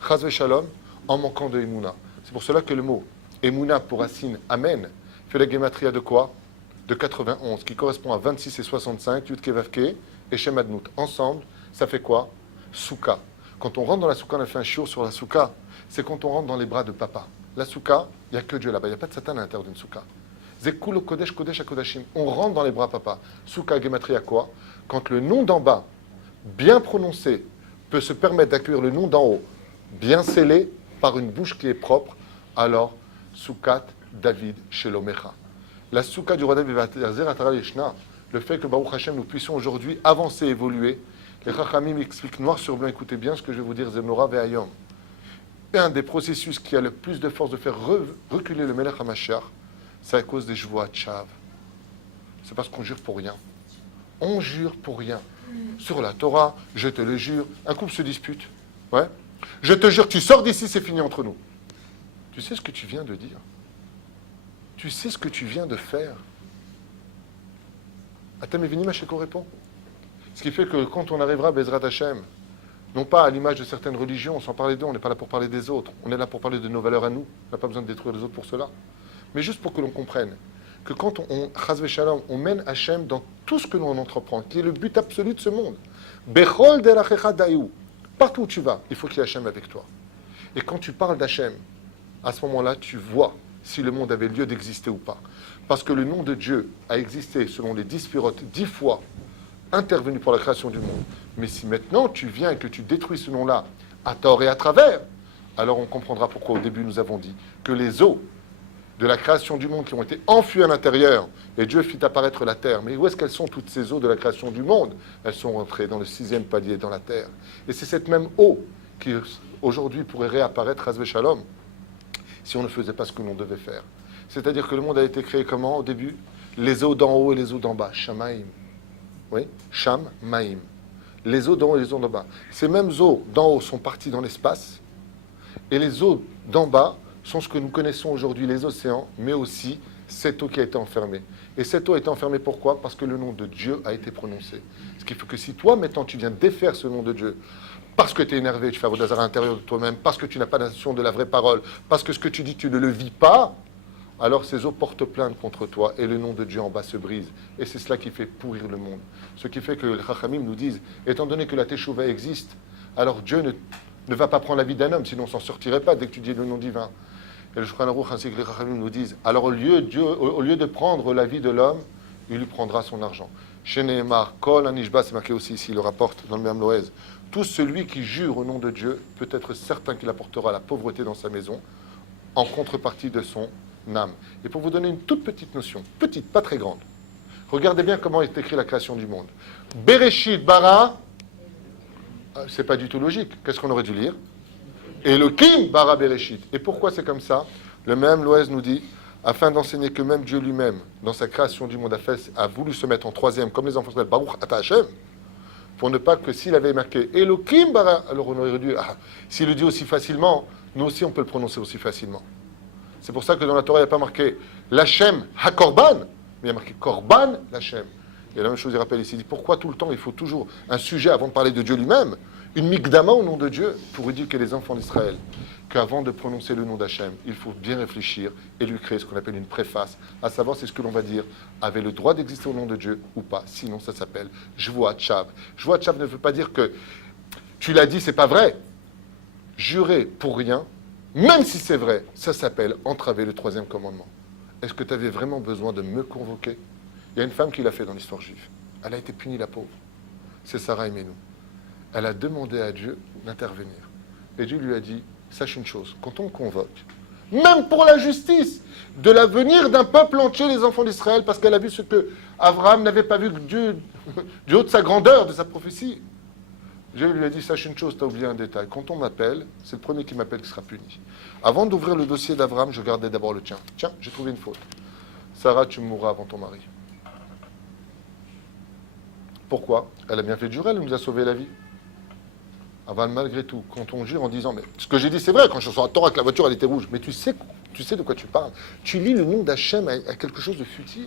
Chazve Shalom, en manquant de Emouna. C'est pour cela que le mot Emouna pour racine Amen fait la gématria de quoi? De 91, qui correspond à 26 et 65, Yud Kevavke et Shem Adnout. Ensemble, ça fait quoi? Souka. Quand on rentre dans la souka, on a fait un shiur sur la souka, c'est quand on rentre dans les bras de papa. La souka, il n'y a que Dieu là-bas, il n'y a pas de Satan à l'intérieur d'une souka. Zekulo Kodesh Kodesh Akodashim. On rentre dans les bras de papa. Souka Gematria quoi? Quand le nom d'en bas, bien prononcé, peut se permettre d'accueillir le nom d'en haut, bien scellé par une bouche qui est propre, alors Soukat David Shelomecha. La souka du roi David Yeshna, le fait que Baruch Hashem nous puissions aujourd'hui avancer, évoluer, les Chachamim expliquent noir sur blanc, écoutez bien ce que je vais vous dire, Zemora Ve'ayom. Un des processus qui a le plus de force de faire reculer le Melech HaMashiach, c'est à cause des Shvuat Shav. C'est parce qu'on jure pour rien. On jure pour rien. Sur la Torah, je te le jure, un couple se dispute. Ouais. Je te jure, tu sors d'ici, c'est fini entre nous. Tu sais ce que tu viens de dire? Tu sais ce que tu viens de faire? Atam Evinim Hasheko répond. Ce qui fait que quand on arrivera à Bezrat Hashem, non pas à l'image de certaines religions, sans parler d'eux, on n'est pas là pour parler des autres, on est là pour parler de nos valeurs à nous, on n'a pas besoin de détruire les autres pour cela. Mais juste pour que l'on comprenne que quand Chazve Shalom, on mène Hashem dans tout ce que l'on entreprend, qui est le but absolu de ce monde. Bechol derachecha dayu. Partout où tu vas, il faut qu'il y ait Hashem avec toi. Et quand tu parles d'Hashem, à ce moment-là, tu vois si le monde avait lieu d'exister ou pas. Parce que le nom de Dieu a existé, selon les 10 spirotes, 10 fois intervenu pour la création du monde. Mais si maintenant tu viens et que tu détruis ce nom-là, à tort et à travers, alors on comprendra pourquoi au début nous avons dit que les eaux de la création du monde qui ont été enfuies à l'intérieur, et Dieu fit apparaître la terre. Mais où est-ce qu'elles sont toutes ces eaux de la création du monde? Elles sont rentrées dans le 6e palier, dans la terre. Et c'est cette même eau qui aujourd'hui pourrait réapparaître, Hazve Shalom, si on ne faisait pas ce que l'on devait faire. C'est-à-dire que le monde a été créé comment au début? Les eaux d'en haut et les eaux d'en bas. Shamaim. Oui, Sham, Maïm. Les eaux d'en haut et les eaux d'en bas. Ces mêmes eaux d'en haut sont parties dans l'espace, et les eaux d'en bas sont ce que nous connaissons aujourd'hui, les océans, mais aussi cette eau qui a été enfermée. Et cette eau a été enfermée pourquoi? Parce que le nom de Dieu a été prononcé. Ce qui fait que si toi, maintenant, tu viens défaire ce nom de Dieu, parce que tu es énervé, tu fais Avodah Zarah à l'intérieur de toi-même, parce que tu n'as pas l'intention de la vraie parole, parce que ce que tu dis, tu ne le vis pas, alors ces eaux portent plainte contre toi et le nom de Dieu en bas se brise. Et c'est cela qui fait pourrir le monde. Ce qui fait que les Chachamim nous disent, étant donné que la Teshuvah existe, alors Dieu ne va pas prendre la vie d'un homme, sinon on ne s'en sortirait pas dès que tu dis le nom divin. Et le Shulchan Aruch ainsi que les Chachamim nous disent, alors au lieu de prendre la vie de l'homme, il lui prendra son argent. Chez Nehemar, Kol Anishba, c'est marqué aussi ici, il le rapporte dans le Même Loez. Tout celui qui jure au nom de Dieu peut être certain qu'il apportera la pauvreté dans sa maison en contrepartie de son âme. Et pour vous donner une toute petite notion, petite, pas très grande, regardez bien comment est écrit la création du monde. Bereshit bara, c'est pas du tout logique. Qu'est-ce qu'on aurait dû lire? Elohim bara Bereshit. Et pourquoi c'est comme ça? Le même Loez nous dit, afin d'enseigner que même Dieu lui-même, dans sa création du monde, a voulu se mettre en troisième, comme les enfants de Baruch Ata Hashem, pour ne pas que s'il avait marqué Elohim bara, alors on aurait dû, s'il le dit aussi facilement, nous aussi on peut le prononcer aussi facilement. C'est pour ça que dans la Torah, il n'y a pas marqué l'Hachem HaKorban, mais il y a marqué Korban l'Hachem. Et la même chose, il rappelle ici, il dit pourquoi tout le temps il faut toujours un sujet avant de parler de Dieu lui-même, une mikdama au nom de Dieu, pour dire que les enfants d'Israël, qu'avant de prononcer le nom d'Hachem, il faut bien réfléchir et lui créer ce qu'on appelle une préface, à savoir si ce que l'on va dire avait le droit d'exister au nom de Dieu ou pas. Sinon, ça s'appelle Jvoat Shav. Jvoat Shav ne veut pas dire que tu l'as dit, c'est pas vrai. Jurer pour rien, même si c'est vrai, ça s'appelle entraver le troisième commandement. Est-ce que tu avais vraiment besoin de me convoquer? Il y a une femme qui l'a fait dans l'histoire juive. Elle a été punie, la pauvre. C'est Sarah Imenou. Elle a demandé à Dieu d'intervenir. Et Dieu lui a dit, sache une chose, quand on convoque, même pour la justice, de l'avenir d'un peuple entier, les enfants d'Israël, parce qu'elle a vu ce que Abraham n'avait pas vu Dieu, du haut de sa grandeur, de sa prophétie. Dieu lui a dit, sache une chose, tu as oublié un détail. Quand on m'appelle, c'est le premier qui m'appelle qui sera puni. Avant d'ouvrir le dossier d'Abraham, je regardais d'abord le tien. Tiens, j'ai trouvé une faute. Sarah, tu mourras avant ton mari. Pourquoi? Elle a bien fait de jurer, elle nous a sauvé la vie. Avant, malgré tout, quand on jure en disant, mais ce que j'ai dit c'est vrai, quand je suis en Torah que la voiture elle était rouge, mais tu sais de quoi tu parles. Tu lis le nom d'Hachem à quelque chose de futile.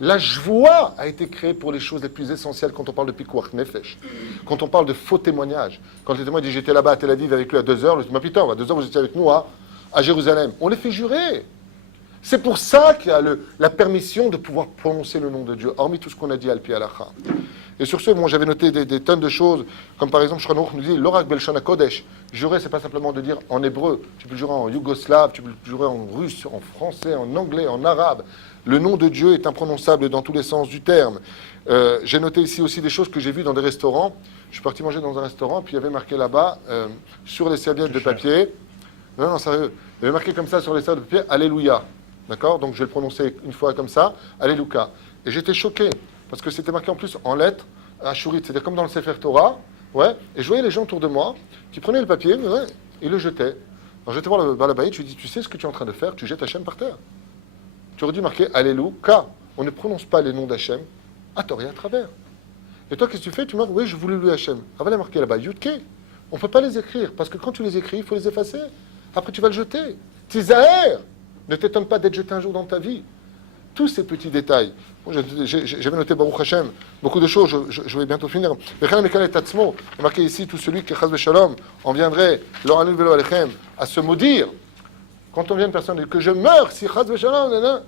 La joie a été créée pour les choses les plus essentielles quand on parle de Pikuach Nefesh, quand on parle de faux témoignages. Quand les témoins disent j'étais là-bas à Tel Aviv avec lui à 2 heures, je dis mais putain, à 2 heures vous étiez avec nous à Jérusalem. On les fait jurer. C'est pour ça qu'il y a la permission de pouvoir prononcer le nom de Dieu, hormis tout ce qu'on a dit Al-Pi Alacha. Et sur ce, moi j'avais noté des tonnes de choses, comme par exemple, Shulchan Aruch nous dit l'orak belshon hakodesh. Jurer, c'est pas simplement de dire en hébreu, tu peux jurer en yougoslave, tu peux jurer en russe, en français, en anglais, en arabe. Le nom de Dieu est imprononçable dans tous les sens du terme. J'ai noté ici aussi des choses que j'ai vues dans des restaurants. Je suis parti manger dans un restaurant, puis il y avait marqué là-bas, sur les serviettes de papier, non, sérieux, il y avait marqué comme ça sur les serviettes de papier, Alléluia. D'accord? Donc je vais le prononcer une fois comme ça, Alléluia. Et j'étais choqué, parce que c'était marqué en plus en lettres, à Shurit, c'est-à-dire comme dans le Sefer Torah, ouais, et je voyais les gens autour de moi qui prenaient le papier, ouais, et le jetaient. Alors j'étais voir le Balabaïd, je lui dis, tu sais ce que tu es en train de faire? Tu jettes Hachem par terre. Tu aurais dû marquer Alléluia. On ne prononce pas les noms d'Hachem à tort et à travers. Et toi, qu'est-ce que tu fais? Tu marques, oui, je voulais lui Hachem. Avant de marquer là-bas, Yudke. On ne peut pas les écrire, parce que quand tu les écris, il faut les effacer. Après, tu vas le jeter. Tisaher! Ne t'étonne pas d'être jeté un jour dans ta vie. Tous ces petits détails. Bon, j'avais noté Baruch Hashem, beaucoup de choses, je vais bientôt finir. Il est marqué ici, tout celui qui Chaz Shalom en viendrait, à se maudire. Quand on vient une personne et que je meurs, si Chaz Shalom,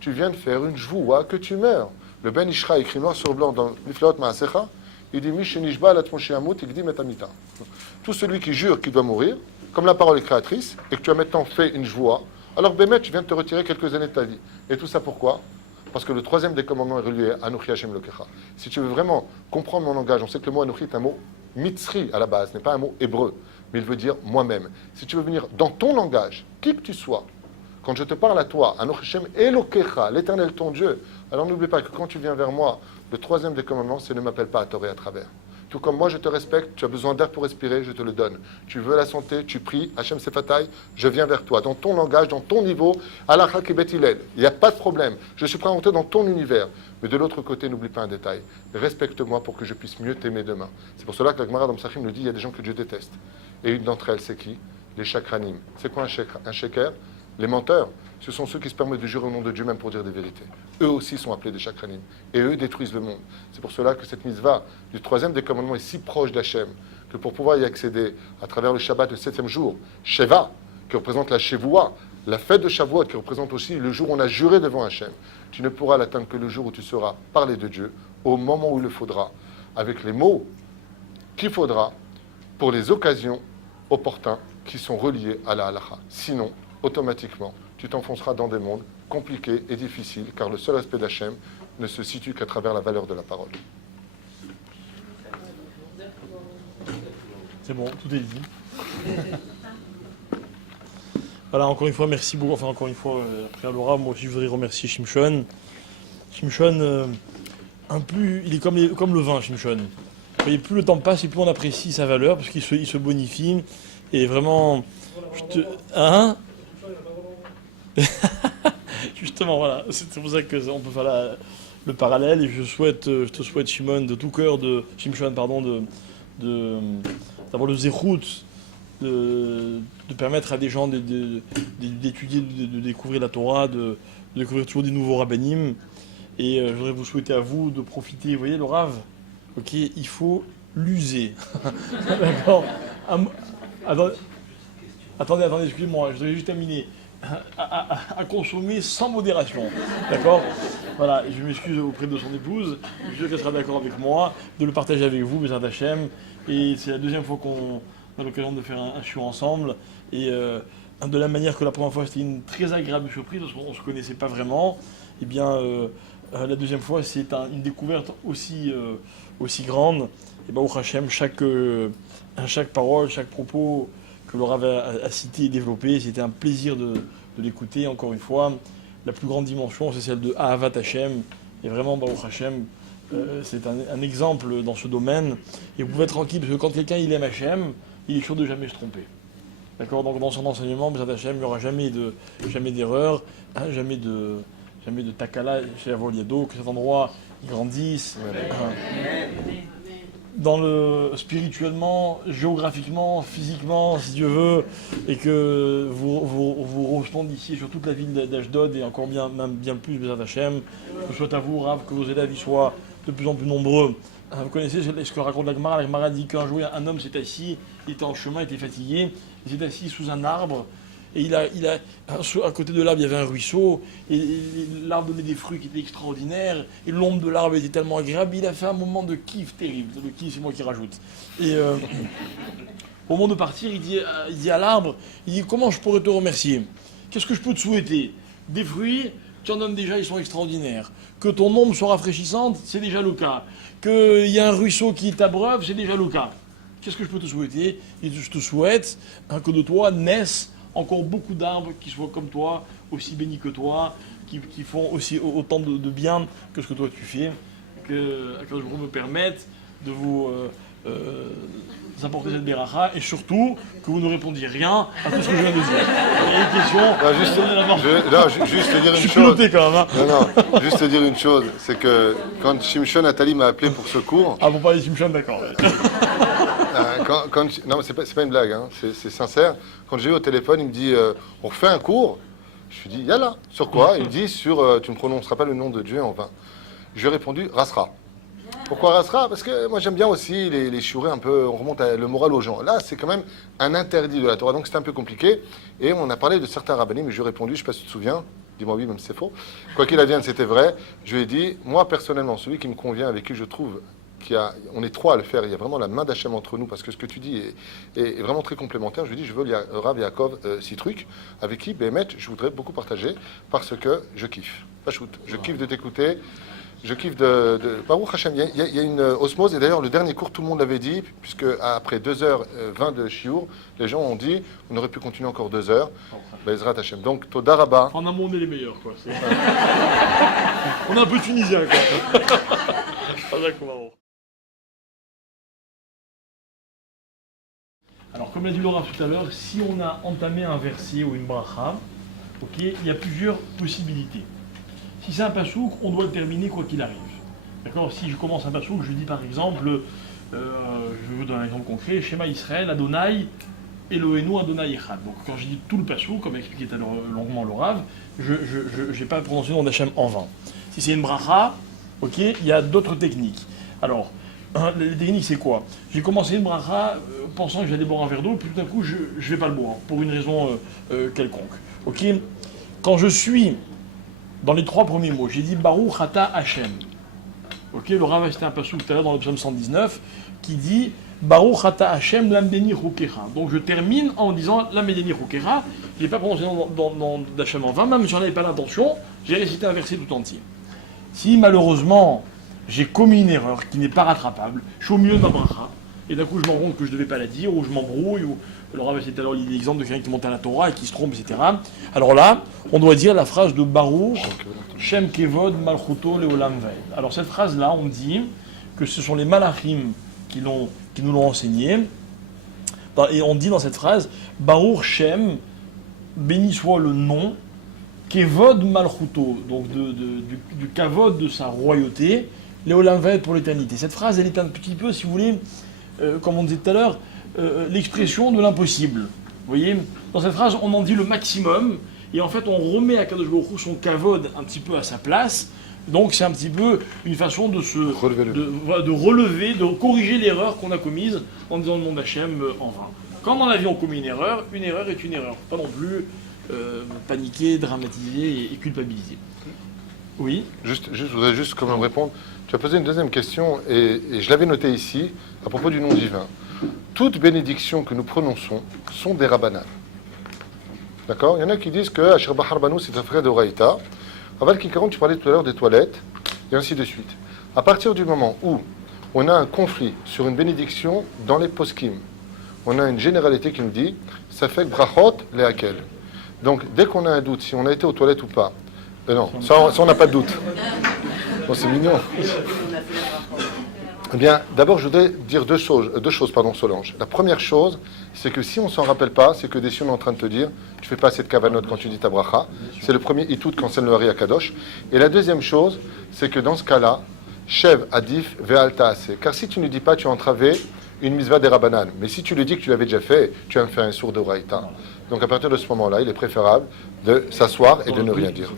tu viens de faire une joua que tu meurs. Le Ben Ishra écrit noir sur blanc dans Niflaot Maasecha, il dit Mishenishba la Tmoshiamut Igdim et Amita. Tout celui qui jure qu'il doit mourir, comme la parole est créatrice, et que tu as maintenant fait une joua, alors Bémet, tu viens de te retirer quelques années de ta vie. Et tout ça pourquoi? Parce que le troisième des commandements est relié à Anochi Hashem Elokecha. Si tu veux vraiment comprendre mon langage, on sait que le mot Anochi est un mot mitzri à la base, n'est pas un mot hébreu, mais il veut dire moi-même. Si tu veux venir dans ton langage, qui que tu sois, quand je te parle à toi, Anochi Hashem Elokecha, l'éternel ton Dieu, alors n'oublie pas que quand tu viens vers moi, le troisième des commandements, c'est ne m'appelle pas à tort et à travers. Tout comme moi, je te respecte, tu as besoin d'air pour respirer, je te le donne. Tu veux la santé, tu pries, Hachem Sefatai, je viens vers toi, dans ton langage, dans ton niveau, Alakha Kibet Hillel. Il n'y a pas de problème. Je suis prêt à entrer dans ton univers. Mais de l'autre côté, n'oublie pas un détail. Respecte-moi pour que je puisse mieux t'aimer demain. C'est pour cela que la Gemara dans Psachim nous dit il y a des gens que Dieu déteste. Et une d'entre elles, c'est qui? Les chakranim. C'est quoi un shaker? Les menteurs, ce sont ceux qui se permettent de jurer au nom de Dieu même pour dire des vérités. Eux aussi sont appelés des chakranim. Et eux détruisent le monde. C'est pour cela que cette mitzvah du troisième des commandements est si proche d'Hachem que pour pouvoir y accéder à travers le Shabbat, le septième jour, Sheva, qui représente la Shevoua, la fête de Shavuot, qui représente aussi le jour où on a juré devant Hachem, tu ne pourras l'atteindre que le jour où tu sauras parler de Dieu, au moment où il le faudra, avec les mots qu'il faudra pour les occasions opportunes qui sont reliées à la halakha. Sinon, automatiquement, tu t'enfonceras dans des mondes compliqués et difficiles, car le seul aspect d'Hachem ne se situe qu'à travers la valeur de la parole. C'est bon, tout est dit. Voilà, encore une fois, merci beaucoup. Enfin, encore une fois, après Laura, moi aussi, je voudrais remercier Shimshon. Shimshon, il est comme le vin, Shimshon. Vous voyez, plus le temps passe et plus on apprécie sa valeur, parce qu'il se bonifie. Et vraiment, hein? Justement, voilà, c'est pour ça qu'on peut faire le parallèle. Et je te souhaite, Shimon, de tout cœur, Shimshon, pardon, d'avoir le zérout, de permettre à des gens d'étudier, de découvrir la Torah, de découvrir toujours des nouveaux rabbinim. Et je voudrais vous souhaiter à vous de profiter, vous voyez le Rav, ok, il faut l'user. D'accord. Attendez, excusez-moi, je voudrais juste terminer. À consommer sans modération. D'accord? Voilà, je m'excuse auprès de son épouse, je suis sûr qu'elle sera d'accord avec moi, de le partager avec vous, Bezrat Hachem. Et c'est la deuxième fois qu'on a l'occasion de faire un shiur ensemble. Et de la manière que la première fois c'était une très agréable surprise, parce qu'on ne se connaissait pas vraiment, et bien la deuxième fois c'est une découverte aussi grande. Et Baruch Hachem, chaque parole, chaque propos que Laura a cité et développé, c'était un plaisir de l'écouter. Encore une fois, la plus grande dimension, c'est celle de Ahavat Hachem. Et vraiment, Baruch Hachem, c'est un exemple dans ce domaine. Et vous pouvez être tranquille, parce que quand quelqu'un il aime Hachem, il est sûr de jamais se tromper. D'accord? Donc dans son enseignement, Bezrat Hachem, il n'y aura jamais d'erreur, hein, jamais de takala chez Avoliado, que cet endroit il grandisse. Spirituellement, géographiquement, physiquement, si Dieu veut, et que vous respondiez sur toute la ville d'Ashdod et encore bien plus, Bezrat Hachem. Que ce soit à vous, Rav, que vos élèves y soient de plus en plus nombreux. Vous connaissez ce que raconte la Gemara? La Gemara dit qu'un jour, un homme s'est assis, il était en chemin, il était fatigué, il s'est assis sous un arbre, et à côté de l'arbre, il y avait un ruisseau, et l'arbre donnait des fruits qui étaient extraordinaires, et l'ombre de l'arbre était tellement agréable, il a fait un moment de kiff terrible. Le kiff, c'est moi qui rajoute. Et au moment de partir, il dit à l'arbre, il dit, comment je pourrais te remercier? Qu'est-ce que je peux te souhaiter? Des fruits, tu en donnes déjà, ils sont extraordinaires. Que ton ombre soit rafraîchissante, c'est déjà le cas. Qu'il y a un ruisseau qui t'abreuve, c'est déjà le cas. Qu'est-ce que je peux te souhaiter? Et je te souhaite que de toi naissent encore beaucoup d'arbres qui soient comme toi, aussi bénis que toi, qui font aussi autant de bien que ce que toi tu fais, que je me permette de vous apporter cette beracha, et surtout que vous ne répondiez rien à tout ce que je viens de dire. Il y a une question. Juste te dire Je une suis chose. piloté quand même. Hein. Non, juste te dire une chose, c'est que quand Shimshon Atali m'a appelé pour ce cours. Ah, vous parlez de Shimshon, d'accord. Non, c'est pas une blague, hein, c'est sincère. Quand j'ai eu au téléphone, il me dit on refait un cours. Je lui dis yalla. Sur quoi? Il me dit sur tu ne prononceras pas le nom de Dieu en vain. Je lui ai répondu Rasra. Pourquoi Rasra? Parce que moi j'aime bien aussi les shiurés un peu, on remonte le moral aux gens. Là, c'est quand même un interdit de la Torah, donc c'est un peu compliqué. Et on a parlé de certains rabbinim, mais je lui ai répondu, je ne sais pas si tu te souviens, dis-moi oui, même si c'est faux. Quoi qu'il advienne, c'était vrai. Je lui ai dit, moi personnellement, celui qui me convient, avec qui je trouve on est trois à le faire, il y a vraiment la main d'Hachem entre nous, parce que ce que tu dis est vraiment très complémentaire. Je lui dis, je veux le Rav Yaakov Citruc, avec qui, Bémet, je voudrais beaucoup partager, parce que je kiffe. Je kiffe de t'écouter. Je kiffe de Baruch Hashem. Il y a une osmose, et d'ailleurs, le dernier cours, tout le monde l'avait dit, puisque après 2h20 de shiur, les gens ont dit, on aurait pu continuer encore 2 heures. Bezrat Hashem. Donc, Toda Rabba. En amont, on est les meilleurs, quoi. On est un peu tunisien, quoi. Alors, comme l'a dit Laura tout à l'heure, si on a entamé un verset ou une bracha, il y a plusieurs possibilités. Si c'est un pasouk, on doit le terminer quoi qu'il arrive. D'accord? Si je commence un pasouk, je dis par exemple, je veux donner un exemple concret, Shema Israël, Adonai, Elohenu Adonai Echad. Donc quand je dis tout le passou, comme expliqué tout à l'heure longuement le Rav, je n'ai pas prononcé le nom d'Hachem en vain. Si c'est une bracha, ok, il y a d'autres techniques. Alors, les techniques c'est quoi? J'ai commencé une bracha pensant que j'allais boire un verre d'eau, puis tout d'un coup je ne vais pas le boire, pour une raison quelconque. Ok. Quand je suis dans les 3 premiers mots, j'ai dit Baruch Ata Hashem. Ok, le Rav a cité un passou tout à l'heure dans le psaume 119 qui dit Baruch Ata Hashem Lamdeni Rukecha. Donc je termine en disant Lamdeni Rukecha. Je n'ai pas prononcé dans d'Hachem en vain, même si j'en avais pas l'intention, j'ai récité un verset tout entier. Si malheureusement j'ai commis une erreur qui n'est pas rattrapable, je suis au milieu de ma bracha, et d'un coup je me rends compte que je ne devais pas la dire, ou je m'embrouille, ou le Rav a cité alors l'exemple de quelqu'un qui monte à la Torah et qui se trompe, etc. Alors là, on doit dire la phrase de Baruch Shem Kevod Malchuto Leolam Vaed. Alors cette phrase-là, on dit que ce sont les Malachim qui nous l'ont enseigné. Et on dit dans cette phrase, Baruch Shem, béni soit le nom, Kevod Malchuto, donc du Kavod de sa royauté, Leolam Vaed pour l'éternité. Cette phrase, elle est un petit peu, si vous voulez, comme on disait tout à l'heure, l'expression de l'impossible. Vous voyez, dans cette phrase, on en dit le maximum, et en fait, on remet à Kadosh Baruch Hu son Kavod un petit peu à sa place. Donc c'est un petit peu une façon de relever, de corriger l'erreur qu'on a commise en disant le nom d'Hachem en vain. Quand dans la vie on commet une erreur est une erreur. Pas non plus paniquer, dramatiser et culpabiliser. Oui. Je voudrais juste quand même répondre. Tu as posé une deuxième question et je l'avais noté ici à propos du nom divin. Toutes bénédictions que nous prononçons sont des rabbanan. D'accord? Il y en a qui disent que Asher Bahar Banu c'est un frère de Raïta. Aval Kikaron, tu parlais tout à l'heure des toilettes, et ainsi de suite. À partir du moment où on a un conflit sur une bénédiction dans les poskim, on a une généralité qui nous dit ça fait que brachot lehakel. Donc dès qu'on a un doute, si on a été aux toilettes ou pas, non, ça on n'a pas de doute. Bon, c'est mignon. Eh bien, d'abord, je voudrais dire deux choses, Solange. La première chose, c'est que si on ne s'en rappelle pas, c'est que des cieux sont en train de te dire, tu fais pas assez de kavanot quand tu dis ta bracha. C'est le premier itout quand c'est le Hari Akadosh. Et la deuxième chose, c'est que dans ce cas-là, Shev Adif Ve'alta Ase. Car si tu ne dis pas, tu as entravé une misva des Rabbanan. Mais si tu le dis que tu l'avais déjà fait, tu as fait un sourd de Raïta. Donc à partir de ce moment-là, il est préférable de s'asseoir et de ne rien dire.